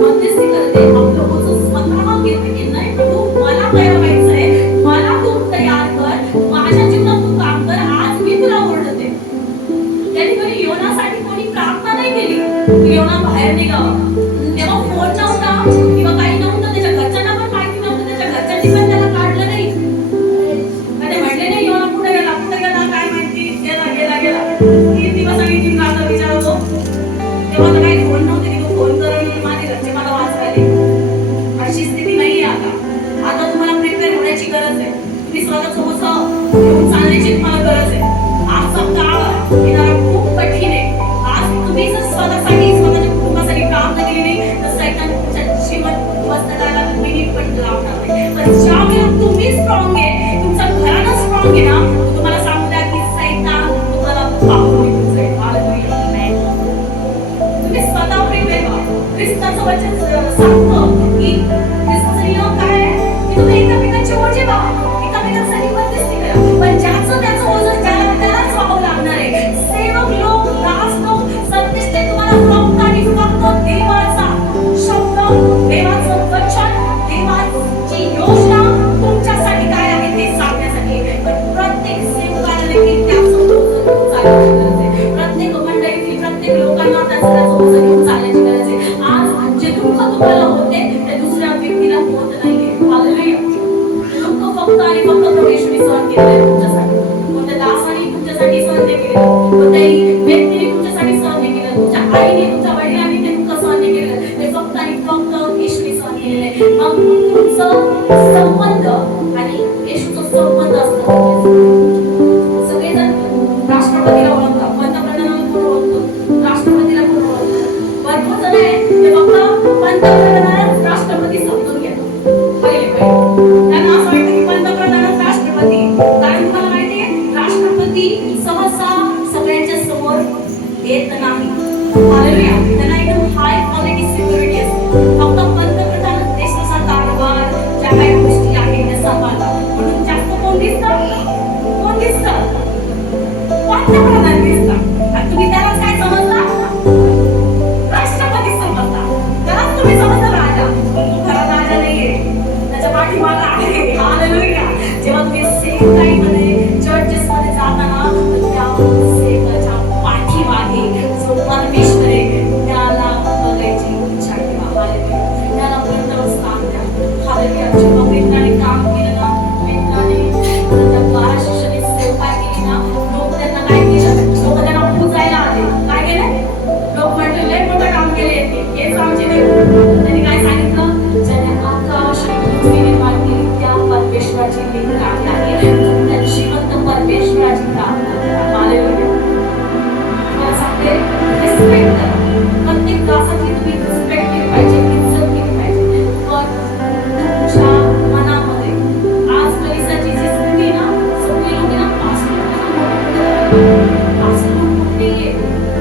मध्यस्थी करते, आपलं ओझं स्वतः घेते की नाही प्रभू मला तयार व्हायचंय, मला तू तयार कर, माझ्या जीवनात तू काम कर, आज मी तुला ओरडते. त्यांनी कधी योनासाठी कोणी प्रार्थना नाही केली. योना बाहेर निघावा. तेव्हा फोन नव्हता किंवा काही नव्हतं, त्याच्या घरच्यांना पण माहिती नव्हतं, त्याच्या घरच्यांनी पण त्याला काढलं नाही. आहे ना, तुम्हाला सांगू द्या की सैतान तुम्हाला पाहून निघून जाईल. हालेलुया. तुम्ही स्वतःवर ठेवा. ख्रिस्ताचं वचन सांगतं की ख्रिस्ताचा नियम काय आहे की तुम्ही एकमेकांची ओझे व्हा, एकमेकांसाठी मध्यस्थी करा. पण ज्याचं त्याचं ओझं ज्याला त्यालाच व्हावं लागणार आहे. सेवक लोक, दास लोक, संदेष्टे तुम्हाला फक्त आणि फक्त देवाचा शब्द, देवाचं वचन, देवाची योजना तुमच्यासाठी काय आहे ते सांगण्यासाठी. पण प्रत्येक सेवकाला देखील त्याचं ओझं घेऊन चालण्याची गरज आहे. प्रत्येक मंडळीतील प्रत्येक लोकांना त्याचं ओझं घेऊन चालण्याची गरज आहे. आज जे दुःख तुम्हाला होते ते दुसऱ्या व्यक्तीला होत नाहीये. हालेलुया. दुःख फक्त आणि फक्त प्रभू येशूने सहन केलेलं आहे तुमच्यासाठी. कोणत्या दासाने तुमच्यासाठी सहन नाही केलं, कोणत्याही व्यक्तीने तुमच्यासाठी सहन नाही केलं, तुमच्या आईने, तुमच्या वडिलांनी ते दुःख सहन नाही केलं. ते फक्त आणि फक्त येशूने सहन केलेलं आहे. मग तुमचं संबंध आणि येशूचा संबंध असणं गरजेचं. सगळेजण राष्ट्रपतीला ओळखतात, पंतप्रधानाला कोण ओळखतो, राष्ट्रपतीला कोण ओळखतो. भरपूर जण आहेत ते फक्त पंतप्रधानालाच राष्ट्रपती समजून घेतात. पहिले त्यांना असं वाटतं की पंतप्रधानच राष्ट्रपती. कारण तुम्हाला माहिती आहे राष्ट्रपती सहसा सगळ्यांच्या समोर येत नाही. हालेलुया. त्यांना एकदम हाय क्वालिटी सिक्युरिटी असते. फक्त पंतप्रधान देशाचा कारभार ज्या काही गोष्टी आहेत त्या सांभाळतात. म्हणून जास्त कोण दिसतं, कोण दिसतं, पंतप्रधान दिसतं. आणि तुम्ही त्यालाच काय समजता, राष्ट्रपती समजता. त्यालाच तुम्ही समजता राजा. पण तो खरा राजा नाहीये, त्याच्या पाठीमागे आहे. हालेलुया. जेव्हा तुम्ही सेवकाईमध्ये चर्चेस मध्ये जाताना त्या सेवकाच्या पाठीमागे जो परमेश्वर आहे त्याला बघायची इच्छा ठेवा. हालेलुया. त्याला प्रथम स्थान द्या. हालेलुया. जेव्हा मित्राने काम केलं ना, मित्राने त्या 12 शिष्याने सेवकाई केली ना, लोक त्यांना काय केलं, लोक त्यांना पूजायला आले. काय केलं, लोक म्हटले लय मोठं काम केले, हेच आमचे देव. त्यांनी काय सांगितलं, ज्याने आकाश आणि पृथ्वी निर्माण केली त्या परमेश्वराची मी प्रार्थना आहे. त्या जिवंत परमेश्वराची प्रार्थना करा. हालेलुया. तुम्हाला सांगते रिस्पेक्ट करा. प्रत्येक दासाची तुम्ही रिस्पेक्ट केली पाहिजे, इज्जत केली पाहिजे. पण तुमच्या मनामध्ये आज कलिसाची जी स्थिती ना, सगळी लोक ना पास्टर नाहीये.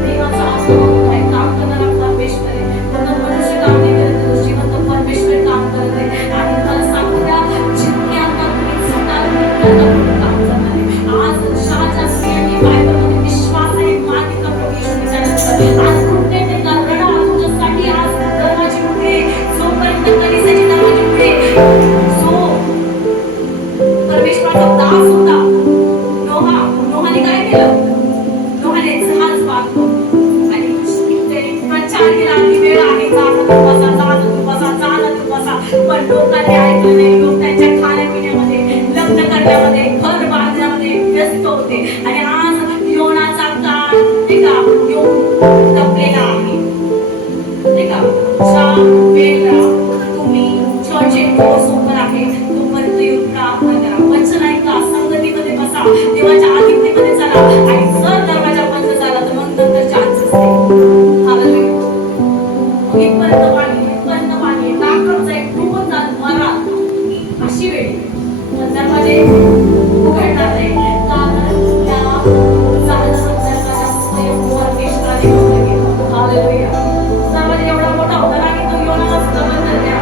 देवाचा आत्मा आहे, काम करणारा परमेश्वर आहे. फक्त मनुष्य काम नाही करत, तो जिवंत परमेश्वर काम करत आहे. आणि मला सांगू द्या जितके आता तुम्ही स्वतः काम करणार आहे. आज शाहच्या स्त्रियांनी बायबलमध्ये विश्वास आणि मान्यता प्रभू येशूने त्यांना आज कुठे ते रडा तुमच्यासाठी आज दरवाजे उघडे. जोपर्यंत कलिसाचे दरवाजे उघडे, जो परमेश्वराचा दास होता नोहाने काय केलं, नोहाने जहाज बांधलं आणि त्याने प्रचार केला की वेळ आहे, जहाजात बसा, जहाजात बसा, जहाजात बसा. पण लोकांनी ऐकलं नाही. लोक त्यांच्या खाण्यापिण्यामध्ये, लग्न करण्यामध्ये, घर बांधण्यामध्ये व्यस्त होते. आणि आज योनाचा काळ नाही का येऊन लपलेला आहे नाही का. ज्या वेळेला तुम्ही चर्च एक दिवस ओपन आहे तोपर्यंत येऊन प्रार्थना करा, वचन ऐका, संगतीमध्ये बसा, देवाच्या आधिपत्यमध्ये चला. आणि जर दरवाजा बंद झाला तर मग नंतर चान्सेस नाही. हालेलुया. मग इथपर्यंत पाणी नाकात जाईल, डुबून जाल, मरा अशी वेळ. पण दरवाजे उघडणार नाही. कारण त्या जहाजाचा दरवाजा स्वयं परमेश्वराने बंद केला. हालेलुया. दरवाजा एवढा मोठा होता ना की तो योनाला सुद्धा बंद द्या.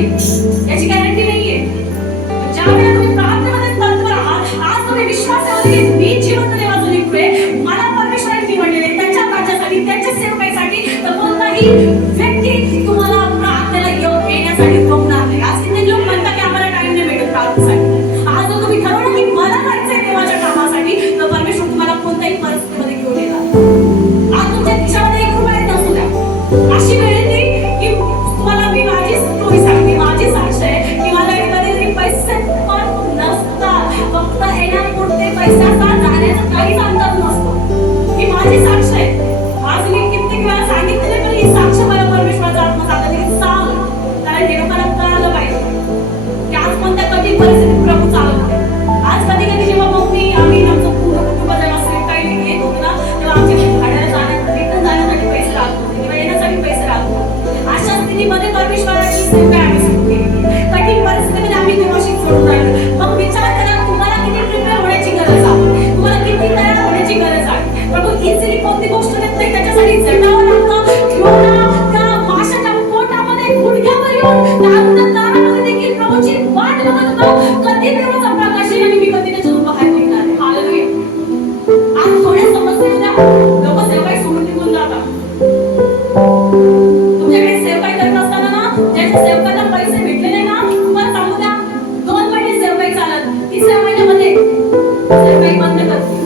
होईल याची गॅरंटी नाहीये. ज्या वेळेला तुम्ही प्रार्थनेमध्ये तत्पर आहात, आज तुम्ही विश्वासामध्ये की मी जिवंत देवाचं लेकरू आहे, मला परमेश्वराने निवडलेले आहे त्याच्या राज्यासाठी, त्याच्या सेवकाईसाठी, तर कोणताही व्यक्ती तुम्हाला प्रार्थनेला येण्यासाठी थांबणार नाही. आज कित्येक लोक म्हणतात की आम्हाला टाइम नाही भेटत प्रार्थनेसाठी. आज जर तुम्ही ठरवलं की मला जायचंय देवाच्या कामासाठी, तर परमेश्वर तुम्हाला कोणत्याही परिस्थितीमध्ये घेऊन येणार. आज तुमच्या खिशामध्ये 1 रुपया नसू द्या, अशी वेळ येते की तुम्हाला मी माझी स्टोरी सांगते, माझी साक्ष आहे की मला कधी पैसे पण नसतात, फक्त येण्यापुरते पैशाचा जाण्याचा काहीच अंदाज नसतो. ही माझी साक्ष आहे. आज मी कित्येक वेळा सांगितले पण ही साक्ष मला परमेश्वराचा आत्मा सांगते की सांग, कारण हे लोकांना कळालं पाहिजे की आज कोणत्या कठीण परिस्थितीत प्रभू चालवते. आज कधी कधी जेव्हा मम्मी आम्ही आमचं पूर्ण कुटुंब जेव्हा काही येत होतं ना, तेव्हा आमच्या भाड्याला जाण्यासाठी, रिटर्न जाण्यासाठी पैसे राहत होते किंवा येण्यासाठी पैसे राहत होते. अशा स्थितीमध्ये परमेश्वराची सेवा आम्ही सुरू केली. कठीण परिस्थितीमध्ये आम्ही देवाशी जोडून राहिलो. मग विचार करा, तुम्हाला किती प्रिपेअर होण्याची गरज आहे, तुम्हाला किती तयार होण्याची गरज आहे. प्रभू इझिली कोणती गोष्ट देत नाही, त्याच्यासाठी झटावं लागतं. किंवा त्या माशाच्या पोटामध्ये गुडघ्यावर येऊन त्या अंधकारामध्ये देखील प्रभूची वाट बघत होतो, कधी देवाचा प्रकाश येईल आणि मी कधी त्याच्यातून बाहेर निघणार आहे. हालेलुया. आज थोड्या समस्येमध्ये लोक सेवाई सोडून निघून जातात. तुमच्याकडे सेवाई करत असताना ना, ज्याच्या सेवकाला पैसे भेटले नाही ना, तुम्हाला सांगू द्या, 2 महिने सेवाई चालत, 3ऱ्या महिन्यामध्ये सेवाई बंद करते,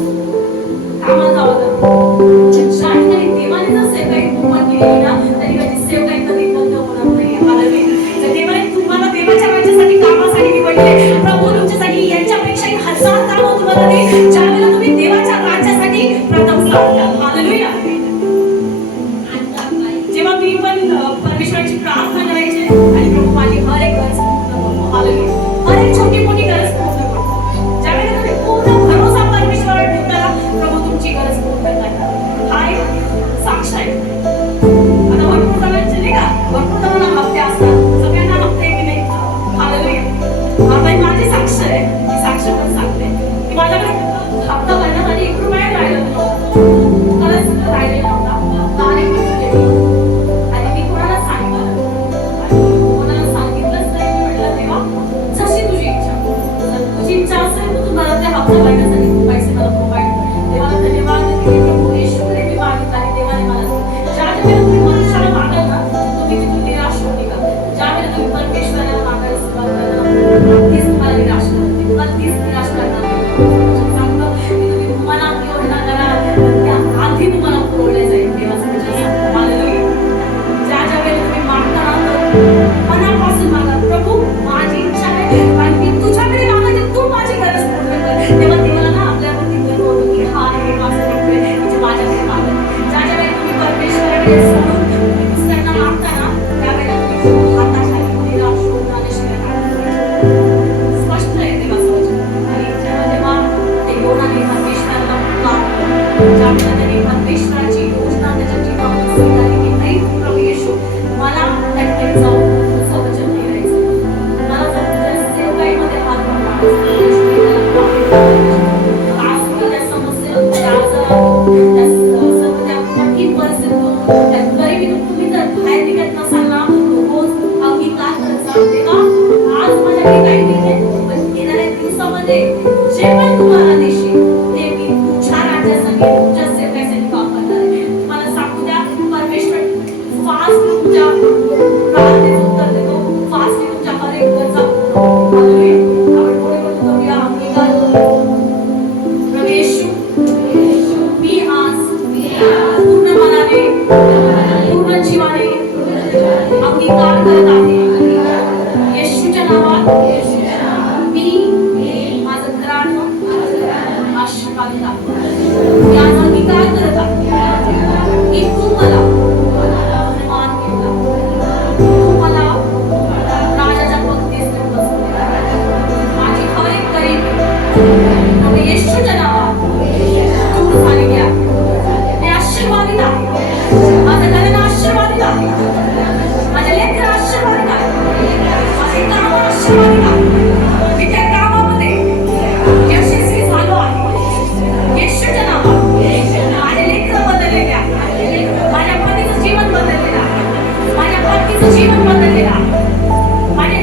कामाला जावं लागतं. ज्या ठिकाणी देवाने जर सेवाई ओपन केली ना, तरी त्याची सेवाई कधी बंद होणार नाही. हालेलुया. तर देवाने तुम्हाला देवाच्या राज्यासाठी, कामासाठी निवडले. प्रभू तुमच्यासाठी यांच्यापेक्षाही 1000 कामं तुम्हाला देईल, ज्यावेळेला तुम्ही देवाच्या राज्यासाठी प्रथम लावता. हालेलुया. जेव्हा मी पण परमेश्वराची प्रार्थना करायचे आणि प्रभू माझी हर एक गरज पूर्ण करतो. हालेलुया. हर एक छोटी मोठी गरज पूर्ण करतो. ज्यावेळेला तुम्ही पूर्ण भरोसा परमेश्वरावर ठेवता, प्रभू तुमची गरज पूर्ण करतात. हा एक साक्ष आहे. आता भरपूर जणांचे नाही का, भरपूर जणांना हप्ते असतात, सगळ्यांना हप्ते की नाही. हालेलुया. आता माझी साक्ष आहे, मी साक्ष पण सांगते की माझ्याकडे हप्ता भरण्यासाठी 1 रुपया राहिला नव्हता, खरंच राहिलेला नव्हता. आणि मी कोणाला सांगितलंच नाही. म्हटलं देवा, जशी तुझी इच्छा, जर तुझी इच्छा असेल तर तू घरातल्या हप्ता भरण्यासाठी पैसे मला प्रोव्हाइड कर. देवाला धन्यवाद की प्रभू येशूने मी मागितलं आणि देवाने मला दिलं. ज्या वेळेला तुम्ही मनुष्याला मागाल ना, तुम्ही तिथून निराश होऊ नका. ज्या वेळेला तुम्ही परमेश्वराला मागायला सुरुवात करणार, नक्कीच तुम्हाला निराश करते, नक्कीच निराश करणार. सांगतो की तुम्ही तुम्हाला योजना करा, त्या आधी तुम्हाला पुरवल्या जाईल देवाचं. ज्या वेळेला तुम्ही मागता मनापासून मागा, प्रभू माझी इच्छा आहे आणि मी तुझ्याकडे मागायचे, तू माझी गरज पूर्ण कर. तेव्हा देवाला ना आपल्यावरती गर्व होतो की हा हे माझं लेकरू आहे, म्हणजे माझ्याकडे मागत. ज्या वेळेला तुम्ही परमेश्वराकडे सोडून दुसऱ्यांना मागता ना, त्यावेळेला तुम्ही हाताखाली निराश होऊन आल्याशिवाय स्पष्ट आहे देवाचं वचन. आणि जेव्हा ते योनाने परमेश्वराला मागतो, ज्यावेळेला त्यांनी परमेश्वराची योजना त्याच्या जीवामध्ये स्वीकारली की नाही, प्रभू येशू मला त्या ठिकाणी जाऊन तुझं वचन लिहायचं, मला जर तुझ्या सेवकाईमध्ये हात मारायचा, आज त्या समस्या, त्या आजारातून, त्या सर्व त्या कठीण परिस्थितीतून, त्या गरिबीतून तुम्ही जर बाहेर निघत नसाल ना, रोज अंगीकार करत जा. देवा, आज माझ्याकडे काही नाही, पण येणाऱ्या दिवसामध्ये जे पण तुम्हाला देशील ते मी तुझ्या राज्यासाठी, तुझ्या सेवकाईसाठी काम करणार आहे. तुम्हाला सांगू द्या, परमेश्वर फास्ट तुमच्या प्रार्थनेचं उत्तर देतो, फास्ट तुमच्या हर एक गरजा पूर्ण. हालेलुया. आपण पुढे बोलतो करूया, अंगीकार करू. प्रभू येशू, मी आज पूर्ण मनाने, पूर्ण जीवाने अंगीकार करत आहे. येशूच्या नावात मी माझं घराणं आशीर्वादित आहे. मी आज अंगीकार करत आहे की तू मला मान केला, तू मला राजाच्या पंक्तीस नेऊन बसवले. माझी हर एक गरिबी प्रभू येशूच्या नावात दूर झालेली आहे. मी आशीर्वादित आहे. माझं घराणं आशीर्वादित आहे. माझ्या लेकरं आशीर्वादित आहे. माझे काम आशीर्वादित आहे. मी त्या कामामध्ये यशस्वी झालो आहे. येशूच्या नावात माझे लेकरं बदललेले आहे. माझ्या पतीचं जीवन बदललेलं आहे. माझ्या पतीचं जीवन बदललेलं आहे. माझ्या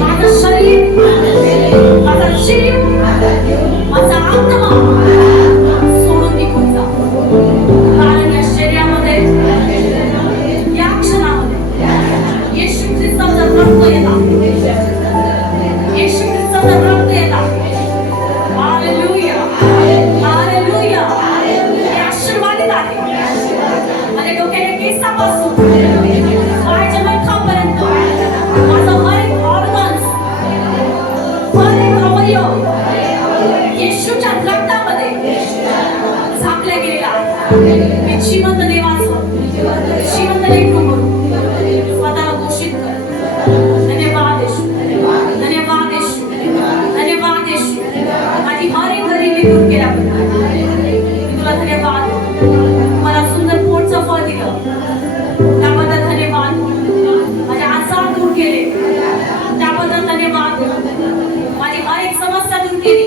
माझं शरीर, माझा जीव, माझा आत्मा सोडून निघून जा. कारण या शरीरामध्ये, या क्षणामध्ये येशू ख्रिस्ताचं रक्त येतात. येशू ख्रिस्ताचं रक्त येतात. Hallelujah, hallelujah. हे आशीर्वादित आहे. माझ्या डोक्याच्या केसापासून पायाच्या नखापर्यंत माझं हर एक ऑर्गन्स, हर एक अवयव येशूच्या रक्तामध्ये झाकले गेलेला आहे. मी जिवंत देवाचं, जिवंत लेकरू म्हणून स्वतःला घोषित कर. धन्यवाद येशू, धन्यवाद येशू, धन्यवाद येशू. माझी हर एक गरिबी दूर केल्याबद्दल मी तुला धन्यवाद. मला सुंदर पोटचं फळ दिलं त्याबद्दल धन्यवाद. माझे आजार दूर केले त्याबद्दल धन्यवाद. माझी हर एक समस्या दूर केली